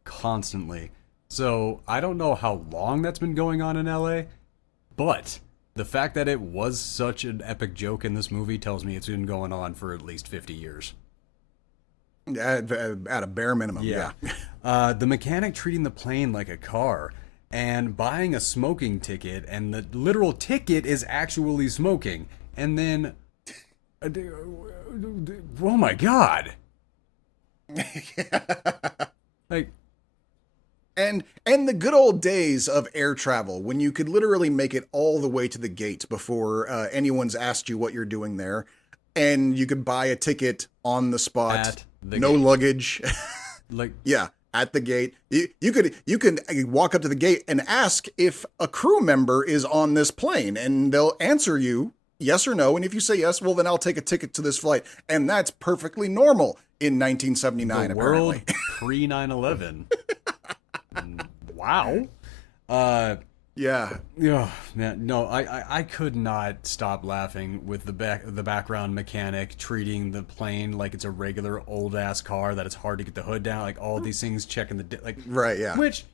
constantly. So I don't know how long that's been going on in LA, but the fact that it was such an epic joke in this movie tells me it's been going on for at least 50 years. At a bare minimum, yeah. The mechanic treating the plane like a car and buying a smoking ticket, and the literal ticket is actually smoking. And then, oh my God. Like, and the good old days of air travel when you could literally make it all the way to the gate before anyone's asked you what you're doing there, and you could buy a ticket on the spot, no luggage. Like, yeah, at the gate. You could walk up to the gate and ask if a crew member is on this plane, and they'll answer you yes or no, and if you say yes, well then I'll take a ticket to this flight, and that's perfectly normal in 1979. The apparently. world pre 9/11. Wow. Yeah. Yeah, man. No, I could not stop laughing with the background mechanic treating the plane like it's a regular old ass car that it's hard to get the hood down. Like all these things checking the right. Yeah. Which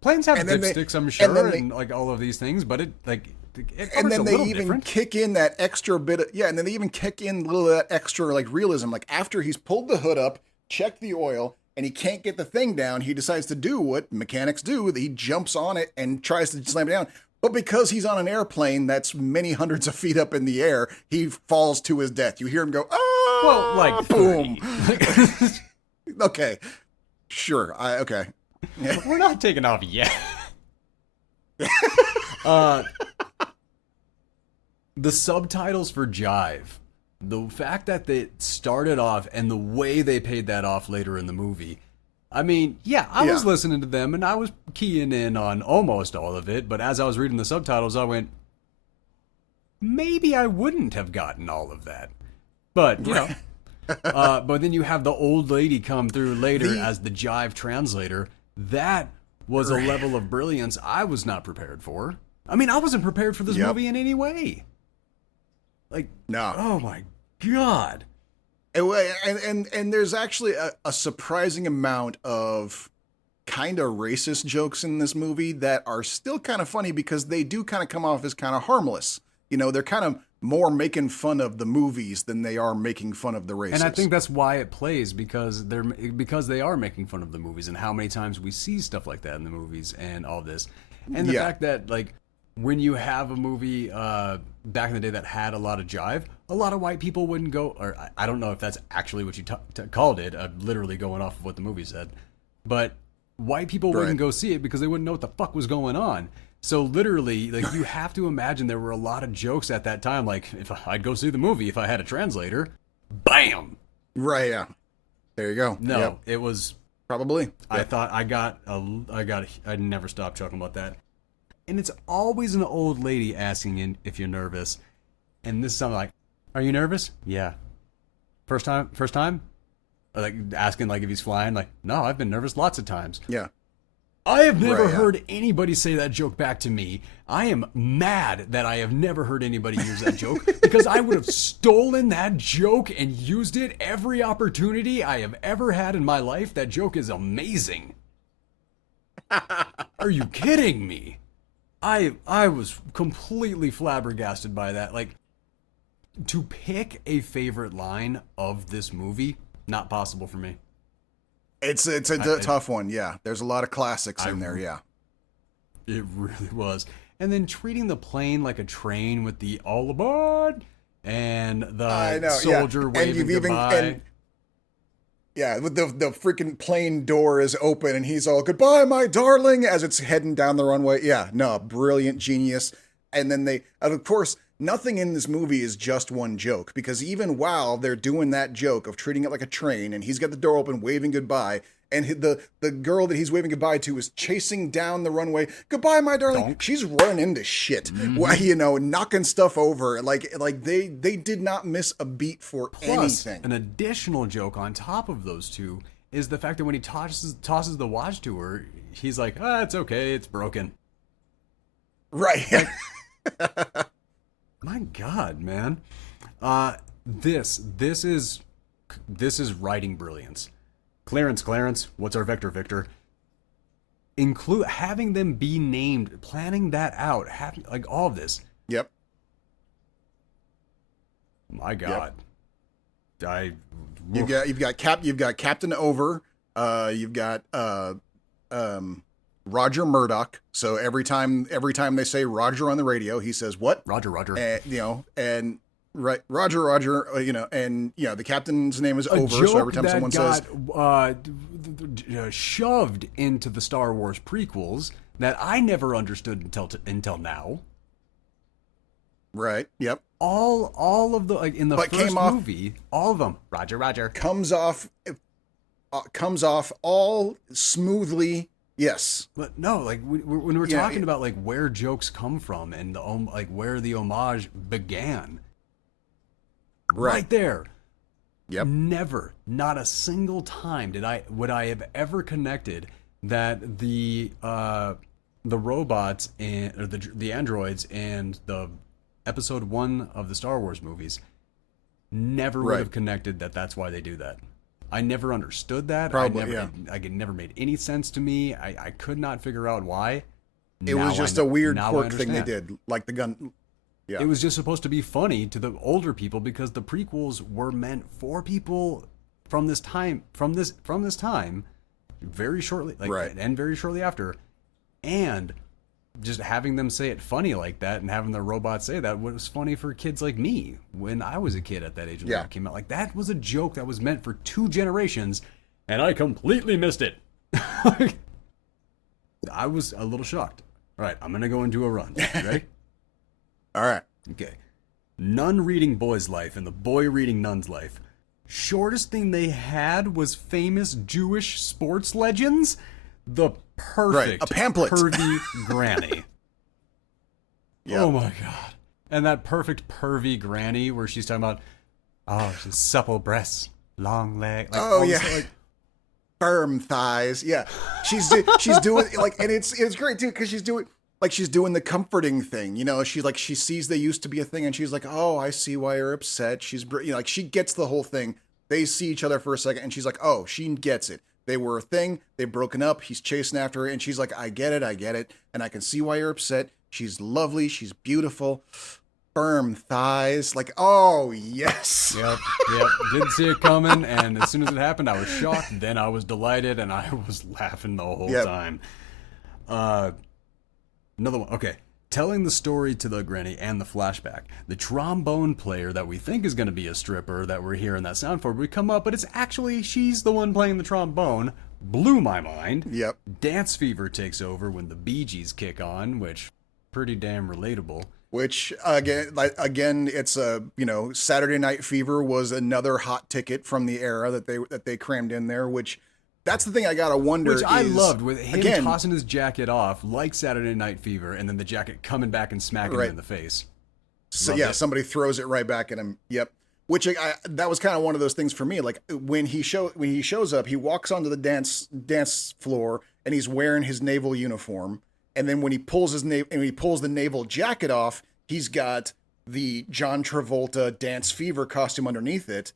planes have dipsticks, I'm sure, and like all of these things, but it and then they even different. kick in that extra bit of, and then they even kick in a little of that extra like realism. Like after he's pulled the hood up, checked the oil, and he can't get the thing down, he decides to do what mechanics do. He jumps on it and tries to slam it down. But because he's on an airplane that's many hundreds of feet up in the air, he falls to his death. You hear him go, "Oh!" Well, like boom. Okay, sure. Okay. We're not taking off yet. The subtitles for Jive, the fact that they started off and the way they paid that off later in the movie. I mean, I was listening to them and I was keying in on almost all of it, but as I was reading the subtitles, I went, maybe I wouldn't have gotten all of that. But, you know, but then you have the old lady come through later as the Jive translator. That was a level of brilliance I was not prepared for. I mean, I wasn't prepared for this movie in any way. Like, no. Oh my God. And there's actually a surprising amount of kind of racist jokes in this movie that are still kind of funny because they do kind of come off as kind of harmless. You know, they're kind of more making fun of the movies than they are making fun of the racists. And I think that's why it plays, because they are making fun of the movies and how many times we see stuff like that in the movies and all this. And the fact that, like, when you have a movie back in the day that had a lot of jive, a lot of white people wouldn't go, or I don't know if that's actually what you called it, literally going off of what the movie said, but white people wouldn't go see it because they wouldn't know what the fuck was going on. So literally, like, you have to imagine there were a lot of jokes at that time. Like, if I'd go see the movie if I had a translator, bam. Right. Yeah. There you go. No, Yep. it was. Probably. I Yep. thought I never stopped chuckling about that. And it's always an old lady asking if you're nervous. And this is something like, "Are you nervous?" "Yeah." First time? Or like asking like if he's flying. Like, "No, I've been nervous lots of times." Yeah. I have never Right, yeah. heard anybody say that joke back to me. I am mad that I have never heard anybody use that joke because I would have stolen that joke and used it every opportunity I have ever had in my life. That joke is amazing. Are you kidding me? I was completely flabbergasted by that. Like, to pick a favorite line of this movie, not possible for me. It's a tough one. Yeah. There's a lot of classics in there. Yeah. It really was. And then treating the plane like a train with the all aboard and the soldier waving goodbye. With the freaking plane door is open and he's all, "Goodbye, my darling," as it's heading down the runway. Yeah, no, brilliant genius. And then of course, nothing in this movie is just one joke, because even while they're doing that joke of treating it like a train and he's got the door open waving goodbye, and the girl that he's waving goodbye to is chasing down the runway, "Goodbye, my darling." Donk. She's running into shit, knocking stuff over. Like they did not miss a beat for Plus, anything. an additional joke on top of those two is the fact that when he tosses the watch to her, he's like, "It's okay, it's broken." Right. My God, man. This is writing brilliance. Clarence, what's our vector, Victor? Having them be named, planning that out, like all of this. Yep. My God. Yep. You've got Captain Over. You've got Roger Murdoch. So every time they say Roger on the radio, he says what? Roger. Right, Roger, and the captain's name is Over. So every time someone says shoved into the Star Wars prequels that I never understood until now. Right. Yep. All of the, like, in the first movie, all of them. Roger. Comes off all smoothly. Yes. But no, like when we're talking about like where jokes come from and like where the homage began. Right there. Yep. Never, not a single time would I have ever connected that the robots or the androids and the episode 1 of the Star Wars movies never would have connected that's why they do that. I never understood that. It never made any sense to me. I could not figure out why. It was just a weird quirk thing they did, like the gun. Yeah. It was just supposed to be funny to the older people because the prequels were meant for people from this time, very shortly, and very shortly after, and just having them say it funny like that and having the robots say that was funny for kids like me when I was a kid at that age when it came out. Like, that was a joke that was meant for 2 generations, and I completely missed it. I was a little shocked. All right, I'm gonna go into a run. You ready? All right. Okay. Nun reading boy's life and the boy reading nun's life. Shortest thing they had was famous Jewish sports legends. The perfect a pamphlet. pervy granny. Yep. Oh my God. And that perfect pervy granny where she's talking about, she's supple breasts, long leg. Like, firm thighs. Yeah. She's doing like, and it's great too, because she's doing the comforting thing, she's like, she sees they used to be a thing and she's like, "Oh, I see why you're upset." She's, like, she gets the whole thing. They see each other for a second and she's like, "Oh, she gets it. They were a thing. They've broken up. He's chasing after her." And she's like, I get it. And I can see why you're upset. She's lovely. She's beautiful. Firm thighs. Like, oh, yes. Yep. Didn't see it coming. And as soon as it happened, I was shocked. Then I was delighted and I was laughing the whole time. Another one. Okay. Telling the story to the granny and the flashback. The trombone player that we think is going to be a stripper that we're hearing that sound for, we come up, but it's actually, she's the one playing the trombone. blew my mind. Yep. Dance fever takes over when the Bee Gees kick on, which pretty damn relatable. Which again, it's a Saturday Night Fever was another hot ticket from the era that they crammed in there. Which that's the thing I gotta wonder. Which I loved with him again, tossing his jacket off like Saturday Night Fever, and then the jacket coming back and smacking him in the face. So yeah, somebody throws it right back at him. Yep. Which that was kind of one of those things for me. Like when he shows up, he walks onto the dance floor and he's wearing his naval uniform. And then when he pulls the naval jacket off, he's got the John Travolta Dance Fever costume underneath it.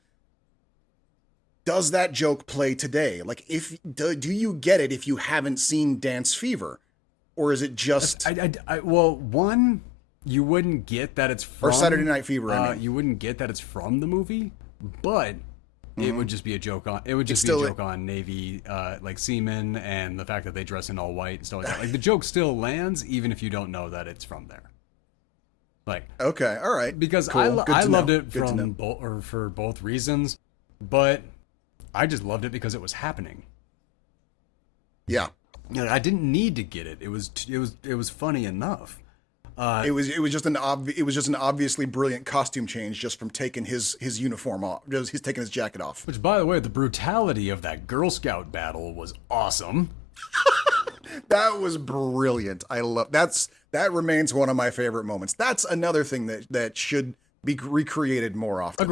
Does that joke play today? Like, do you get it if you haven't seen Dance Fever, or is it just? One, you wouldn't get that it's from or Saturday Night Fever. I mean, you wouldn't get that it's from the movie, but. It would just be a joke on. It would just be a joke on Navy, like seamen, and the fact that they dress in all white and stuff like that. Like the joke still lands, even if you don't know that it's from there. Like okay, all right, because cool. I loved it for both reasons, but I just loved it because it was happening. Yeah, I didn't need to get it. It was funny enough. It was just an obviously brilliant costume change just from taking his uniform off. He's taking his jacket off. Which, by the way, the brutality of that Girl Scout battle was awesome. That was brilliant. I love that remains one of my favorite moments. That's another thing that should be recreated more often.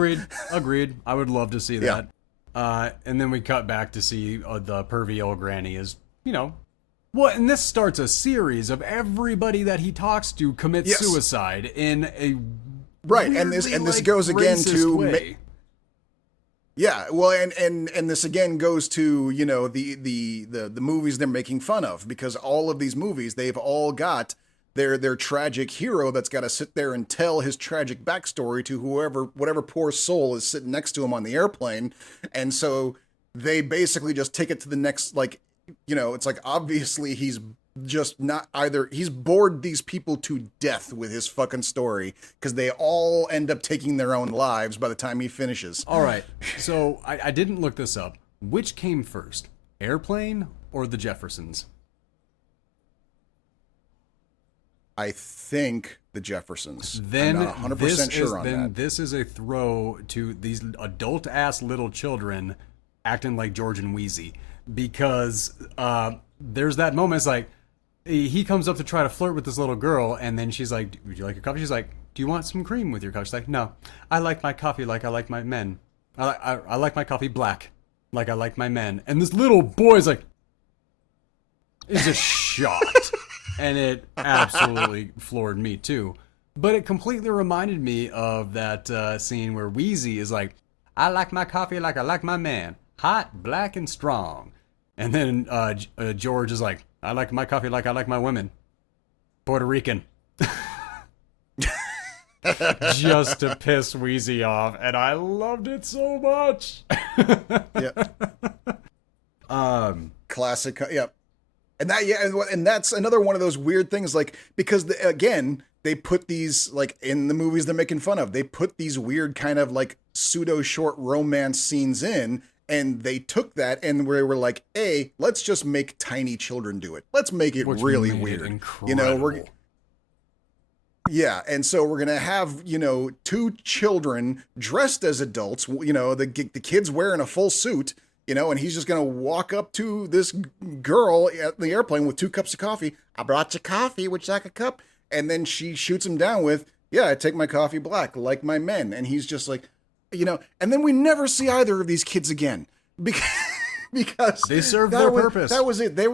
Agreed. I would love to see that. Yeah. And then we cut back to see the pervy old granny is, Well, and this starts a series of everybody that he talks to commits suicide in a and this goes again to and this again goes to the movies they're making fun of, because all of these movies, they've all got their tragic hero that's got to sit there and tell his tragic backstory to whatever poor soul is sitting next to him on the airplane, and so they basically just take it to the next it's like obviously he's just not either. He's bored these people to death with his fucking story because they all end up taking their own lives by the time he finishes. All right. So I didn't look this up. Which came first, Airplane or the Jeffersons? I think the Jeffersons. Then I'm not 100% sure on that. This is a throw to these adult-ass little children acting like George and Wheezy. Because there's that moment, it's like, he comes up to try to flirt with this little girl, and then she's like, would you like a coffee? She's like, do you want some cream with your coffee? She's like, no, I like my coffee like I like my men. I like my coffee black, like I like my men. And this little boy's like, is just shocked. And it absolutely floored me too. But it completely reminded me of that scene where Wheezy is like, I like my coffee like I like my man. Hot, black, and strong. And then George is like, I like my coffee like I like my women. Puerto Rican. Just to piss Wheezy off. And I loved it so much. Classic. Yep. And that's another one of those weird things, like, because again, they put these, like, in the movies they're making fun of, they put these weird kind of like pseudo short romance scenes in. And they took that and we were like, hey, let's just make tiny children do it. Let's make it really weird. Incredible. And so we're going to have, two children dressed as adults, the kid's wearing a full suit, and he's just going to walk up to this girl at the airplane with 2 cups of coffee. I brought you coffee. Would you like a cup? And then she shoots him down with, yeah, I take my coffee black, like my men. And he's just like, and then we never see either of these kids again because they served their purpose. That was it. They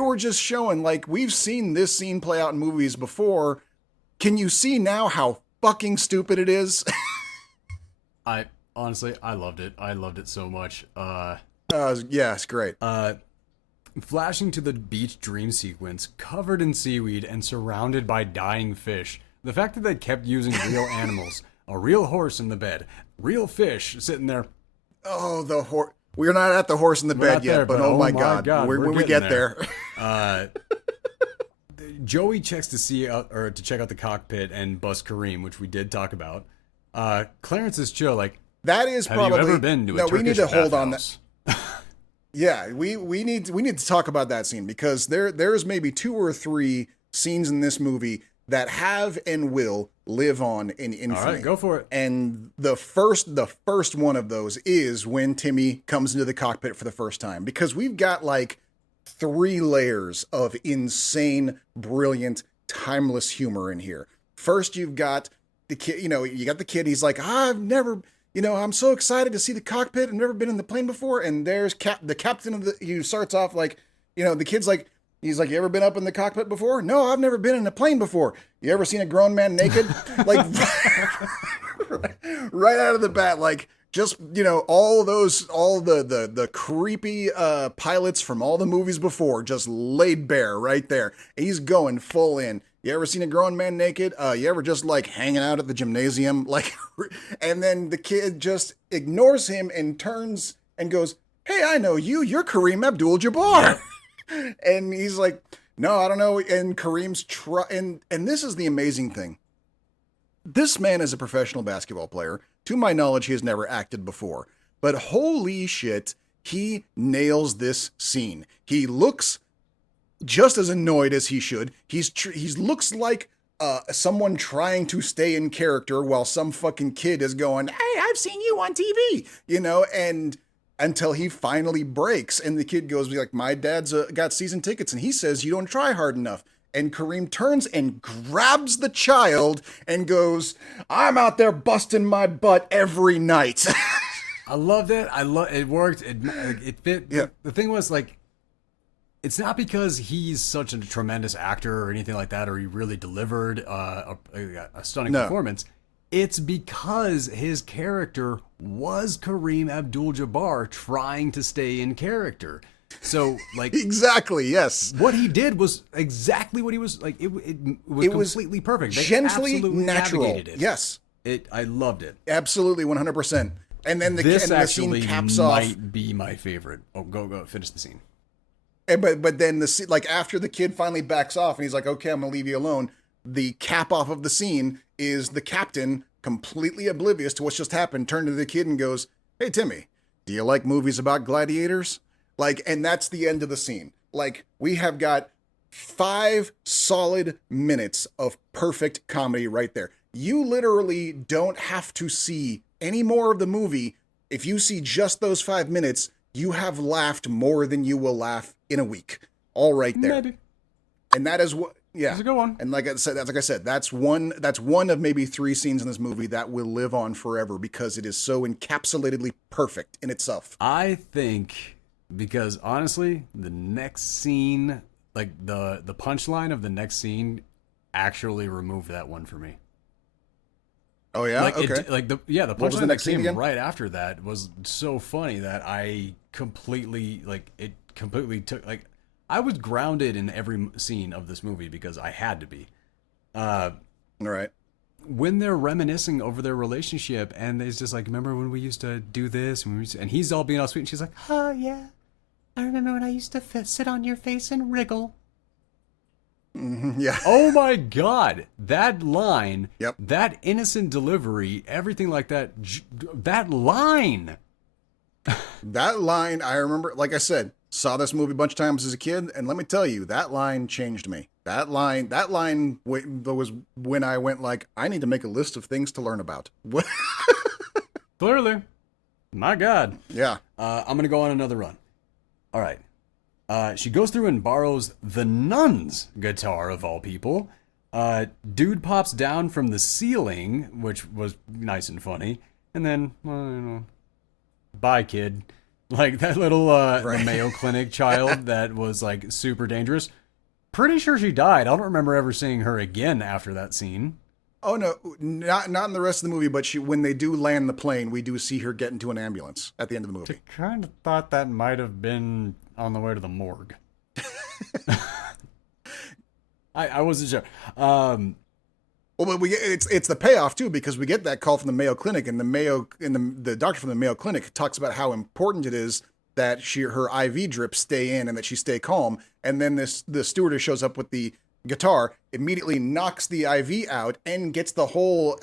were just showing, like, we've seen this scene play out in movies before. Can you see now how fucking stupid it is? Honestly, I loved it. I loved it so much. It's great. Flashing to the beach dream sequence, covered in seaweed and surrounded by dying fish. The fact that they kept using real animals. A real horse in the bed. Real fish sitting there. Oh, the horse. We're not at the horse in the bed yet, but oh my God. When we get there. Joey checks to check out the cockpit and bust Kareem, which we did talk about. Clarence is chill, like, that is have probably. You ever been to a Turkish we need to hold on bathhouse? Yeah, we need to talk about that scene because there's maybe 2 or 3 scenes in this movie that have and will live on in infamy. All right, go for it. And the first one of those is when Timmy comes into the cockpit for the first time, because we've got like 3 layers of insane, brilliant, timeless humor in here. First, you've got the kid, you got the kid. He's like, I've never, I'm so excited to see the cockpit. I've never been in the plane before. And there's the captain of he starts off like, the kid's like, he's like, you ever been up in the cockpit before? No, I've never been in a plane before. You ever seen a grown man naked? Like, right out of the bat, like, just, all the creepy pilots from all the movies before just laid bare right there. He's going full in. You ever seen a grown man naked? You ever just like hanging out at the gymnasium? Like, and then the kid just ignores him and turns and goes, hey, I know you. You're Kareem Abdul-Jabbar. And he's like, no, I don't know. And Kareem's and this is the amazing thing. This man is a professional basketball player. To my knowledge, he has never acted before. But holy shit, he nails this scene. He looks just as annoyed as he should. He looks like someone trying to stay in character while some fucking kid is going, hey, I've seen you on TV, and until he finally breaks. And the kid goes like, my dad's got season tickets. And he says, you don't try hard enough. And Kareem turns and grabs the child and goes, I'm out there busting my butt every night. I loved it. It worked. It fit. Yeah. The thing was, like, it's not because he's such a tremendous actor or anything like that, or he really delivered a stunning performance. It's because his character was Kareem Abdul-Jabbar trying to stay in character. So, like, exactly, yes. What he did was exactly what he was like. It was completely perfect. They gently natural. Navigated it. Yes, I loved it. Absolutely, 100%. And then the scene caps off. Might be my favorite. Oh, go finish the scene. But then after the kid finally backs off and he's like, okay, I'm gonna leave you alone. The cap off of the scene is the captain, completely oblivious to what's just happened, turned to the kid and goes, hey, Timmy, do you like movies about gladiators? Like, and that's the end of the scene. Like, we have got 5 solid minutes of perfect comedy right there. You literally don't have to see any more of the movie. If you see just those 5 minutes, you have laughed more than you will laugh in a week. All right there. Maybe. And that is what, yeah. That's a good one. And like I said, that's one of maybe 3 scenes in this movie that will live on forever because it is so encapsulatedly perfect in itself. I think, because honestly, the next scene, like the punchline of the next scene, actually removed that one for me. Oh yeah, like, okay. The punchline that came right after that was so funny that I completely took, like, I was grounded in every scene of this movie because I had to be. All right. When they're reminiscing over their relationship, and it's just like, remember when we used to do this? And he's all being all sweet, and she's like, oh yeah, I remember when I used to sit on your face and wriggle. Mm-hmm, yeah. Oh my God. That line, yep. That innocent delivery, everything like that, that line. That line, I remember, like I said, saw this movie a bunch of times as a kid, and let me tell you, that line changed me. That line was when I went like, I need to make a list of things to learn about. Clearly. My God. Yeah. I'm going to go on another run. All right. She goes through and borrows the nun's guitar, of all people. Dude pops down from the ceiling, which was nice and funny. And then, bye, kid. Like that little the Mayo Clinic child that was like super dangerous. Pretty sure she died. I don't remember ever seeing her again after that scene. Oh no, not in the rest of the movie, but when they do land the plane, we do see her get into an ambulance at the end of the movie. I kind of thought that might have been on the way to the morgue. I wasn't sure. Well, but it's the payoff too, because we get that call from the Mayo Clinic, and the doctor from the Mayo Clinic talks about how important it is that her IV drips stay in and that she stay calm. And then the stewardess shows up with the guitar, immediately knocks the IV out, and gets the whole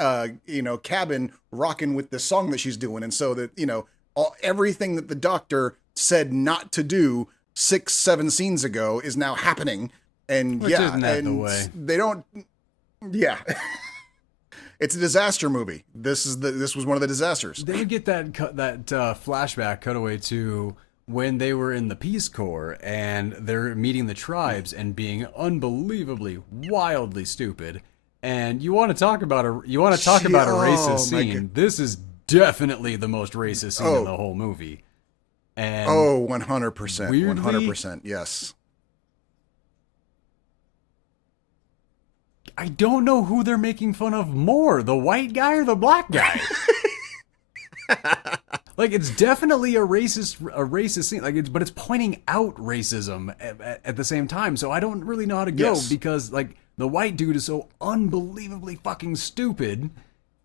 cabin rocking with the song that she's doing. And so that everything that the doctor said not to do 6-7 scenes ago is now happening. And Which isn't that the way? They don't. Yeah. It's a disaster movie. This was one of the disasters. Then we get that flashback cutaway to when they were in the Peace Corps and they're meeting the tribes and being unbelievably, wildly stupid. And you want to talk about a racist scene? This is definitely the most racist scene in the whole movie. And 100%, 100%, yes. I don't know who they're making fun of more, the white guy or the black guy. Like, it's definitely a racist scene. Like, but it's pointing out racism at the same time. So I don't really know how to go because, like, the white dude is so unbelievably fucking stupid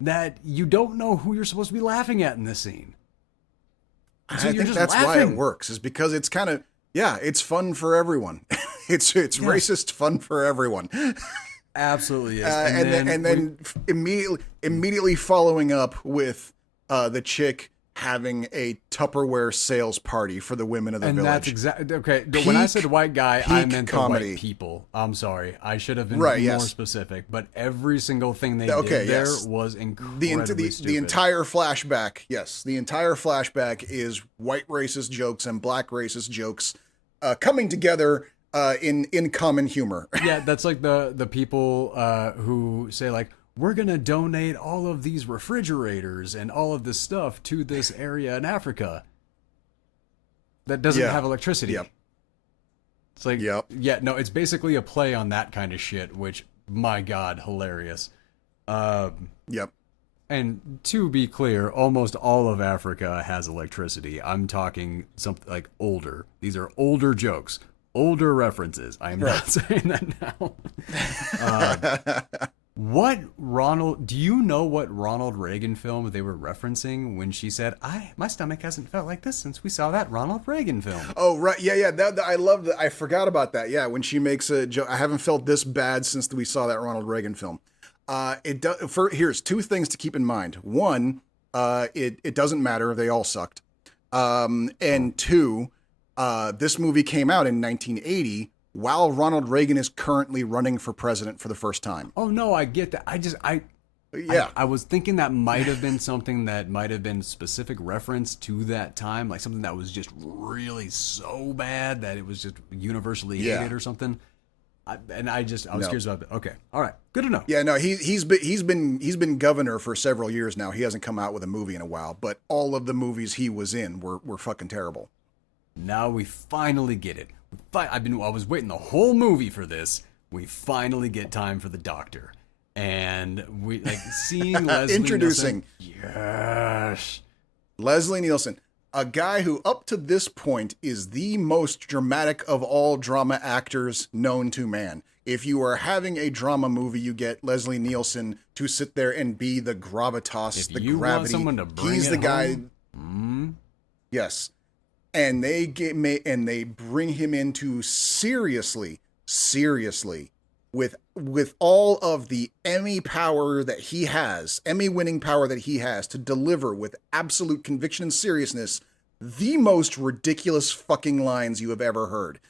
that you don't know who you're supposed to be laughing at in this scene. So I think that's why it works, is because it's kind of, it's fun for everyone. it's racist fun for everyone. Absolutely is. And then immediately following up with the chick having a Tupperware sales party for the women of the village. And that's exactly okay. When I said white guy, I meant comedy. The white people. I'm sorry, I should have been more specific. But every single thing they did there was incredibly stupid. The entire flashback, the entire flashback is white racist jokes and black racist jokes coming together. In common humor. Yeah, that's like the people who say, like, we're going to donate all of these refrigerators and all of this stuff to this area in Africa that doesn't have electricity. Yep. It's like, no, it's basically a play on that kind of shit, which, my God, hilarious. And to be clear, almost all of Africa has electricity. I'm talking something like older. These are older jokes. Older references. I am not saying that now. Do you know what Ronald Reagan film they were referencing when she said, my stomach hasn't felt like this since we saw that Ronald Reagan film? Oh, right. Yeah. I love that. I forgot about that. Yeah. When she makes a joke, I haven't felt this bad since we saw that Ronald Reagan film. Here's two things to keep in mind. One, it doesn't matter. They all sucked. And two, this movie came out in 1980 while Ronald Reagan is currently running for president for the first time. Oh, no, I get that. I was thinking that might have been something that might have been specific reference to that time, like something that was just really so bad that it was just universally hated or something. I was curious about that. Okay. All right. Good to know. Yeah, no, he's been governor for several years now. He hasn't come out with a movie in a while, but all of the movies he was in were fucking terrible. Now we finally get it. I was waiting the whole movie for this. We finally get time for the doctor, and we seeing Leslie introducing Nielsen. Yes, Leslie Nielsen, a guy who up to this point is the most dramatic of all drama actors known to man. If you are having a drama movie, you get Leslie Nielsen to sit there and be the gravitas, the gravity. Want someone to bring He's the guy. Mm-hmm. Yes. And they bring him into seriously with all of the Emmy power that he has, Emmy winning power that he has to deliver with absolute conviction and seriousness the most ridiculous fucking lines you have ever heard.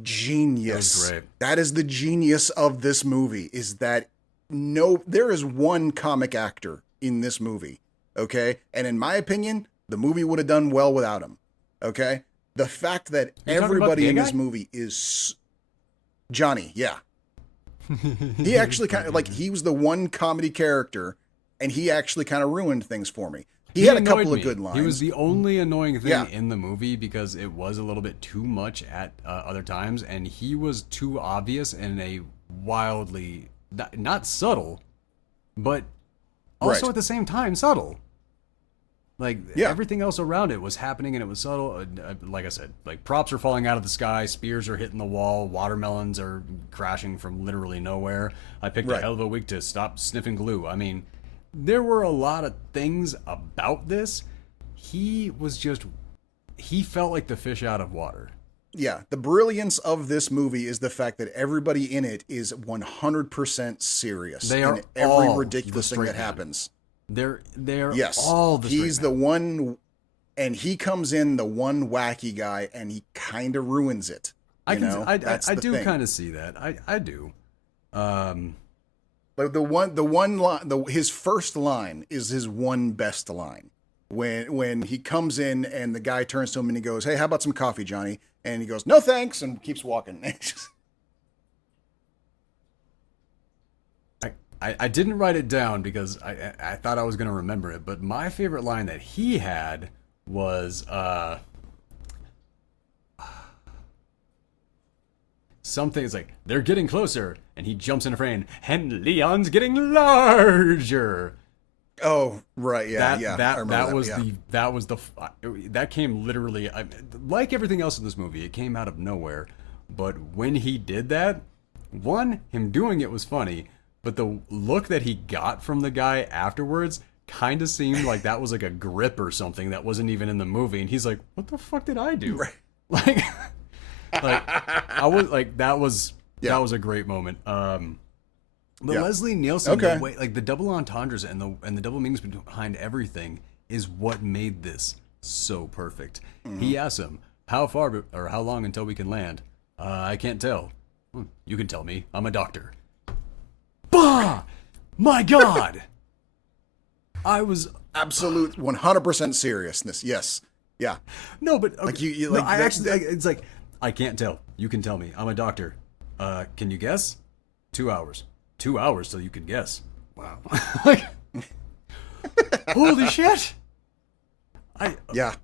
Genius. That is the genius of this movie, is that there is one comic actor in this movie, okay? And in my opinion, the movie would have done well without him. Okay? The fact that everybody in this movie is Johnny, yeah. He actually kind of, he was the one comedy character, and he actually kind of ruined things for me. He had a couple of good lines. He was the only annoying thing in the movie because it was a little bit too much at other times, and he was too obvious in a wildly, not subtle, but also at the same time subtle. Everything else around it was happening and it was subtle. Like I said, props are falling out of the sky, spears are hitting the wall, watermelons are crashing from literally nowhere. I picked a hell of a week to stop sniffing glue. I mean, there were a lot of things about this. He felt like the fish out of water. Yeah, the brilliance of this movie is the fact that everybody in it is 100% serious. They are in every ridiculous thing that happens. They're all the he's the one. and he comes in, the one wacky guy, and he kind of ruins it. I do kind of see that. I do. But his first line is his one best line. When he comes in and the guy turns to him and he goes, "Hey, how about some coffee, Johnny?" And he goes, "No, thanks," and keeps walking. I didn't write it down because I thought I was going to remember it, but my favorite line that he had was something is like, "They're getting closer," and he jumps in a frame, "and Leon's getting larger." Oh, right, yeah, that came literally, like everything else in this movie, it came out of nowhere. But when he did that, him doing it was funny, but the look that he got from the guy afterwards kind of seemed like that was like a grip or something that wasn't even in the movie, and he's like, "What the fuck did I do?" Right. Like I was like, that was a great moment. But Leslie Nielsen, the way, like the double entendres and the double meanings behind everything is what made this so perfect. Mm-hmm. He asks him, "How far or how long until we can land?" "I can't tell." "You can tell me. I'm a doctor." Bah! My God! I was absolute 100% seriousness. Yes. Yeah. No, but okay. Like you like it's like, "I can't tell. You can tell me. I'm a doctor. Can you guess?" 2 hours. 2 hours till you can guess. Wow. Like, holy shit.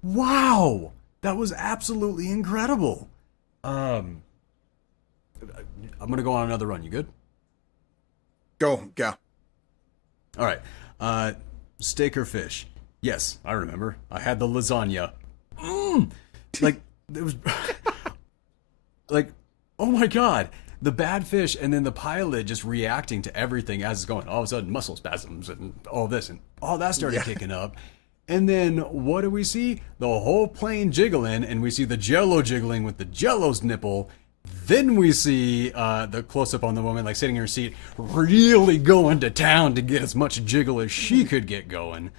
Wow. That was absolutely incredible. I'm going to go on another run. You good? Go. Yeah. All right. Steak or fish? Yes, I remember. I had the lasagna. Like, it was like, oh my God. The bad fish, and then the pilot just reacting to everything as it's going. All of a sudden, muscle spasms and all this, and all that started kicking up. And then what do we see? The whole plane jiggling, and we see the Jello jiggling with the Jello's nipple. Then we see the close-up on the woman, like sitting in her seat, really going to town to get as much jiggle as she could get going.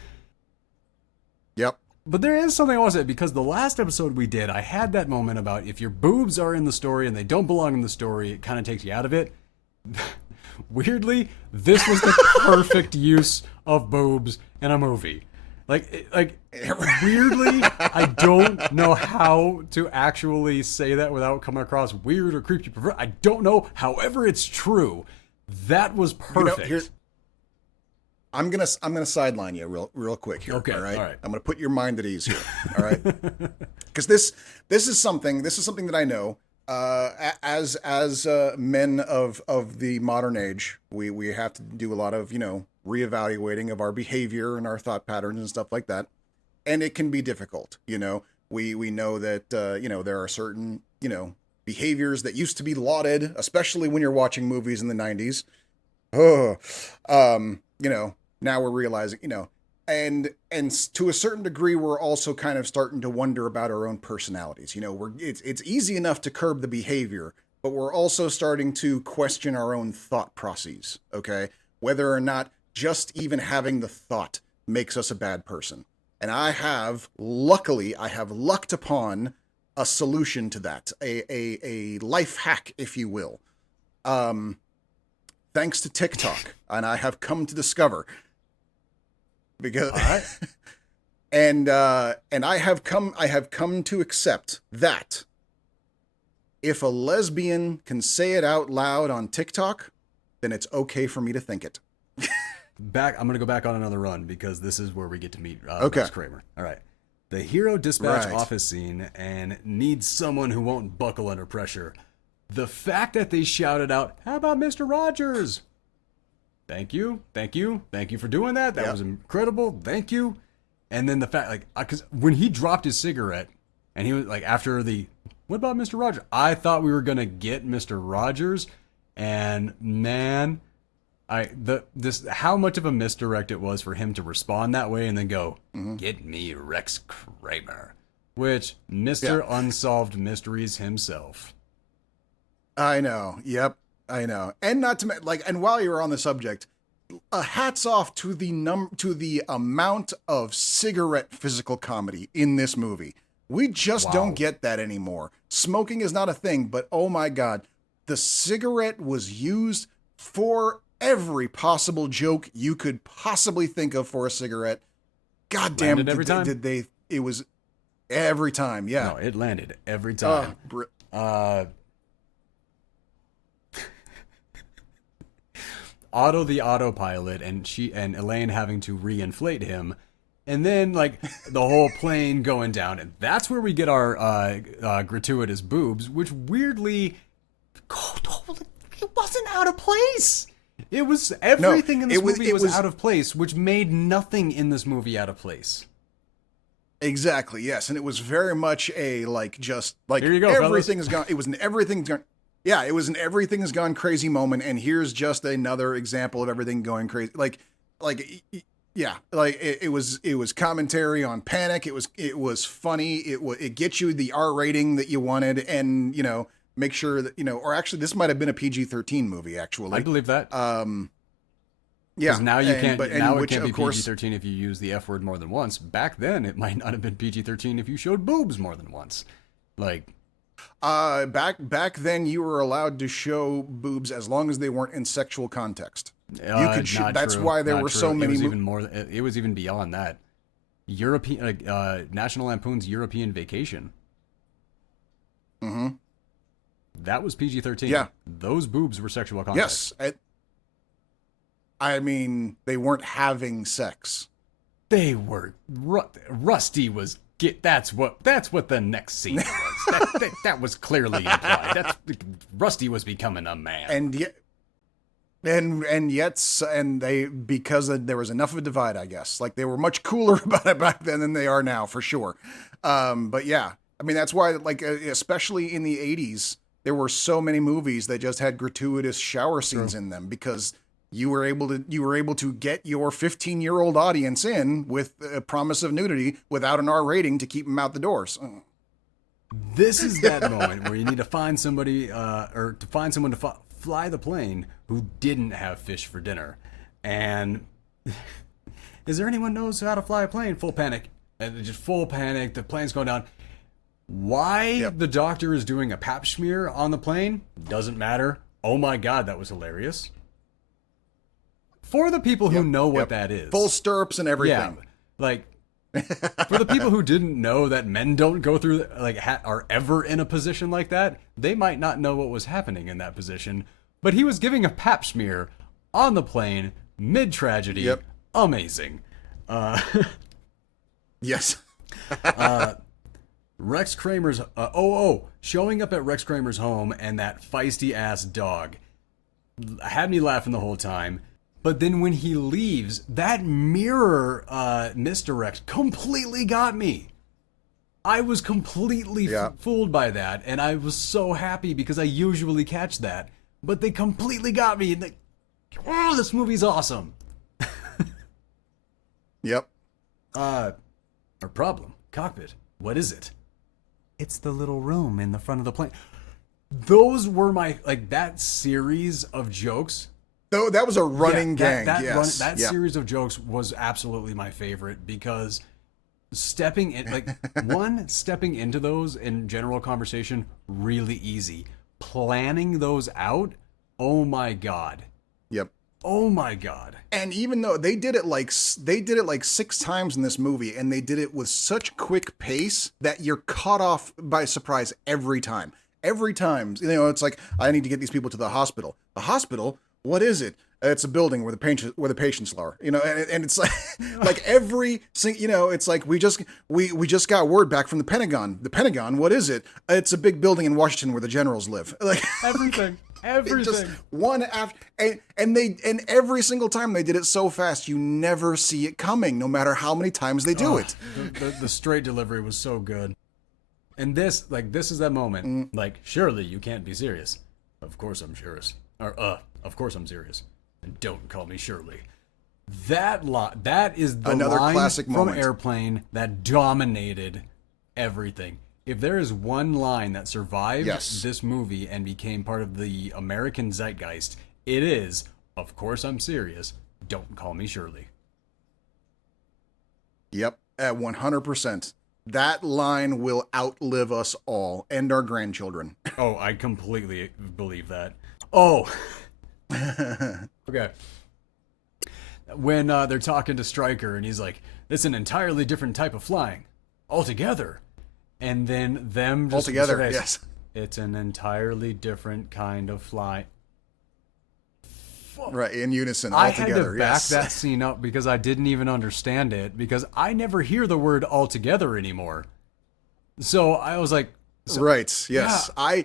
Yep. But there is something I want to say, because the last episode we did, I had that moment about if your boobs are in the story and they don't belong in the story, it kind of takes you out of it. Weirdly, this was the perfect use of boobs in a movie. Like weirdly, I don't know how to actually say that without coming across weird or creepy. I don't know. However, it's true. That was perfect. I'm gonna sideline you real quick here. Okay, all right. I'm gonna put your mind at ease here. All right, because this is something that I know. As men of the modern age, we have to do a lot of reevaluating of our behavior and our thought patterns and stuff like that, and it can be difficult. We know that there are certain behaviors that used to be lauded, especially when you're watching movies in the 90s. Now we're realizing, and to a certain degree, we're also kind of starting to wonder about our own personalities. It's easy enough to curb the behavior, but we're also starting to question our own thought processes. Okay, whether or not just even having the thought makes us a bad person. And I have lucked upon a solution to that, a life hack, if you will. Thanks to TikTok, and I have come to discover. Because and I have come to accept that if a lesbian can say it out loud on TikTok, then it's okay for me to think it. I'm going to go back on another run because this is where we get to meet Rex Kramer. All right. The hero dispatch office scene and needs someone who won't buckle under pressure. The fact that they shouted out, "How about Mr. Rogers?" Thank you for doing that. That was incredible. Thank you. And then the fact, because when he dropped his cigarette, and he was like, after the, "What about Mr. Rogers?" I thought we were gonna get Mr. Rogers, and man, how much of a misdirect it was for him to respond that way and then go, "Get me Rex Kramer," which Mr. Unsolved Mysteries himself. I know. Yep. I know. And not to and while you were on the subject, hats off to the amount of cigarette physical comedy in this movie. We just don't get that anymore. Smoking is not a thing, but oh my God, the cigarette was used for every possible joke you could possibly think of for a cigarette. God damn, did they? It was every time. Yeah, no, it landed every time. Otto the autopilot and Elaine having to reinflate him, and then like the whole plane going down, and that's where we get our gratuitous boobs, which weirdly, it wasn't out of place. It was everything in this movie was out of place, which made nothing in this movie out of place. Exactly, yes, and it was very much a just here you go, everything is gone. It was an everything's gone. Yeah, it was an everything has gone crazy moment, and here's just another example of everything going crazy. It was commentary on panic. It was funny. It gets you the R rating that you wanted, and make sure that or actually this might have been a PG-13 movie. Actually, I believe that. Yeah, now you can't. Now it can't be PG-13 if you use the F word more than once. Back then, it might not have been PG-13 if you showed boobs more than once. Back then, you were allowed to show boobs as long as they weren't in sexual context. You could. That's true, why there were so many. It was even more. It was even beyond that. European National Lampoon's European Vacation. Mm-hmm. That was PG-13. Yeah, those boobs were sexual context. Yes, I mean they weren't having sex. They were. Rusty was. That's what the next scene was. That was clearly implied. Rusty was becoming a man. And they because there was enough of a divide, I guess. Like they were much cooler about it back then than they are now, for sure. But yeah, I mean that's why, especially in the 80s, there were so many movies that just had gratuitous shower scenes in them because you were able to get your 15-year-old audience in with a promise of nudity without an R rating to keep them out the doors. This is that moment where you need to find somebody or to find someone to fly the plane who didn't have fish for dinner. And is there anyone knows how to fly a plane? Full panic. And just full panic. The plane's going down. Why the doctor is doing a pap smear on the plane doesn't matter. Oh my God, that was hilarious. For the people who know what that is. Full stirrups and everything. Yeah, for the people who didn't know that men don't go through, are ever in a position like that, they might not know what was happening in that position. But he was giving a pap smear on the plane, mid-tragedy. Yep. Amazing. Yes. Rex Kramer's, showing up at Rex Kramer's home and that feisty-ass dog had me laughing the whole time. But then when he leaves, that mirror misdirect completely got me. I was completely fooled by that, and I was so happy because I usually catch that. But they completely got me. And this movie's awesome. Yep. Our problem, cockpit. What is it? It's the little room in the front of the plane. Those were my, that series of jokes. No, that was a running gag. That series of jokes was absolutely my favorite because stepping into those in general conversation, really easy. Planning those out, oh my God. Yep. Oh my God. And even though they did it like 6 times in this movie, and they did it with such quick pace that you're caught off by surprise every time. Every time, it's like, I need to get these people to the hospital. The hospital? What is it? It's a building where the patients are, and it's like every it's like we just got word back from the Pentagon. The Pentagon, what is it? It's a big building in Washington where the generals live. Like everything. Just one after, and every single time they did it so fast, you never see it coming, no matter how many times they do it. The straight delivery was so good. And this is that moment. Surely you can't be serious. Of course I'm serious. Of course I'm serious. And don't call me Shirley. That is the another line classic from moment. Airplane that dominated everything. If there is one line that survived this movie and became part of the American zeitgeist, it is, of course I'm serious. don't call me Shirley. Yep, at 100%. That line will outlive us all and our grandchildren. Oh, I completely believe that. Oh, okay. When they're talking to Stryker and he's like, "It's an entirely different type of flying, altogether," and then them just Altogether, surveys, yes. It's an entirely different kind of flying. Right, in unison, I altogether, had to back yes. that scene up because I didn't even understand it, because I never hear the word altogether anymore. So I was like, right, yes. Yeah.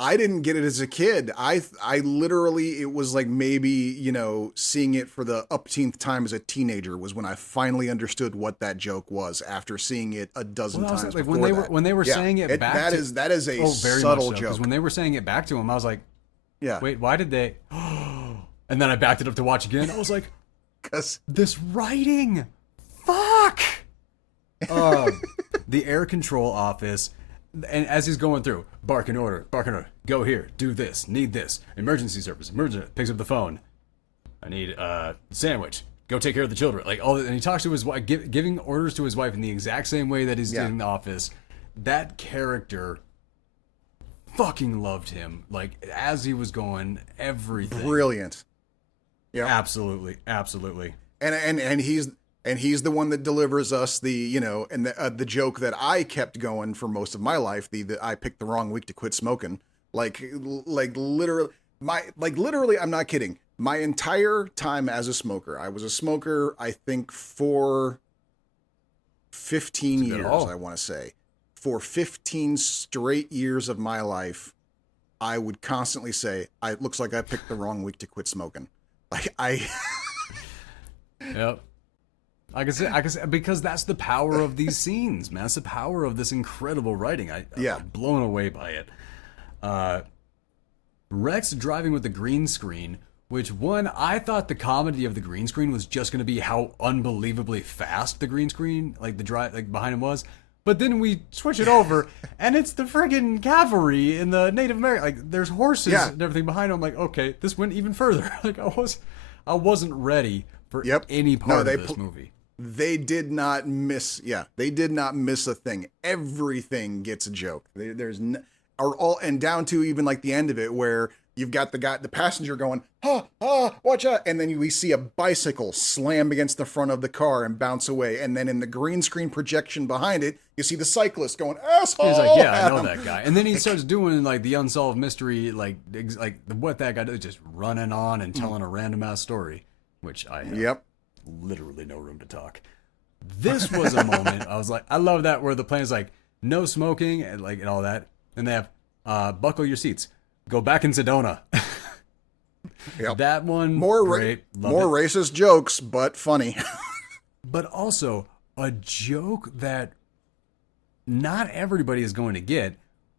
I didn't get it as a kid. I literally, it was like maybe, you know, seeing it for the upteenth time as a teenager was when I finally understood what that joke was after seeing it a dozen times like before when they were saying it back that to, is that is a very subtle much so, joke. because when they were saying it back to him, I was like, Yeah. wait, why did they? And then I backed it up to watch again. I was like, 'Cause this writing, fuck. The air control office, and as he's going through, bark in order, go here, do this, need this, emergency service, picks up the phone. I need a sandwich. Go take care of the children. Like all, and he talks to his wife, giving orders to his wife in the exact same way that he's in the office. That character, fucking loved him. Like as he was going, everything. brilliant. Yeah, absolutely. And he's the one that delivers us the, you know, and the joke that I kept going for most of my life, the I picked the wrong week to quit smoking. Like literally I'm not kidding. My entire time as a smoker, I was a smoker, I think for 15 years, I want to say. For 15 straight years of my life, I would constantly say, it looks like I picked the wrong week to quit smoking. Like Yep. I can say because that's the power of these scenes, man. That's the power of this incredible writing. I'm blown away by it. Rex driving with the green screen, which I thought the comedy of the green screen was just going to be how unbelievably fast the green screen, like the drive, like behind him was. But then we switch it over, and it's the friggin' cavalry in the Native American. Like there's horses and everything behind him. I'm like, okay, this went even further. Like I wasn't ready for any part of this movie. They did not miss. Yeah, they did not miss a thing. Everything gets a joke. And down to even like the end of it where you've got the passenger going, watch out. And then we see a bicycle slam against the front of the car and bounce away. And then in the green screen projection behind it, you see the cyclist going, asshole. He's like, yeah, I know that guy. And then he starts doing like the unsolved mystery, like what that guy does, just running on and telling a random ass story, which I have literally no room to talk. This was a moment I was like, I love that where the plan is like, no smoking and like and all that. And they have buckle your seats. Go back in Sedona. That one more racist jokes, but funny. But also a joke that not everybody is going to get.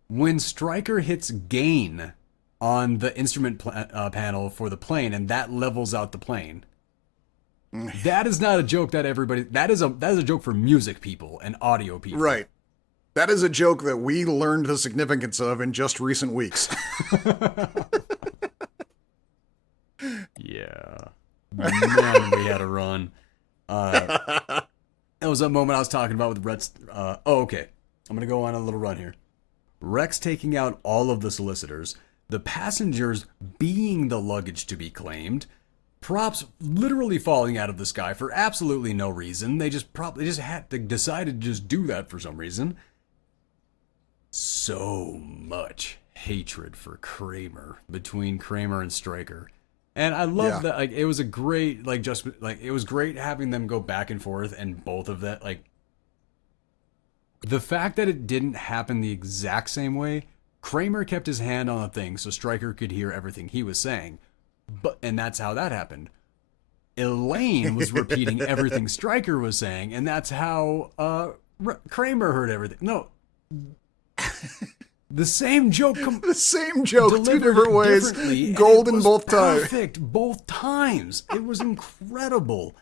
When Stryker hits gain on the instrument panel for the plane, and that levels out the plane. That is not a joke that everybody. That is a joke for music people and audio people. Right. That is a joke that we learned the significance of in just recent weeks. Yeah. Man, we had a run. That was that moment I was talking about with Rex. Okay. I'm going to go on a little run here. Rex taking out all of the solicitors, the passengers being the luggage to be claimed, props literally falling out of the sky for absolutely no reason. They decided to just do that for some reason. So much hatred for Kramer between Kramer and Stryker. And I love that, like, it was a great, like, just, like, it was great having them go back and forth, and both of that, like, the fact that it didn't happen the exact same way, Kramer kept his hand on the thing so Stryker could hear everything he was saying, and that's how that happened. Elaine was repeating everything Stryker was saying, and that's how Kramer heard everything. No. The same joke. The same joke, two different ways. Golden both times. Perfect both times. It was incredible.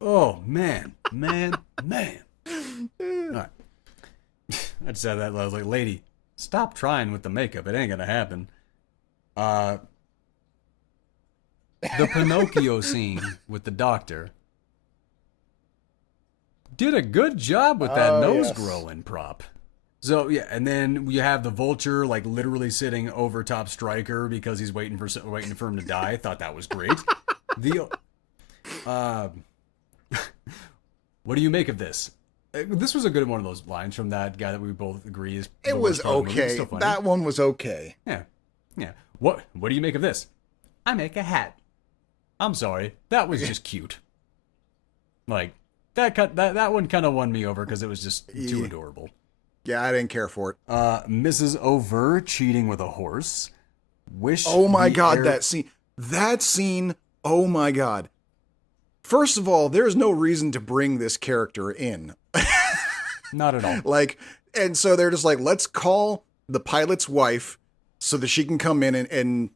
Oh, man. All right. I just said that. I was like, lady, stop trying with the makeup. It ain't going to happen. the Pinocchio scene with the doctor did a good job with that nose growing prop. So yeah, and then we have the Vulture like literally sitting over top Stryker because he's waiting for him to die. Thought that was great. The what do you make of this? This was a good one of those lines from that guy that we both agree is. It was okay. That one was okay. Yeah. What do you make of this? I make a hat. I'm sorry, that was just cute. Like that one kind of won me over because it was just too adorable. Yeah, I didn't care for it. Mrs. Over cheating with a horse. Oh my god, that scene. That scene. Oh my god. First of all, there's no reason to bring this character in. Not at all. Like, and so they're just like, let's call the pilot's wife so that she can come in and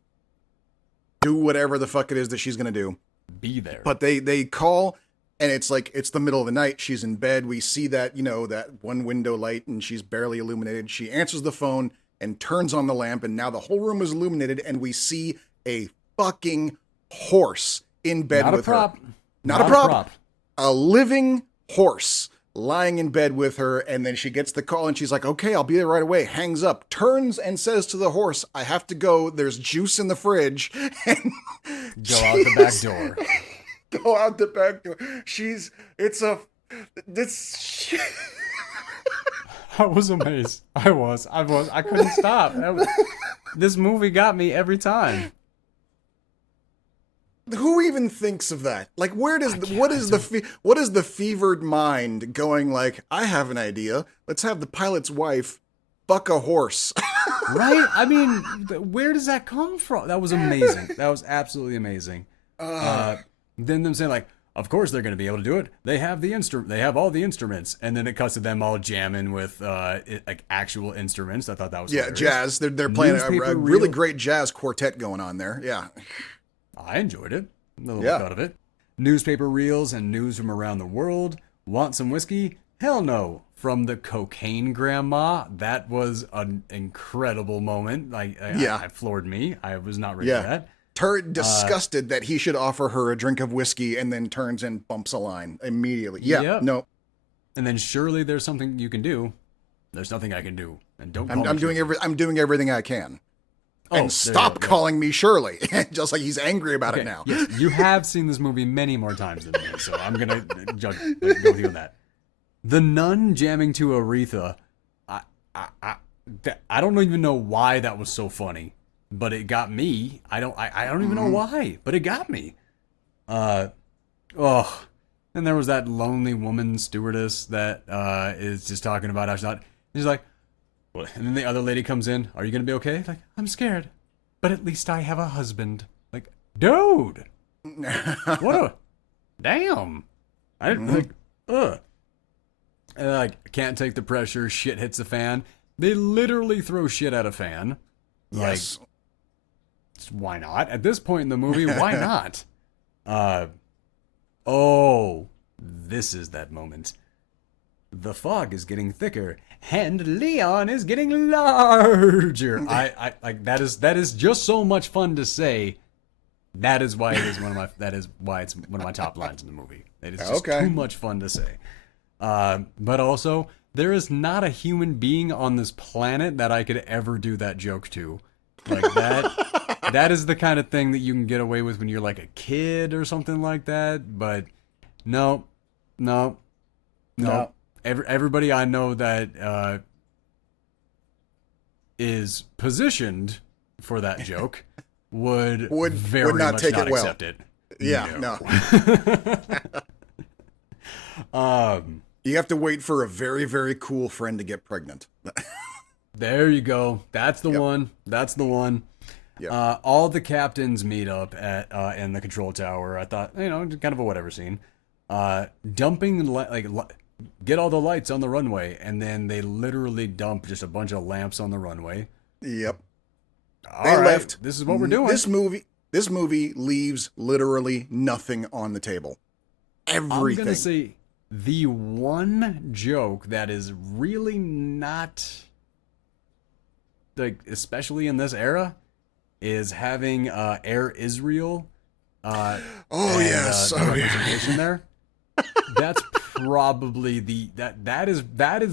do whatever the fuck it is that she's gonna do. Be there. But they call, and it's like, it's the middle of the night. She's in bed. We see that, that one window light, and she's barely illuminated. She answers the phone and turns on the lamp, and now the whole room is illuminated, and we see a fucking horse in bed with her. Not a prop. A living horse lying in bed with her, and then she gets the call, and she's like, okay, I'll be there right away. Hangs up, turns and says to the horse, I have to go. There's juice in the fridge. And go out the back door. Go out the back door. I was amazed. I couldn't stop. This movie got me every time. Who even thinks of that? Like, what is the fevered mind going like, I have an idea. Let's have the pilot's wife fuck a horse. Right? I mean, where does that come from? That was amazing. That was absolutely amazing. Then them saying like, of course they're going to be able to do it. They have They have all the instruments, and then it cuts to them all jamming with like actual instruments. I thought that was hilarious. Jazz. They're playing a really great jazz quartet going on there. Yeah, I enjoyed it. A little bit out of it. Newspaper reels and news from around the world. Want some whiskey? Hell no. From the cocaine grandma. That was an incredible moment. It floored me. I was not ready for that. Disgusted that he should offer her a drink of whiskey, and then turns and bumps a line immediately. No. And then surely there's something you can do. There's nothing I can do. And don't. I'm doing everything I can. And stop calling me Shirley. Just like he's angry about it now. Yes, you have seen this movie many more times than me, so I'm gonna go with you on that. The nun jamming to Aretha. I don't even know why that was so funny. But it got me. I don't even know why, but it got me. And there was that lonely woman stewardess that is just talking about how she's like, well, and then the other lady comes in. Are you gonna be okay? Like, I'm scared, but at least I have a husband. Like, dude, damn. I can't take the pressure. Shit hits the fan. They literally throw shit at a fan. Yes. Like, why not? At this point in the movie, why not? This is that moment. The fog is getting thicker, and Leon is getting larger. I like that is just so much fun to say. That is why it's one of my top lines in the movie. It is just too much fun to say. But also, there is not a human being on this planet that I could ever do that joke to. Like that. That is the kind of thing that you can get away with when you're like a kid or something like that. But no. Everybody I know that is positioned for that joke would very not much take not it well. accept it. Yeah, no. You have to wait for a very, very cool friend to get pregnant. There you go. That's the one. That's the one. Yep. All the captains meet up at in the control tower. I thought, kind of a whatever scene. Dumping get all the lights on the runway, and then they literally dump just a bunch of lamps on the runway. Yep. They left. This is what we're doing. This movie leaves literally nothing on the table. Everything. I'm gonna say the one joke that is really not like, especially in this era, is having Air Israel Oh, and, yes. the representation there. That's probably that is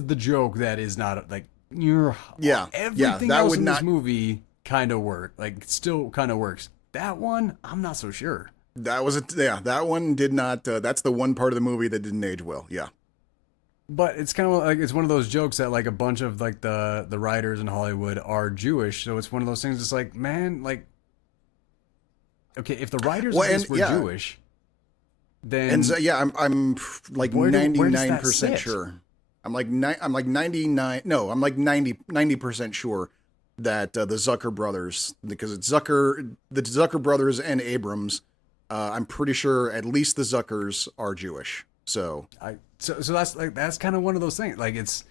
the joke that is not like everything that else would in this not movie kind of work, like still kind of works. That one, I'm not so sure. that one did not. That's the one part of the movie that didn't age well. Yeah. But it's kind of like it's one of those jokes that like a bunch of like the writers in Hollywood are Jewish, so it's one of those things. It's like, man, like, okay, if the writers of this were Jewish, then and so, I'm like where does 99% that sit? sure. I'm like 99. No, I'm like 90% sure that the Zucker brothers, because it's the Zucker brothers and Abrams. I'm pretty sure at least the Zuckers are Jewish. So that's kind of one of those things. Like it's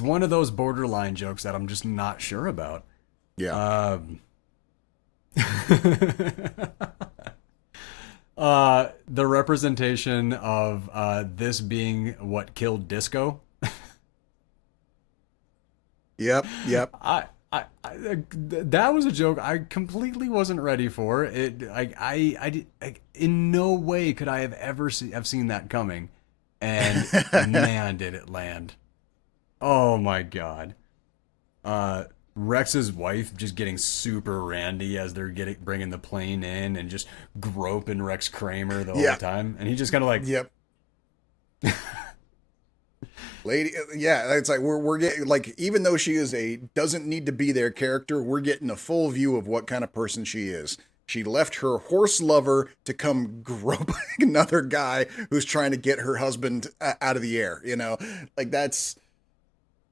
one of those borderline jokes that I'm just not sure about. Yeah. The representation of this being what killed disco. Yep. That was a joke I completely wasn't ready for. I in no way could I have ever have seen that coming, and man, did it land! Oh my god. Rex's wife just getting super randy as they're bringing the plane in and just groping Rex Kramer the whole time, and he just kind of like, yep. Lady, yeah, it's like we're getting, like, even though she is doesn't need to be their character, we're getting a full view of what kind of person she is. She left her horse lover to come grope another guy who's trying to get her husband out of the air. You know, like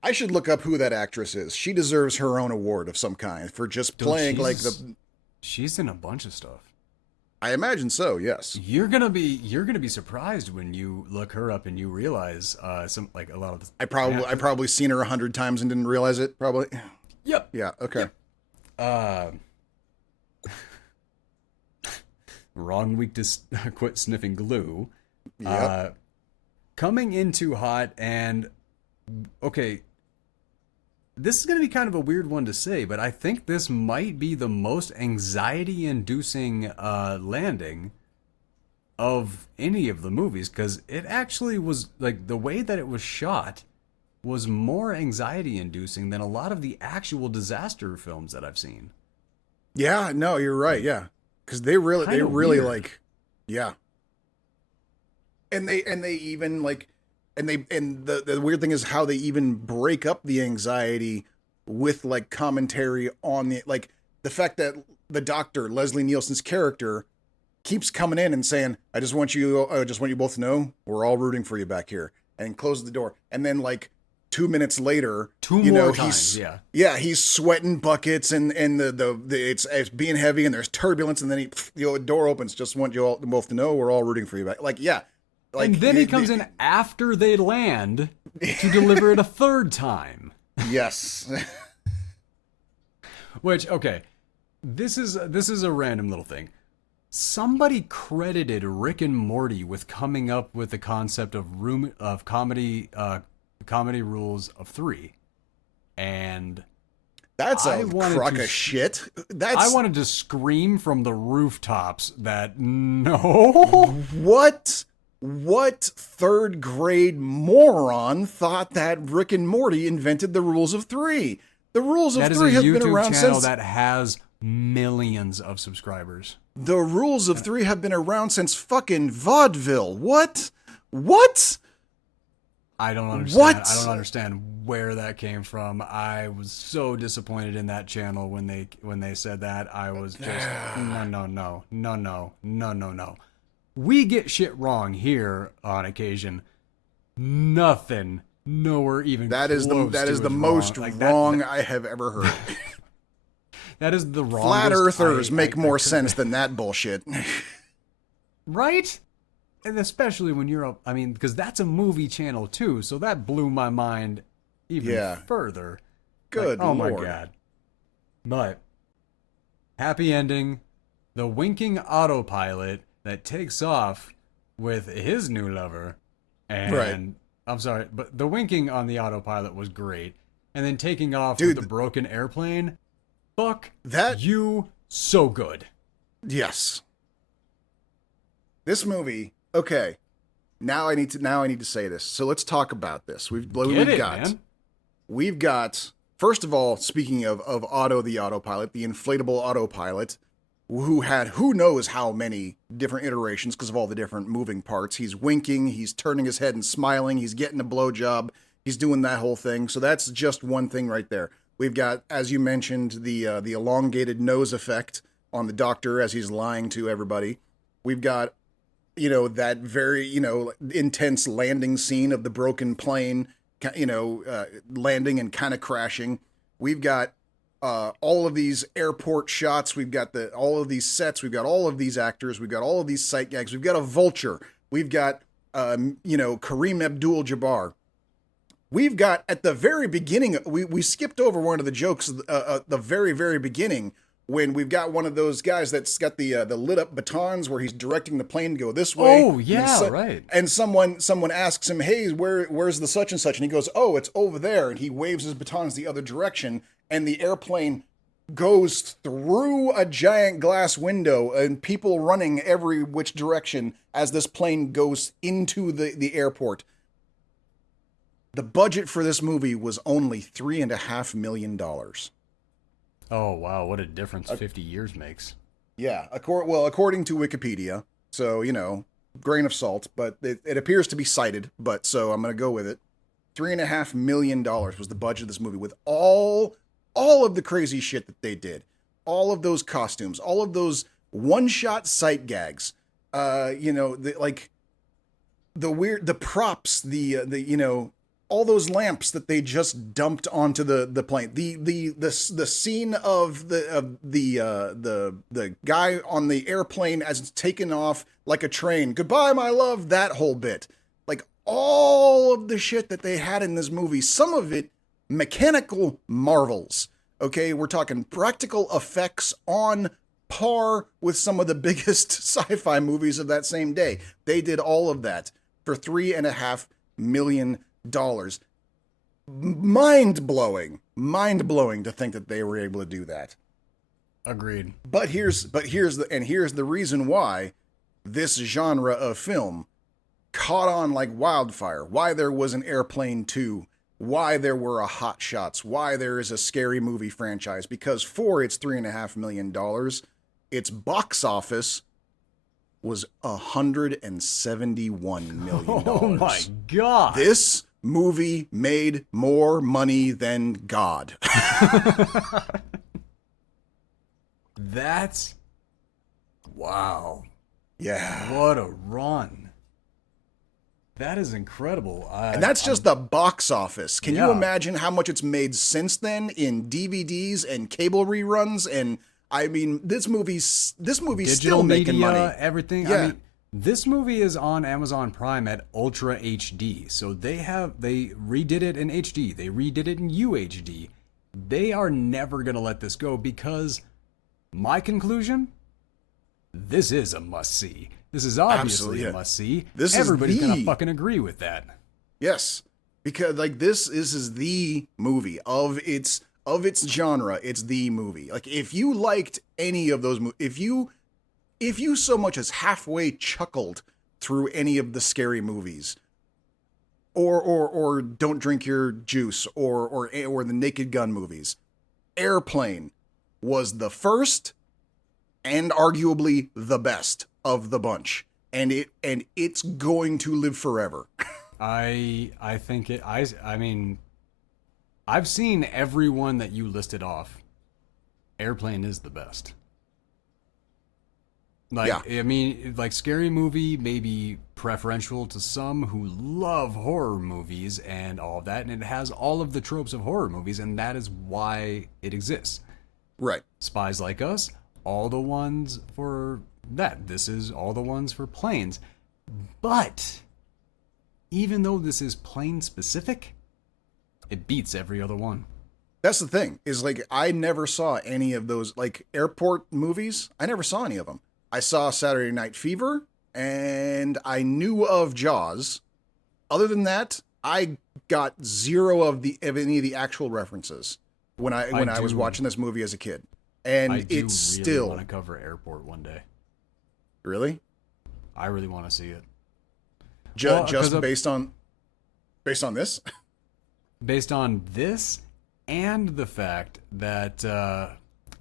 I should look up who that actress is. She deserves her own award of some kind for just playing She's in a bunch of stuff. I imagine so. Yes. You're gonna be surprised when you look her up and you realize some like a lot of. I probably seen her 100 times and didn't realize it. Probably. Yep. Yeah. Okay. Yep. Wrong week to quit sniffing glue. Yep. Coming into hot and okay. This is going to be kind of a weird one to say, but I think this might be the most anxiety-inducing landing of any of the movies, because it actually was, like, the way that it was shot was more anxiety-inducing than a lot of the actual disaster films that I've seen. Yeah, no, you're right. Yeah, because they really weird. like, yeah, and they even like. And the weird thing is how they even break up the anxiety with like commentary on the fact that the doctor, Leslie Nielsen's character, keeps coming in and saying, I just want you both to know we're all rooting for you back here, and closes the door. And then like 2 minutes later, he's sweating buckets and it's being heavy and there's turbulence, and then the door opens. Just want you all both to know we're all rooting for you back. Like, yeah. Like, and then he comes in after they land to deliver it a third time. Yes. Which, okay, this is a random little thing. Somebody credited Rick and Morty with coming up with the concept of comedy rules of 3, and that's a crock of shit. I wanted to scream from the rooftops that no. What third grade moron thought that Rick and Morty invented the rules of 3? The rules of 3 have been around since... That is a YouTube channel that has millions of subscribers. The rules of 3 have been around since fucking vaudeville. What? What? I don't understand. What? I don't understand where that came from. I was so disappointed in that channel when they said that. I was just no. We get shit wrong here on occasion. Nothing, nowhere even that is the most wrong I have ever heard. That is the wrong. Flat earthers make more sense than that bullshit. Right? And especially when you're I mean, because that's a movie channel too, so that blew my mind even further. Good Lord. my God. But happy ending. The winking autopilot that takes off with his new lover, and I'm sorry, but the winking on the autopilot was great, and then taking off with the broken airplane, fuck that, you so good. Yes. This movie, okay. Now I need to say this. So let's talk about this. We've got first of all, speaking of Otto the autopilot, the inflatable autopilot, who had who knows how many different iterations because of all the different moving parts. He's winking, he's turning his head and smiling, he's getting a blowjob, he's doing that whole thing. So that's just one thing right there. We've got, as you mentioned, the elongated nose effect on the doctor as he's lying to everybody. We've got, that very, intense landing scene of the broken plane, landing and kind of crashing. We've got all of these airport shots. We've got all of these sets. We've got all of these actors. We've got all of these sight gags. We've got a vulture. We've got, Kareem Abdul-Jabbar. We've got at the very beginning, we skipped over one of the jokes at the very, very beginning when we've got one of those guys that's got the lit up batons where he's directing the plane to go this way. Oh, yeah, right. And someone asks him, hey, where's the such and such? And he goes, oh, it's over there. And he waves his batons the other direction. And the airplane goes through a giant glass window and people running every which direction as this plane goes into the airport. The budget for this movie was only $3.5 million. Oh, wow. What a difference 50 years makes. Yeah. According to Wikipedia. So, grain of salt, but it appears to be cited. But so I'm going to go with it. $3.5 million was the budget of this movie with all of the crazy shit that they did. All of those costumes, all of those one-shot sight gags. The props, all those lamps that they just dumped onto the plane. The scene of the guy on the airplane as it's taken off like a train. Goodbye, my love. That whole bit. Like all of the shit that they had in this movie. Some of it mechanical marvels. Okay, we're talking practical effects on par with some of the biggest sci-fi movies of that same day. They did all of that for $3.5 million. Mind-blowing to think that they were able to do that. Agreed. But here's the reason why this genre of film caught on like wildfire. Why there was an Airplane 2. Why there were a Hot Shots. Why there is a Scary Movie franchise. Because for its $3.5 million, its box office was $171 million. Oh my God. This movie made more money than God. That's... Wow. Yeah. What a run. That is incredible. And that's just the box office. Can Yeah. you imagine how much it's made since then in DVDs and cable reruns? And I mean, this movie's Digital still making media, money. everything. Yeah. I mean, this movie is on Amazon Prime at Ultra HD. So they redid it in HD. They redid it in UHD. They are never going to let this go because my conclusion, this is a must-see. This is obviously a must-see. Everybody's going to fucking agree with that. Yes. Because like this is the movie of its genre. It's the movie. Like if you liked any of those if you so much as halfway chuckled through any of the Scary Movies, or Don't Drink Your Juice, or the Naked Gun movies, Airplane was the first and arguably the best of the bunch, and it's going to live forever. I think it. I mean, I've seen every one that you listed off. Airplane is the best. Like, yeah. I mean, like Scary Movie may be preferential to some who love horror movies and all of that, and it has all of the tropes of horror movies, and that is why it exists. Right. Spies Like Us, all the ones for that. This is all the ones for planes. But even though this is plane specific, it beats every other one. That's the thing, is like I never saw any of those like airport movies. I never saw any of them. I saw Saturday Night Fever, and I knew of Jaws. Other than that, I got zero of any of the actual references when I was watching this movie as a kid. And I do it's really still want to cover Airport one day. really I really want to see it. just based on this. Based on this and the fact that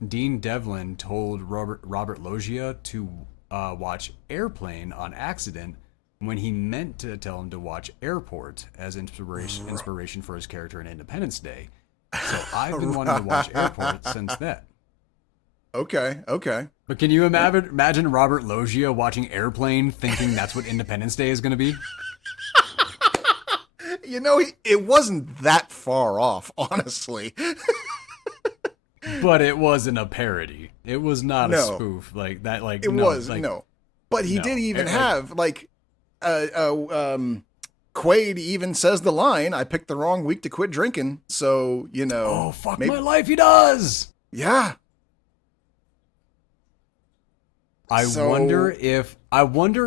Dean Devlin told Robert Loggia to watch Airplane on accident when he meant to tell him to watch Airport as inspiration for his character in Independence Day. So I've been wanting to watch Airport since that. Okay. But can you imagine Robert Loggia watching Airplane thinking that's what Independence Day is going to be? You know, it wasn't that far off, honestly. But it wasn't a parody. It was not a spoof like that. Like it no, was like, no, but he did even have like, Quaid even says the line, "I picked the wrong week to quit drinking." So you know, oh fuck my life, he does. Yeah. I wonder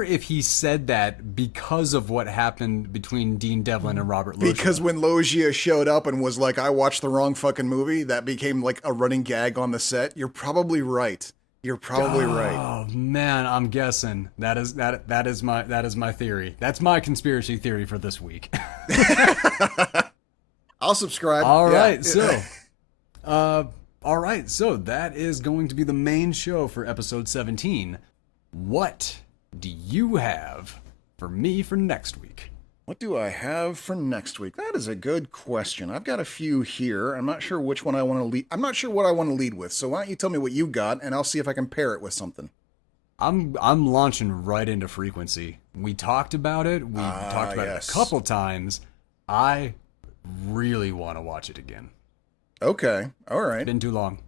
if he said that because of what happened between Dean Devlin and Robert Loggia. Because when Loggia showed up and was like, "I watched the wrong fucking movie," that became like a running gag on the set. You're probably right. Right. Oh man, I'm guessing that is my theory. That's my conspiracy theory for this week. I'll subscribe. All right, so that is going to be the main show for episode 17. What do you have for me for next week? What do I have for next week? That is a good question. I've got a few here. I'm not sure which one I want to lead. I'm not sure what I want to lead with. So why don't you tell me what you got, and I'll see if I can pair it with something. I'm launching right into Frequency. We talked about it. We talked about it a couple times. I really want to watch it again. Okay. All right. Been too long.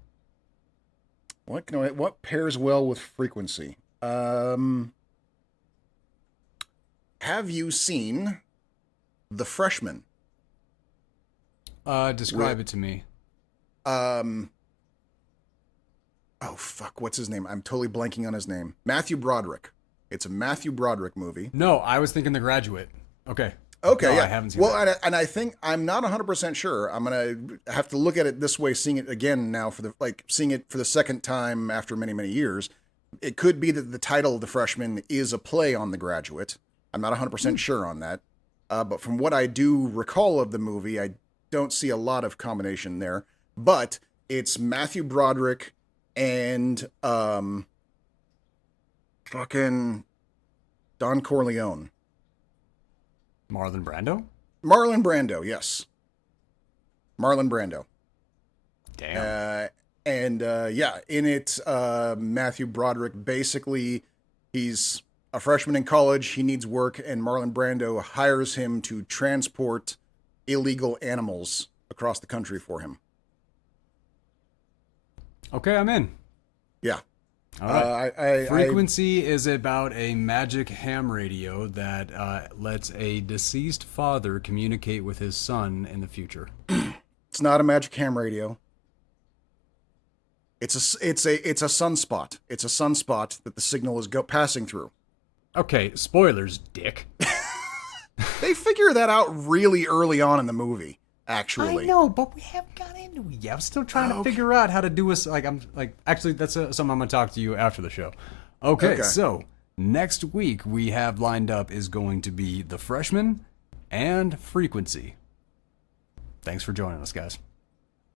What pairs well with Frequency? Have you seen The Freshman? Describe it to me. Oh fuck, what's his name? I'm totally blanking on his name. Matthew Broderick. It's a Matthew Broderick movie. No, I was thinking The Graduate. Okay. Okay, no, yeah. I haven't seen that. And I think I'm not 100% sure. I'm gonna have to look at it this way, seeing it again now seeing it for the second time after many, many years. It could be that the title of The Freshman is a play on The Graduate. I'm not 100% sure on that. But from what I do recall of the movie, I don't see a lot of combination there. But it's Matthew Broderick and fucking Don Corleone. Marlon Brando? Marlon Brando, yes. Marlon Brando. Damn. In it, Matthew Broderick, basically, he's a freshman in college, he needs work, and Marlon Brando hires him to transport illegal animals across the country for him. Okay, I'm in. Yeah. All right. Frequency is about a magic ham radio that lets a deceased father communicate with his son in the future. It's not a magic ham radio. It's a sunspot. It's a sunspot that the signal is passing through. Okay, spoilers, dick. They figure that out really early on in the movie. Actually, I know, but we haven't got into it yet. I'm still trying to figure out how to do this. Actually, that's something I'm gonna talk to you after the show. Okay, so next week we have lined up is going to be The Freshman and Frequency. Thanks for joining us, guys.